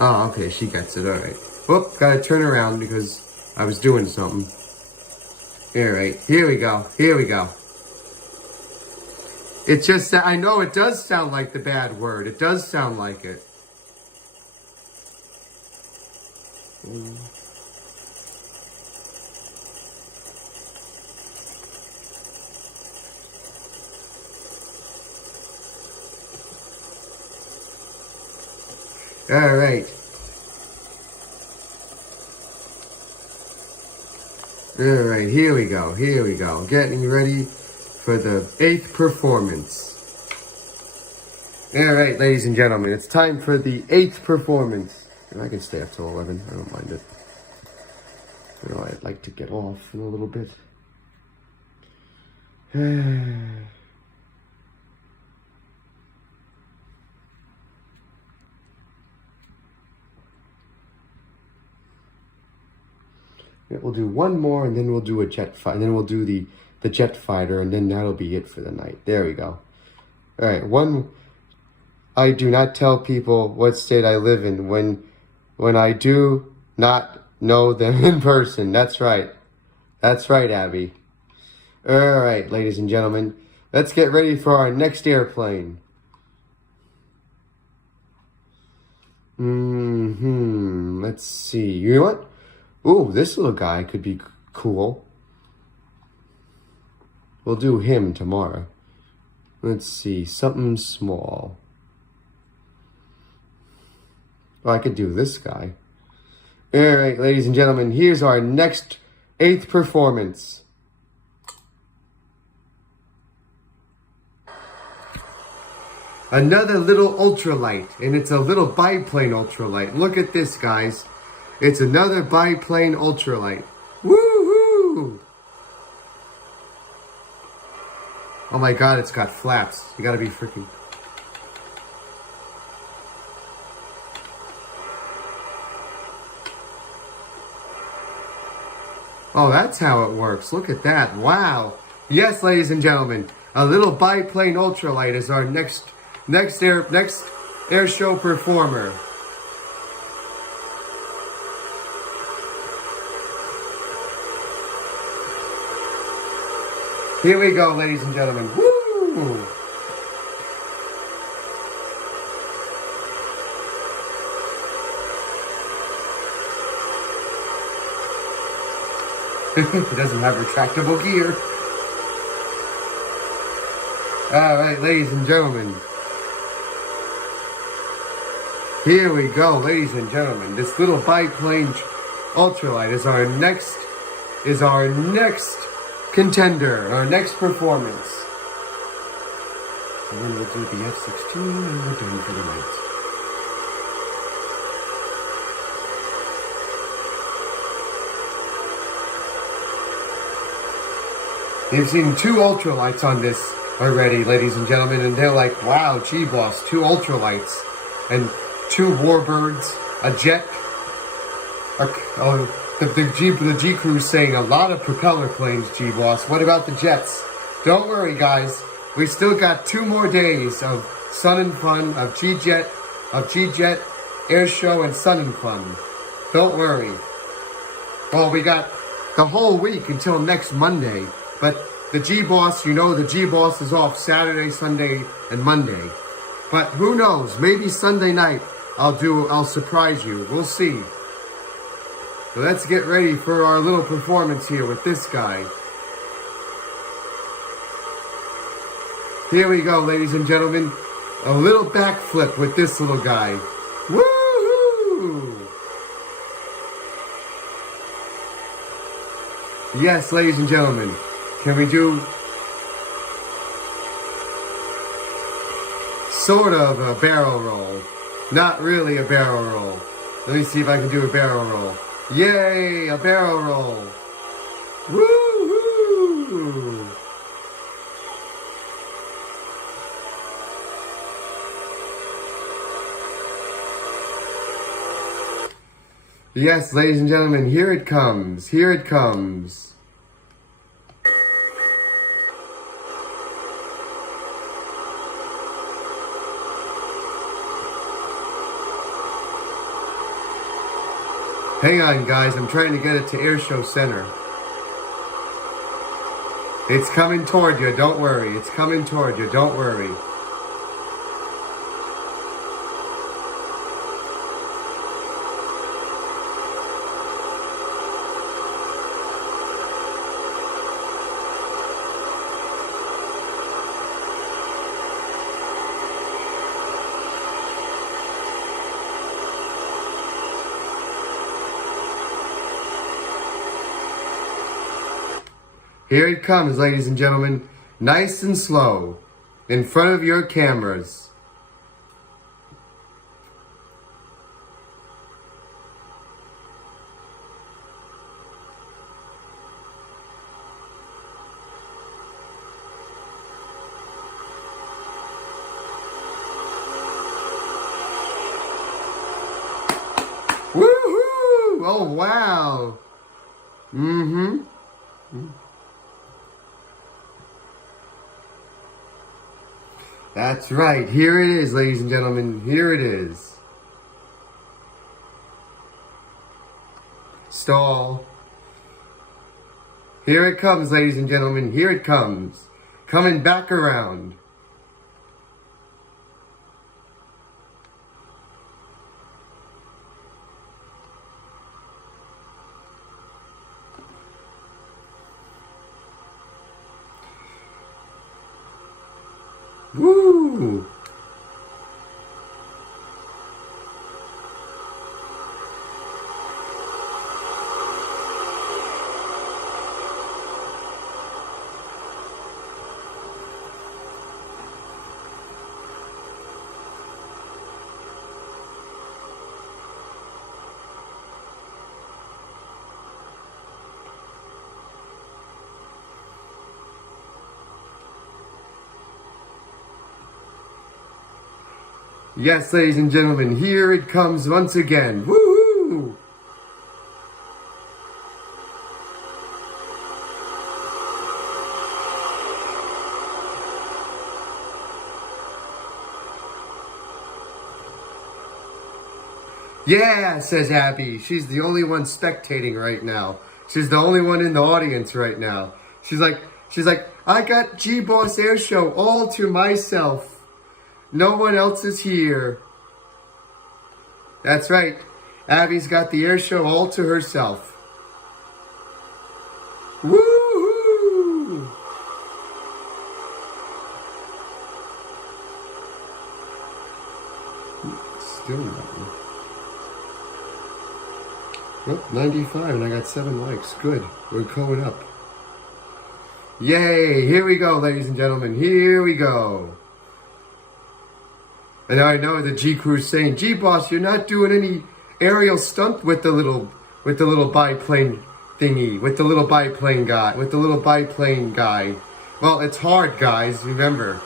Oh, okay, she gets it, alright. Whoop, gotta turn around because I was doing something. Alright, here we go, here we go. It just, I know it does sound like the bad word. It does sound like it. All right. All right, here we go. Here we go. Getting ready for the 8th performance. All right, ladies and gentlemen, it's time for the 8th performance. And I can stay up till 11. I don't mind it. You know, I'd like to get off in a little bit. We'll do one more, and then we'll do a jet fight. And then we'll do the jet fighter, and then that'll be it for the night. There we go. All right, one. I do not tell people what state I live in when I do not know them in person. That's right. That's right, Abby. All right, ladies and gentlemen, let's get ready for our next airplane. Let's see. You know what? Ooh, this little guy could be cool. We'll do him tomorrow. Let's see, something small. Oh, I could do this guy. All right, ladies and gentlemen, here's our next 8th performance. Another little ultralight, and it's a little biplane ultralight. Look at this, guys. It's another biplane ultralight. Woohoo! Oh my god, it's got flaps. You gotta be freaking... Oh, that's how it works. Look at that. Wow. Yes, ladies and gentlemen, a little biplane ultralight is our next air show performer. Here we go, ladies and gentlemen. Woo! It doesn't have retractable gear. All right, ladies and gentlemen. Here we go, ladies and gentlemen. This little biplane ultralight is our next contender, our next performance. And then we'll do the F-16 and we're done for the night. You've seen 2 ultralights on this already, ladies and gentlemen, and they're like, wow, gee boss, 2 ultralights and 2 warbirds, a jet. The G crew's saying a lot of propeller planes, gee boss. What about the jets? Don't worry, guys. We still got 2 more days of sun and fun, of G-Jet, AirShow, and sun and fun. Don't worry. Well, we got the whole week until next Monday. But the G-Boss, you know the G-Boss is off Saturday, Sunday, and Monday. But who knows? Maybe Sunday night I'll surprise you. We'll see. So let's get ready for our little performance here with this guy. Here we go, ladies and gentlemen. A little backflip with this little guy. Woohoo! Yes, ladies and gentlemen. Can we do sort of a barrel roll? Not really a barrel roll. Let me see if I can do a barrel roll. Yay, a barrel roll. Woo-hoo! Yes, ladies and gentlemen, here it comes. Here it comes. Hang on, guys. I'm trying to get it to AirShow Center. It's coming toward you. Don't worry. It's coming toward you. Don't worry. Here it comes, ladies and gentlemen, nice and slow, in front of your cameras. Woohoo! Oh, wow. Mm-hmm. That's right. Here it is, ladies and gentlemen. Here it is. Stall. Here it comes, ladies and gentlemen. Here it comes. Coming back around. Woo! Yes, ladies and gentlemen, here it comes once again. Woohoo! Yeah, says Abby. She's the only one spectating right now. She's the only one in the audience right now. She's like, I got G-Boss AirShow all to myself. No one else is here. That's right. Abby's got the AirShow all to herself. Woohoo! Still not. Oh, 95, and I got 7 likes. Good. We're going up. Yay! Here we go, ladies and gentlemen. Here we go. And I know the G Crew's saying, "G Boss, you're not doing any aerial stunt with the little biplane thingy, with the little biplane guy." Well, it's hard, guys. Remember.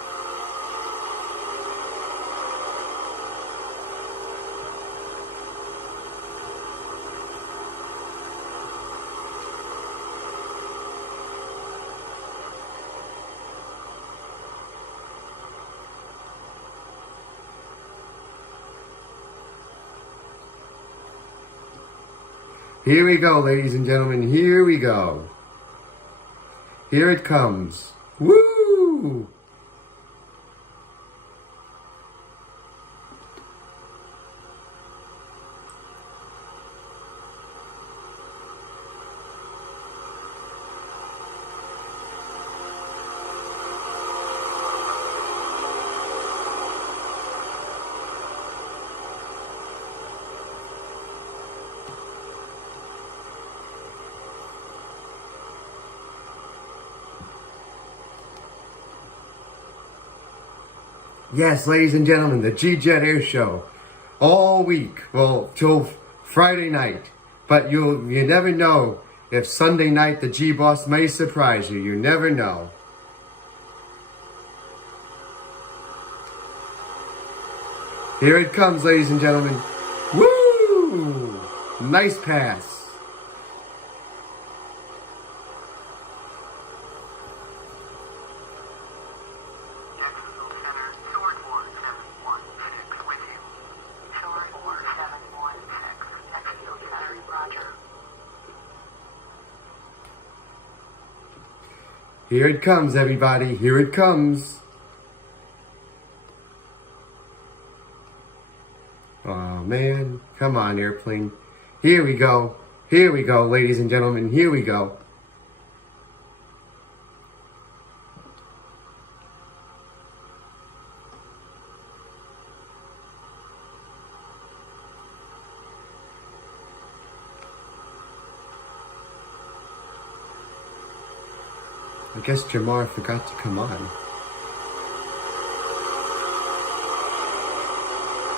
Here we go, ladies and gentlemen. Here we go. Here it comes. Woo! Yes, ladies and gentlemen, the G-Jet Air Show. All week, well, till Friday night. But you never know if Sunday night the G-Boss may surprise you. You never know. Here it comes, ladies and gentlemen. Woo! Nice pass. Here it comes, everybody. Here it comes. Oh, man. Come on, airplane. Here we go. Here we go, ladies and gentlemen. Here we go. I guess Jamar forgot to come on.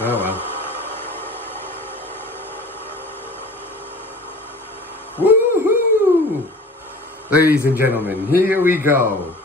Oh well. Woohoo! Ladies and gentlemen, here we go.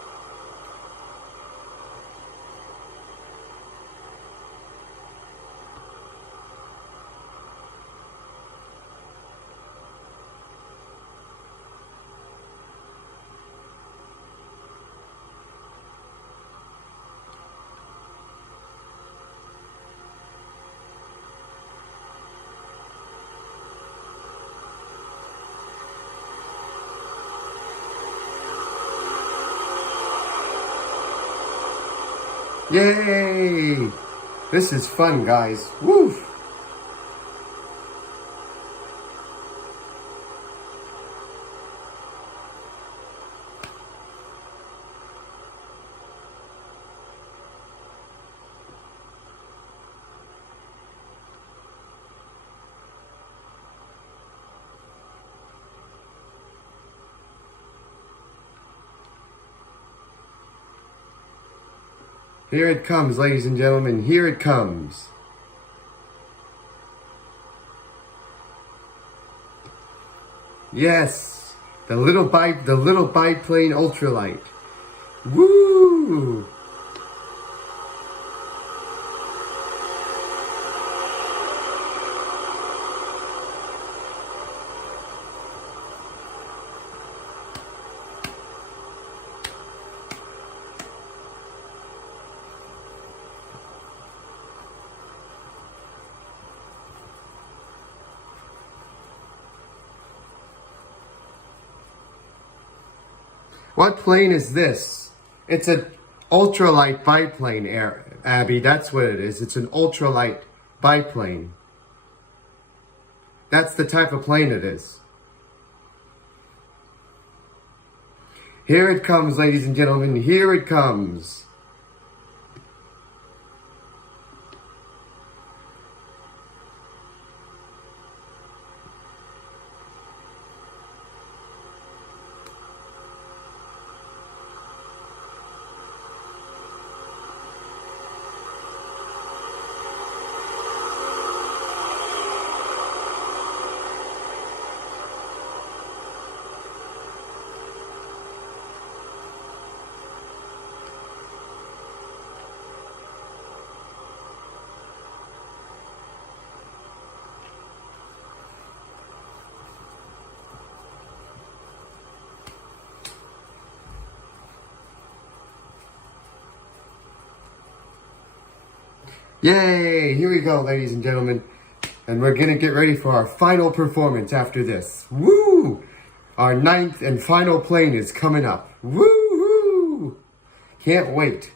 Yay! This is fun, guys. Woo! Here it comes, ladies and gentlemen. Here it comes. Yes, the little biplane ultralight. Woo! What plane is this? It's an ultralight biplane, Abby. That's what it is. It's an ultralight biplane. That's the type of plane it is. Here it comes, ladies and gentlemen. Here it comes. Yay! Here we go, ladies and gentlemen. And we're gonna get ready for our final performance after this. Woo! Our 9th and final plane is coming up. Woo-hoo! Can't wait.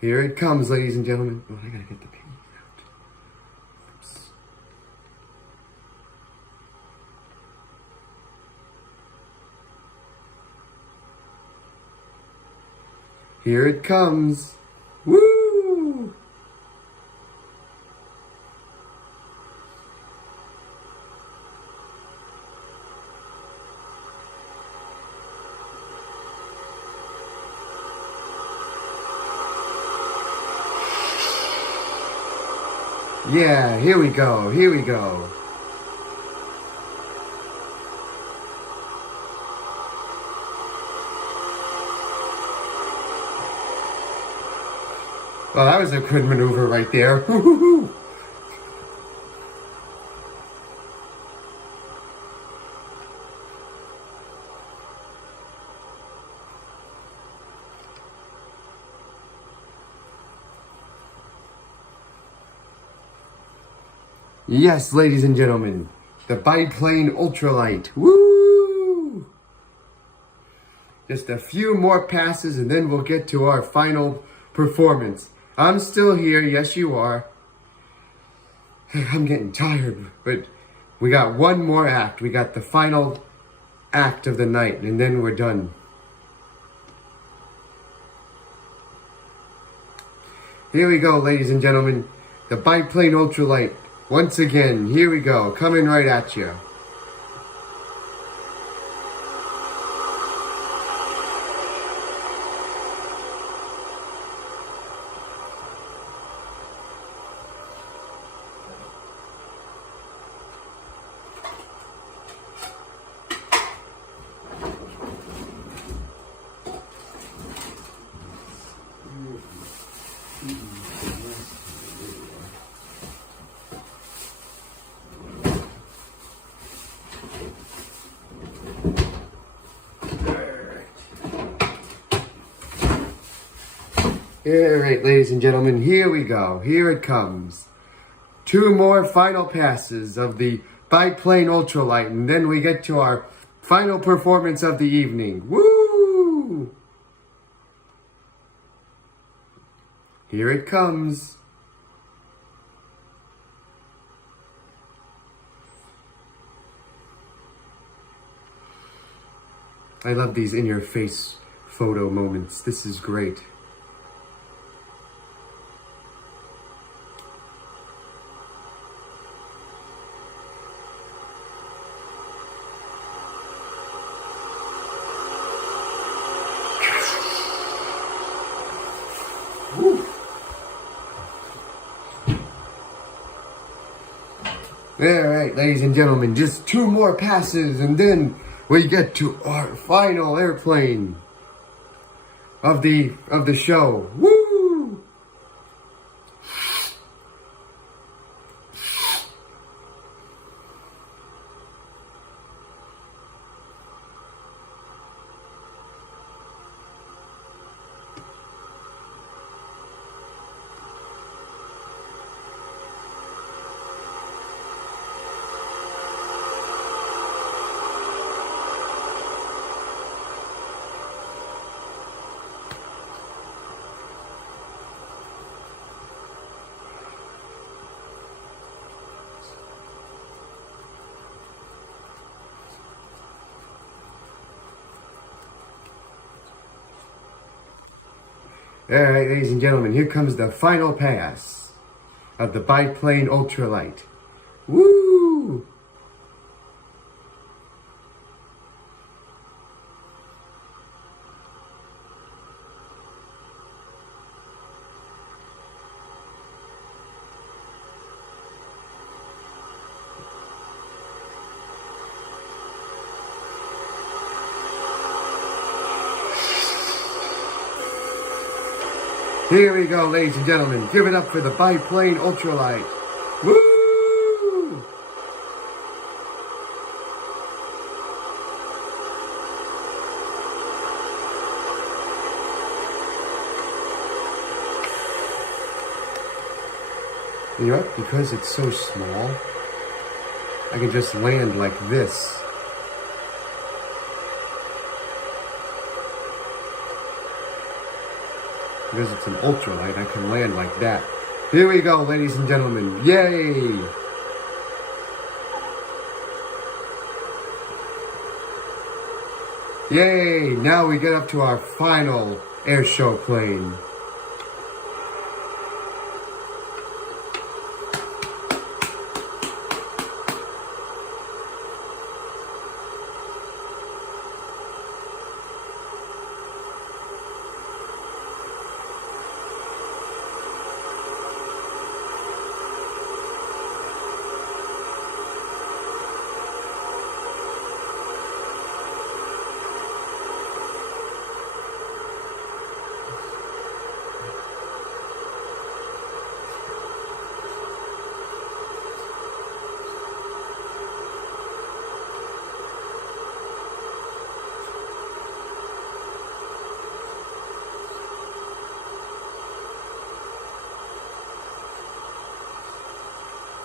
Here it comes, ladies and gentlemen. Oh, I gotta get the pin out. Oops. Here it comes. Woo! Yeah, here we go, here we go. Well, that was a good maneuver right there. Woo-hoo-hoo. Yes, ladies and gentlemen, the biplane ultralight. Woo! Just a few more passes and then we'll get to our final performance. I'm still here, yes you are. I'm getting tired, but we got one more act. We got the final act of the night and then we're done. Here we go, ladies and gentlemen, the biplane ultralight. Once again, here we go, coming right at you. Alright, ladies and gentlemen, here we go. Here it comes. 2 more final passes of the biplane ultralight, and then we get to our final performance of the evening. Woo! Here it comes. I love these in-your-face photo moments. This is great. Alright, ladies and gentlemen, just 2 more passes and then we get to our final airplane of the show. Woo! Alright, ladies and gentlemen, here comes the final pass of the biplane ultralight. Woo! Here we go, ladies and gentlemen. Give it up for the biplane ultralight. Woo! You know what? Because it's so small, I can just land like this. Because it's an ultralight, I can land like that. Here we go, ladies and gentlemen. Yay! Yay! Now we get up to our final airshow plane.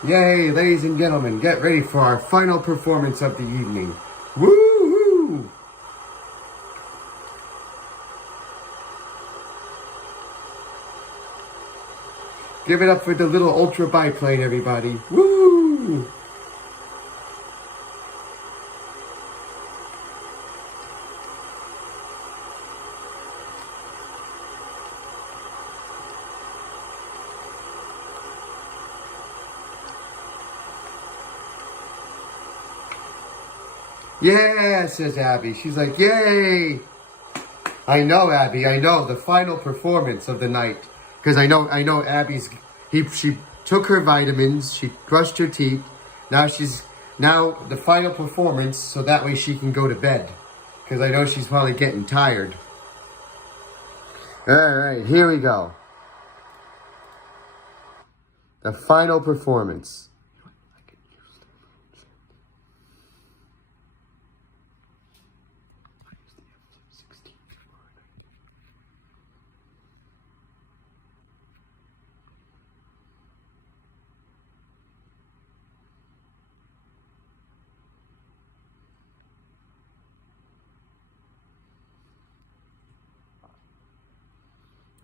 Yay, ladies and gentlemen, get ready for our final performance of the evening. Woo-hoo! Give it up for the little ultra biplane, everybody. Woo! Yeah, says Abby. She's like, yay! I know, Abby. I know the final performance of the night, because I know Abby's. She took her vitamins. She brushed her teeth. Now the final performance, so that way she can go to bed, because I know she's probably getting tired. All right, here we go. The final performance.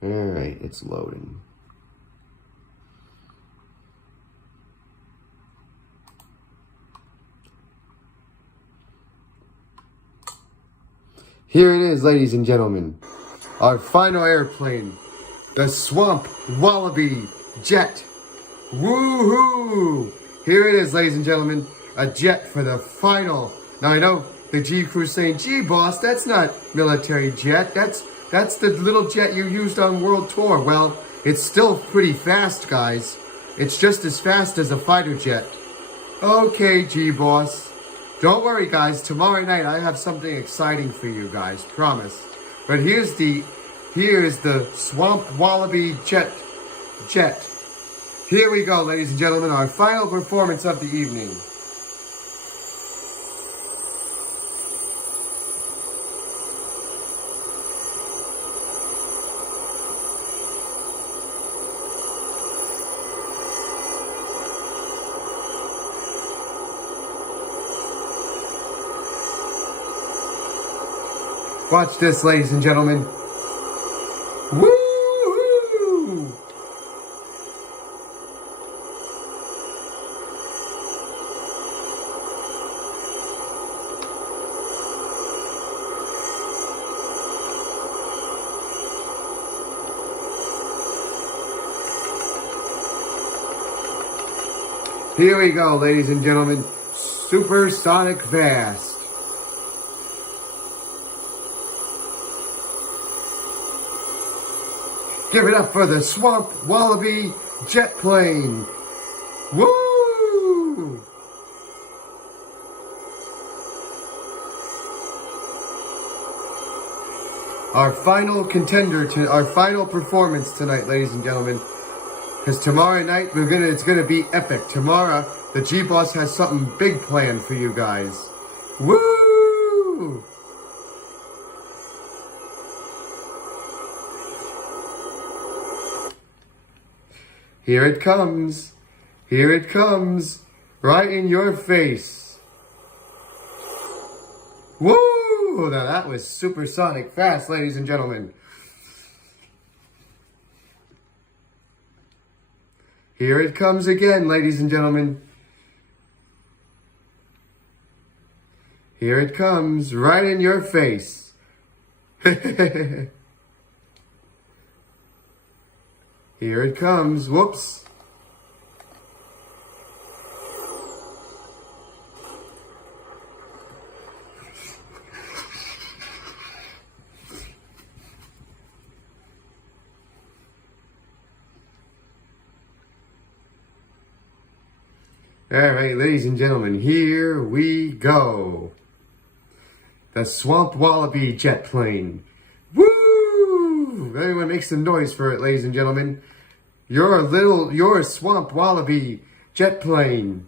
Alright, it's loading. Here it is, ladies and gentlemen. Our final airplane. The Swamp Wallaby Jet. Woohoo! Here it is, ladies and gentlemen. A jet for the final. Now I know the G crew's saying, gee boss, that's not military jet. That's the little jet you used on World Tour. Well, it's still pretty fast, guys. It's just as fast as a fighter jet. Okay, G-Boss. Don't worry, guys. Tomorrow night, I have something exciting for you guys. Promise. But here's the Swamp Wallaby Jet. Here we go, ladies and gentlemen. Our final performance of the evening. Watch this, ladies and gentlemen. Woo-hoo! Here we go, ladies and gentlemen. Supersonic fast. Give it up for the Swamp Wallaby jet plane. Woo! our final contender to our final performance tonight, ladies and gentlemen. Because tomorrow night it's gonna be epic. Tomorrow the G-Boss has something big planned for you guys. Woo! Here it comes. Here it comes. Right in your face. Woo! Now that was supersonic fast, ladies and gentlemen. Here it comes again, ladies and gentlemen. Here it comes, right in your face. Here it comes. Whoops. All right, ladies and gentlemen, here we go. The Swamp Wallaby jet plane. Woo! Everyone make some noise for it, ladies and gentlemen. Your Swamp Wallaby jet plane.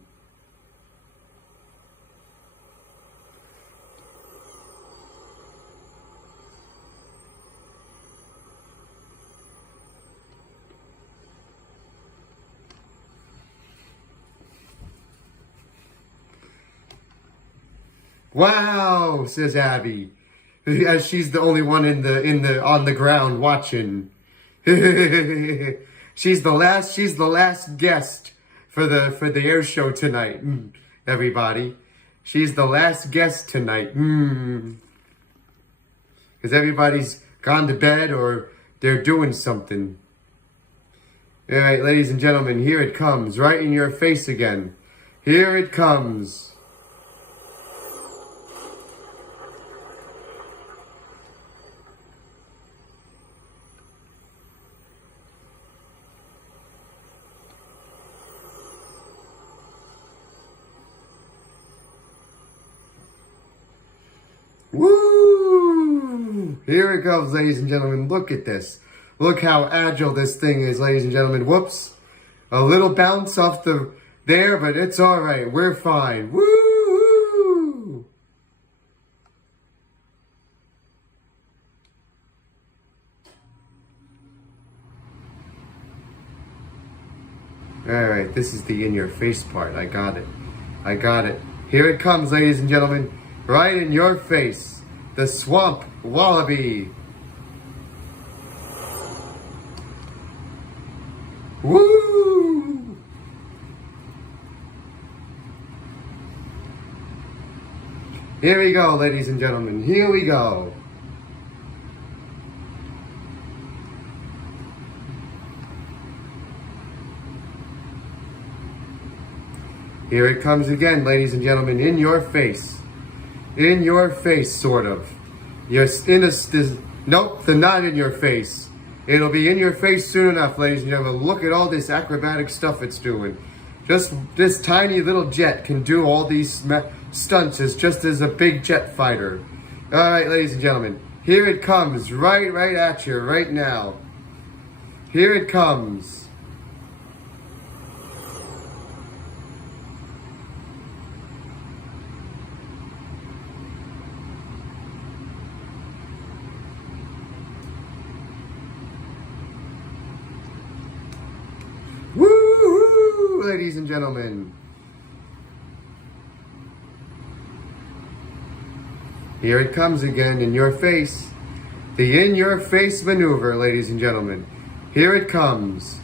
Wow, says Abby, as she's the only one on the ground watching. She's the last guest for the air show tonight. Everybody, she's the last guest tonight. Because everybody's gone to bed or they're doing something. All right, ladies and gentlemen, here it comes, right in your face again. Here it comes. Woo! Here it goes, ladies and gentlemen. Look at this. Look how agile this thing is, ladies and gentlemen. Whoops. A little bounce off there, but it's all right. We're fine. Woo! All right, this is the in-your-face part. I got it. I got it. Here it comes, ladies and gentlemen. Right in your face, the Swamp Wallaby. Woo! Here we go, ladies and gentlemen. Here we go. Here it comes again, ladies and gentlemen, in your face. In your face, sort of. Nope, they're not in your face. It'll be in your face soon enough, ladies and gentlemen. Look at all this acrobatic stuff it's doing. Just this tiny little jet can do all these stunts just as a big jet fighter. All right, ladies and gentlemen. Here it comes, right at you, right now. Here it comes. Woo-hoo, ladies and gentlemen. Here it comes again, in your face. The in-your-face maneuver, ladies and gentlemen. Here it comes.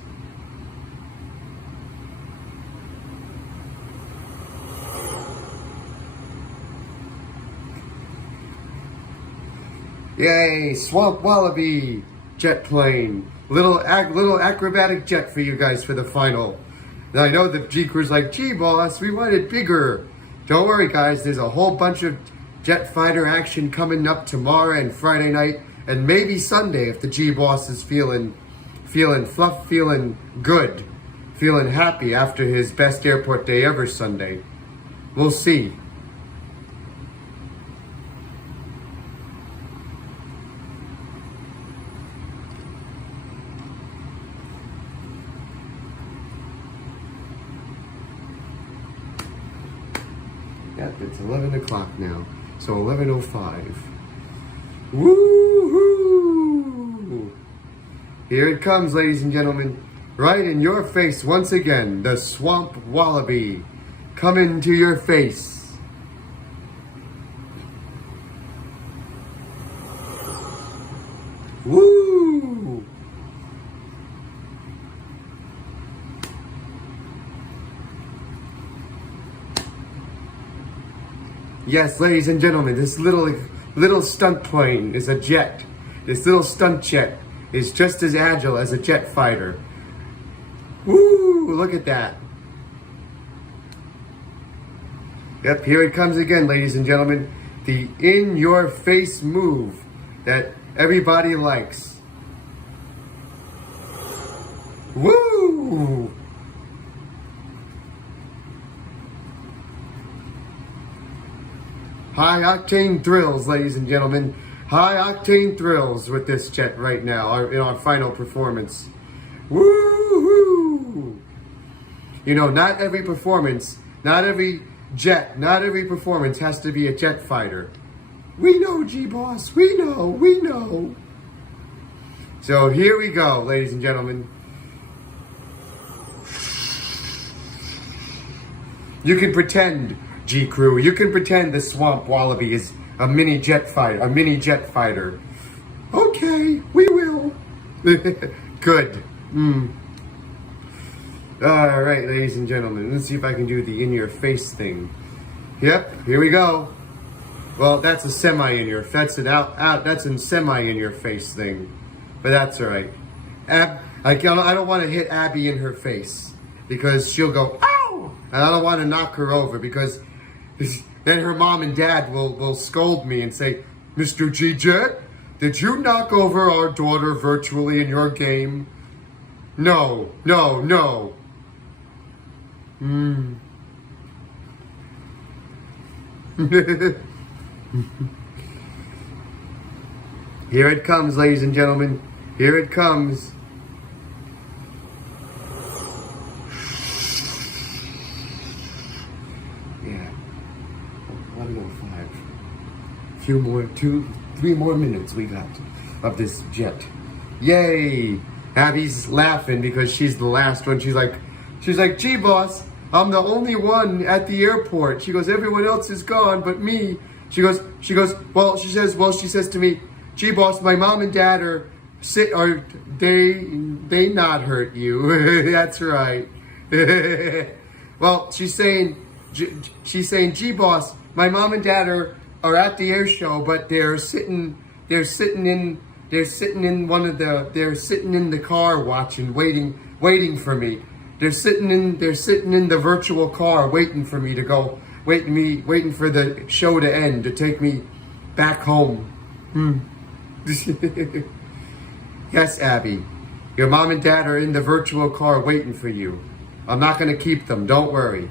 Yay, Swamp Wallaby jet plane. Little acrobatic jet for you guys for the final. Now, I know the G-Crew's like, gee, boss, we want it bigger. Don't worry, guys. There's a whole bunch of jet fighter action coming up tomorrow and Friday night, and maybe Sunday if the G-Boss is feeling fluff, feeling good, feeling happy after his best airport day ever Sunday. We'll see. Yep, it's 11 o'clock now. So 11:05. Woo-hoo! Here it comes, ladies and gentlemen. Right in your face once again. The swamp wallaby. Coming to your face. Woo! Yes, ladies and gentlemen, this little stunt plane is a jet. This little stunt jet is just as agile as a jet fighter. Woo! Look at that. Yep, here it comes again, ladies and gentlemen. The in-your-face move that everybody likes. Woo! High-octane thrills, ladies and gentlemen. High-octane thrills with this jet right now in our final performance. Woo-hoo! You know, not every performance, not every jet, not every performance has to be a jet fighter. We know, G-Boss. We know. We know. So here we go, ladies and gentlemen. You can pretend, G-Crew, you can pretend the swamp wallaby is a mini jet fighter. Okay, we will. Good. All right, ladies and gentlemen, let's see if I can do the in-your-face thing. Yep, here we go. Well, that's a that's a semi-in-your-face thing, but that's all right. I don't want to hit Abby in her face because she'll go, ow! And I don't want to knock her over because then her mom and dad will scold me and say, Mr. G-Jet, did you knock over our daughter virtually in your game? No. Here it comes, ladies and gentlemen. Here it comes. Yeah. 11:05. Three more minutes we got of this jet. Yay! Abby's laughing because she's the last one. She's like, G-Boss, I'm the only one at the airport. She goes, everyone else is gone but me. She says to me, G-Boss, my mom and dad they not hurt you. That's right. Well, she's saying, G-Boss, my mom and dad are at the AirShow, but they're sitting in the car watching, waiting for me. They're sitting in the virtual car waiting for me to go, waiting for the show to end to take me back home. Yes, Abby, your mom and dad are in the virtual car waiting for you. I'm not going to keep them, don't worry.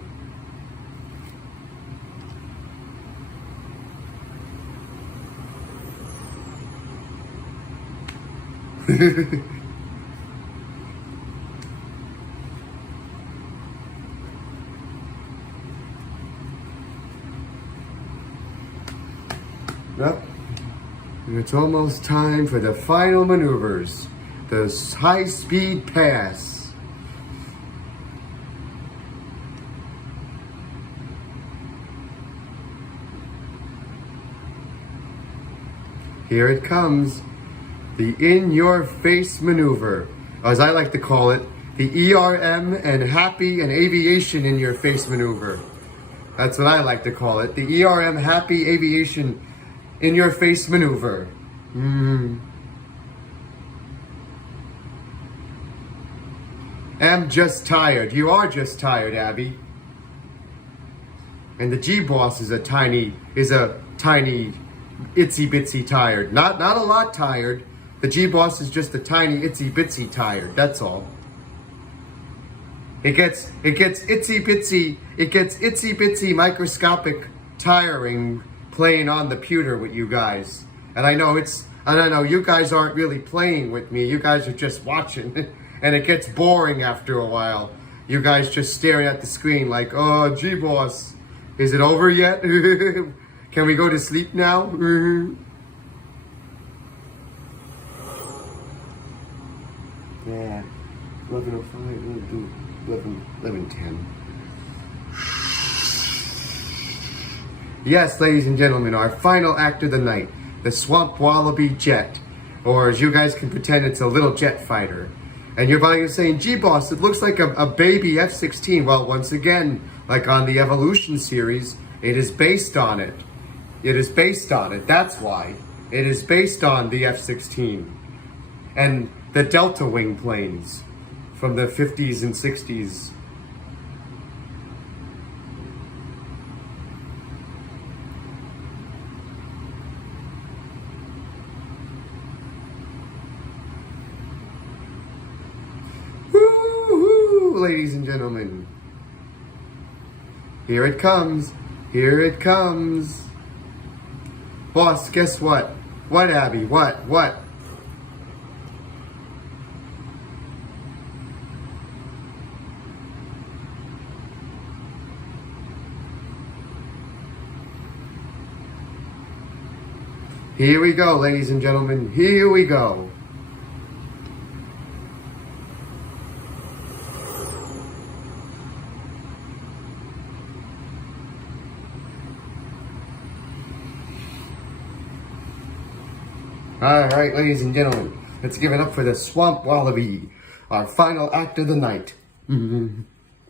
Yep. It's almost time for the final maneuvers. The high-speed pass. Here it comes. The in-your-face maneuver, as I like to call it, the ERM and happy and aviation in-your-face maneuver. That's what I like to call it, the ERM happy aviation in-your-face maneuver. I'm just tired. You are just tired, Abby. And the G-Boss is a tiny, itsy-bitsy tired. Not a lot tired. The G-Boss is just a tiny, itsy-bitsy tired, that's all. It gets itsy-bitsy microscopic tiring playing on the pewter with you guys. And I know you guys aren't really playing with me, you guys are just watching. And it gets boring after a while. You guys just staring at the screen like, oh, G-Boss, Is it over yet? Can we go to sleep now? Yeah. 11:05, 11:10. Yes, ladies and gentlemen, our final act of the night, the Swamp Wallaby jet, or as you guys can pretend, it's a little jet fighter. And you're probably saying, gee boss, it looks like a baby F-16. Well, once again, like on the Evolution series, it is based on it. It is based on it, that's why. It is based on the F-16 and the Delta Wing planes from the 50s and 60s. Woo-hoo, ladies and gentlemen. Here it comes. Here it comes. Boss, guess what? What, Abby? What? Here we go, ladies and gentlemen. Here we go. All right, ladies and gentlemen, let's give it up for the Swamp Wallaby, our final act of the night.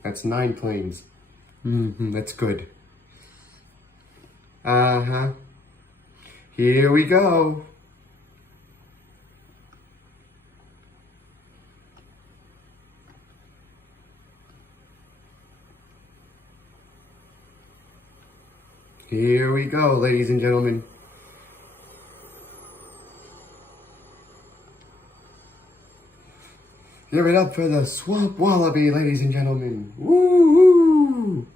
That's 9 planes. That's good. Here we go. Here we go, ladies and gentlemen. Give it up for the Swamp Wallaby, ladies and gentlemen. Woo-hoo!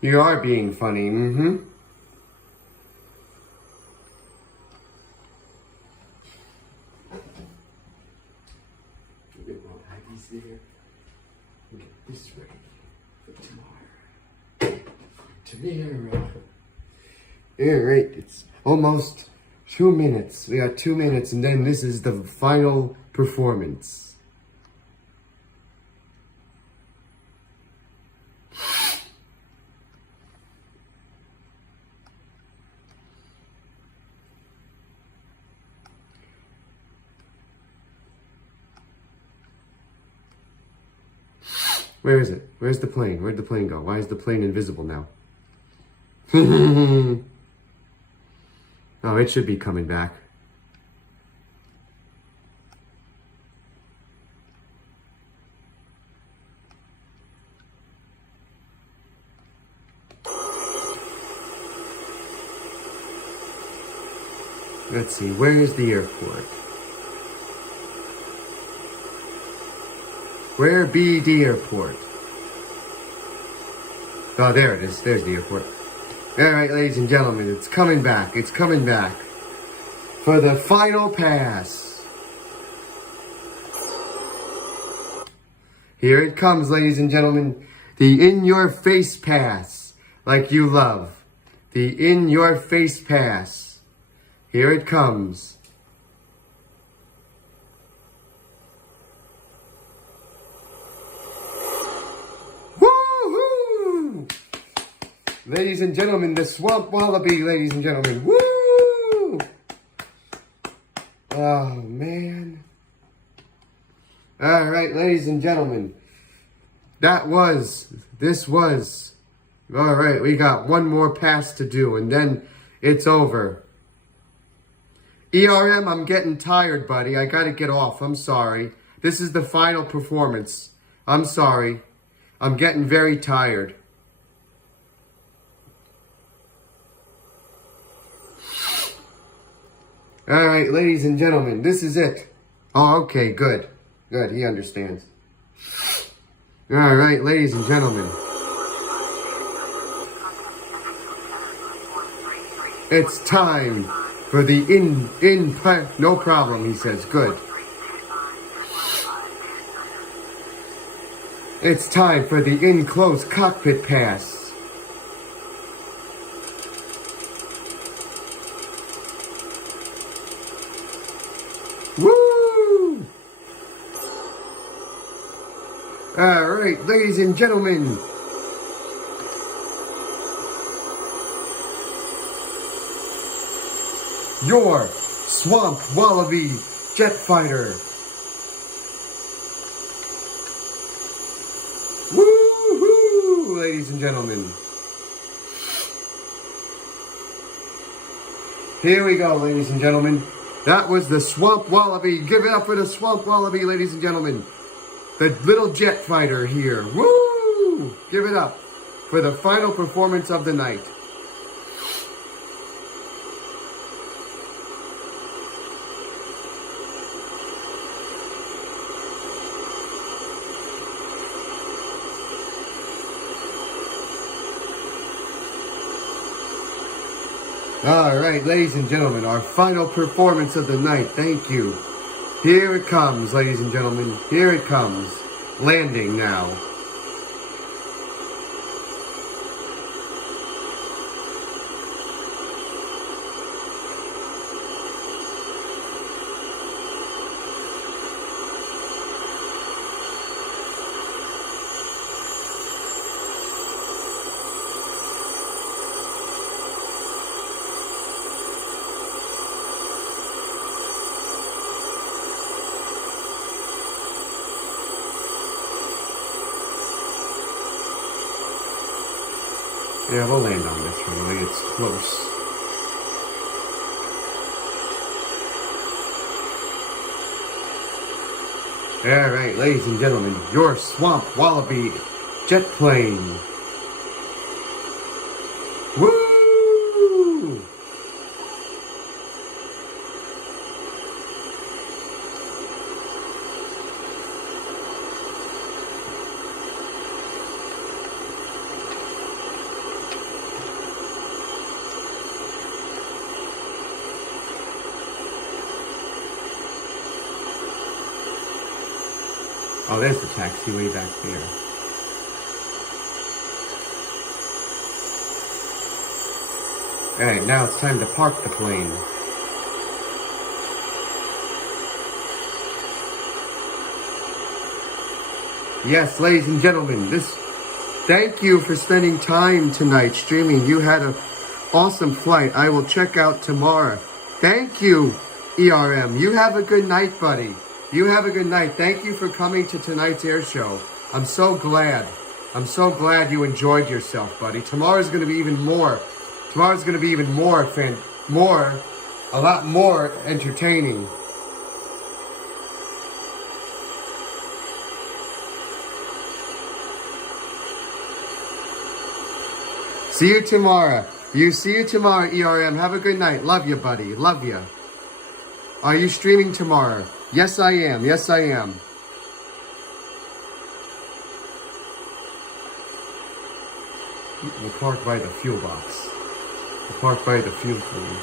You are being funny, A bit more baggies there. Get this ready for tomorrow. Alright, it's almost 2 minutes. We got 2 minutes, and then this is the final performance. Where is it? Where's the plane? Where'd the plane go? Why is the plane invisible now? Oh, it should be coming back. Let's see, where is the airport? Where be the airport? Oh, there it is. There's the airport. Alright, ladies and gentlemen, it's coming back. It's coming back. For the final pass. Here it comes, ladies and gentlemen. The in-your-face pass. Like you love. The in-your-face pass. Here it comes. Ladies and gentlemen, the Swamp Wallaby, ladies and gentlemen. Woo! Oh, man. All right, ladies and gentlemen. This was. All right, we got one more pass to do, and then it's over. ERM, I'm getting tired, buddy. I gotta get off. I'm sorry. This is the final performance. I'm sorry. I'm getting very tired. All right, ladies and gentlemen, this is it. Oh, okay, good. Good, he understands. All right, ladies and gentlemen. It's time for the no problem, he says. Good. It's time for the in-close cockpit pass. Woo! All right, ladies and gentlemen. Your Swamp Wallaby jet fighter. Woo-hoo, ladies and gentlemen. Here we go, ladies and gentlemen. That was the Swamp Wallaby. Give it up for the Swamp Wallaby, ladies and gentlemen. The little jet fighter here. Woo! Give it up for the final performance of the night. All right, ladies and gentlemen, our final performance of the night. Thank you. Here it comes, ladies and gentlemen. Here it comes. Landing now. Yeah, we'll land on this runway. It's close. All right, ladies and gentlemen, your Swamp Wallaby jet plane. Woo! Oh, there's the taxiway back there. Alright, now it's time to park the plane. Yes, ladies and gentlemen, thank you for spending time tonight streaming. You had an awesome flight. I will check out tomorrow. Thank you, ERM. You have a good night, buddy. You have a good night. Thank you for coming to tonight's air show. I'm so glad. I'm so glad you enjoyed yourself, buddy. Tomorrow's going to be even more. Tomorrow's going to be even more, a lot more entertaining. See you tomorrow. See you tomorrow, ERM. Have a good night. Love you, buddy. Love you. Are you streaming tomorrow? Yes, I am. Yes, I am. We'll park by the fuel box. We'll park by the fuel thing.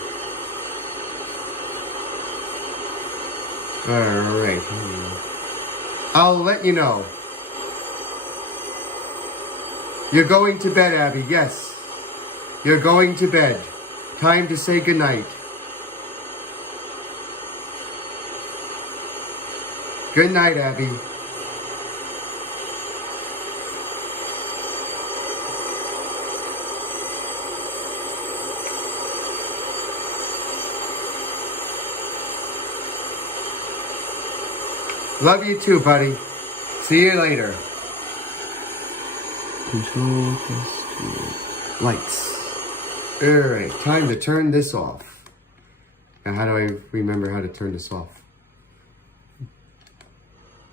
Alright. I'll let you know. You're going to bed, Abby. Yes. You're going to bed. Time to say goodnight. Good night, Abby. Love you too, buddy. See you later. Control lights. Alright, time to turn this off. Now, how do I remember how to turn this off?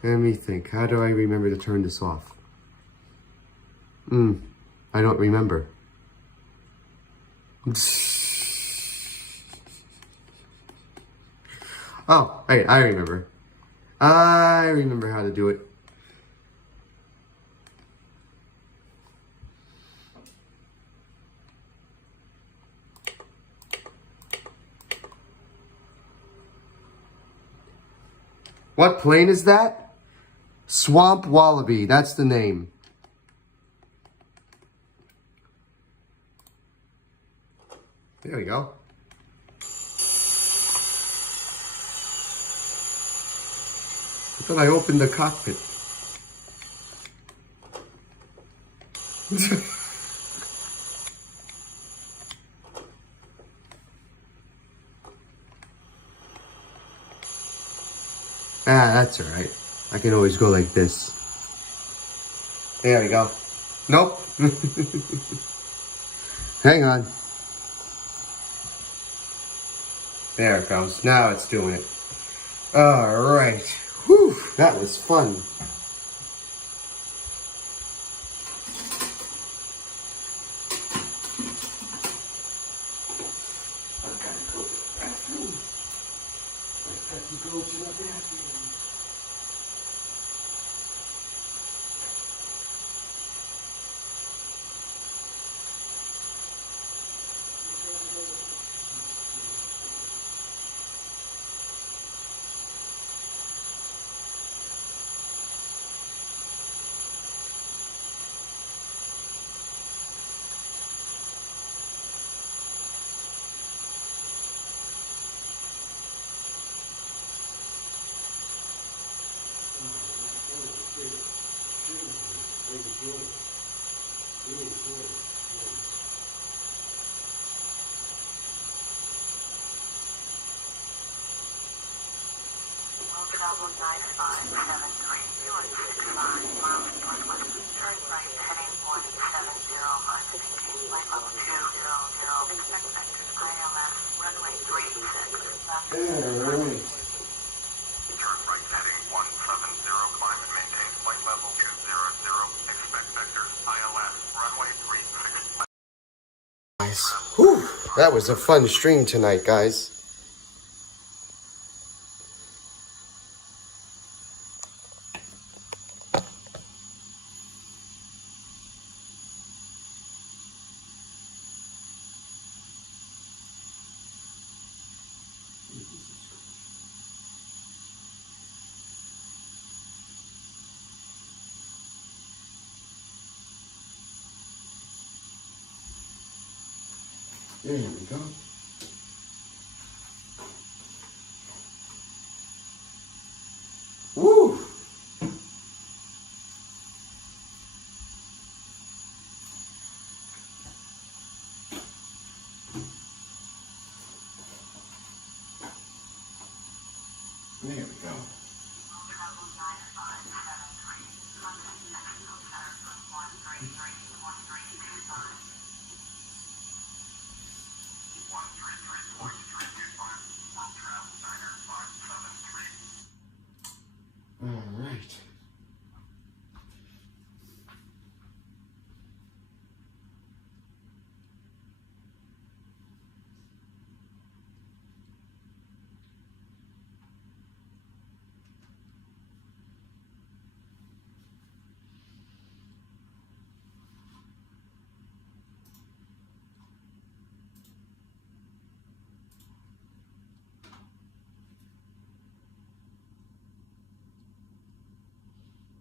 Let me think. How do I remember to turn this off? I don't remember. Oh, wait, I remember. I remember how to do it. What plane is that? Swamp Wallaby, that's the name. There we go. I thought I opened the cockpit. That's all right. I can always go like this. There we go. Nope. Hang on. There it goes. Now it's doing it. All right. Whew, that was fun. I gotta go to the bathroom. I got to go to the bathroom. Travel 9573 and 65 miles northwest. Turn right heading 170 on 16 flight level 200. Expect vectors ILS runway 36 left. Alright. Turn right heading 170, climb and maintain flight level 200. Expect vectors ILS runway 36 left. Nice. Whew, that was a fun stream tonight, guys. There we go. Woo! There we go. All right.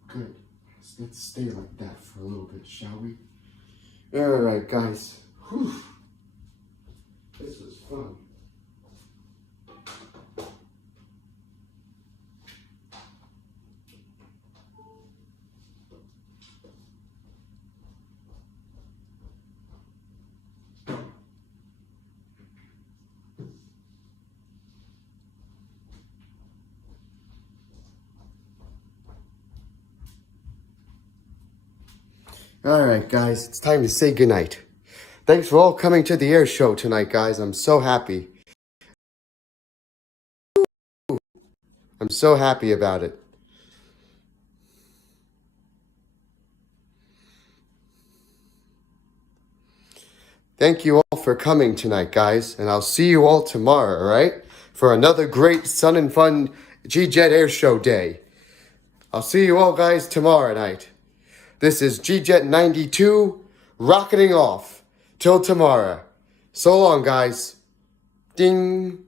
Good. Let's stay like that for a little bit, shall we? All right, guys. Whew. This was fun. All right, guys, it's time to say goodnight. Thanks for all coming to the air show tonight, guys. I'm so happy. I'm so happy about it. Thank you all for coming tonight, guys, and I'll see you all tomorrow, all right? for another great Sun and Fun G-Jet Airshow day. I'll see you all guys tomorrow night. This is G-Jet 92 rocketing off. Till tomorrow. So long, guys. Ding.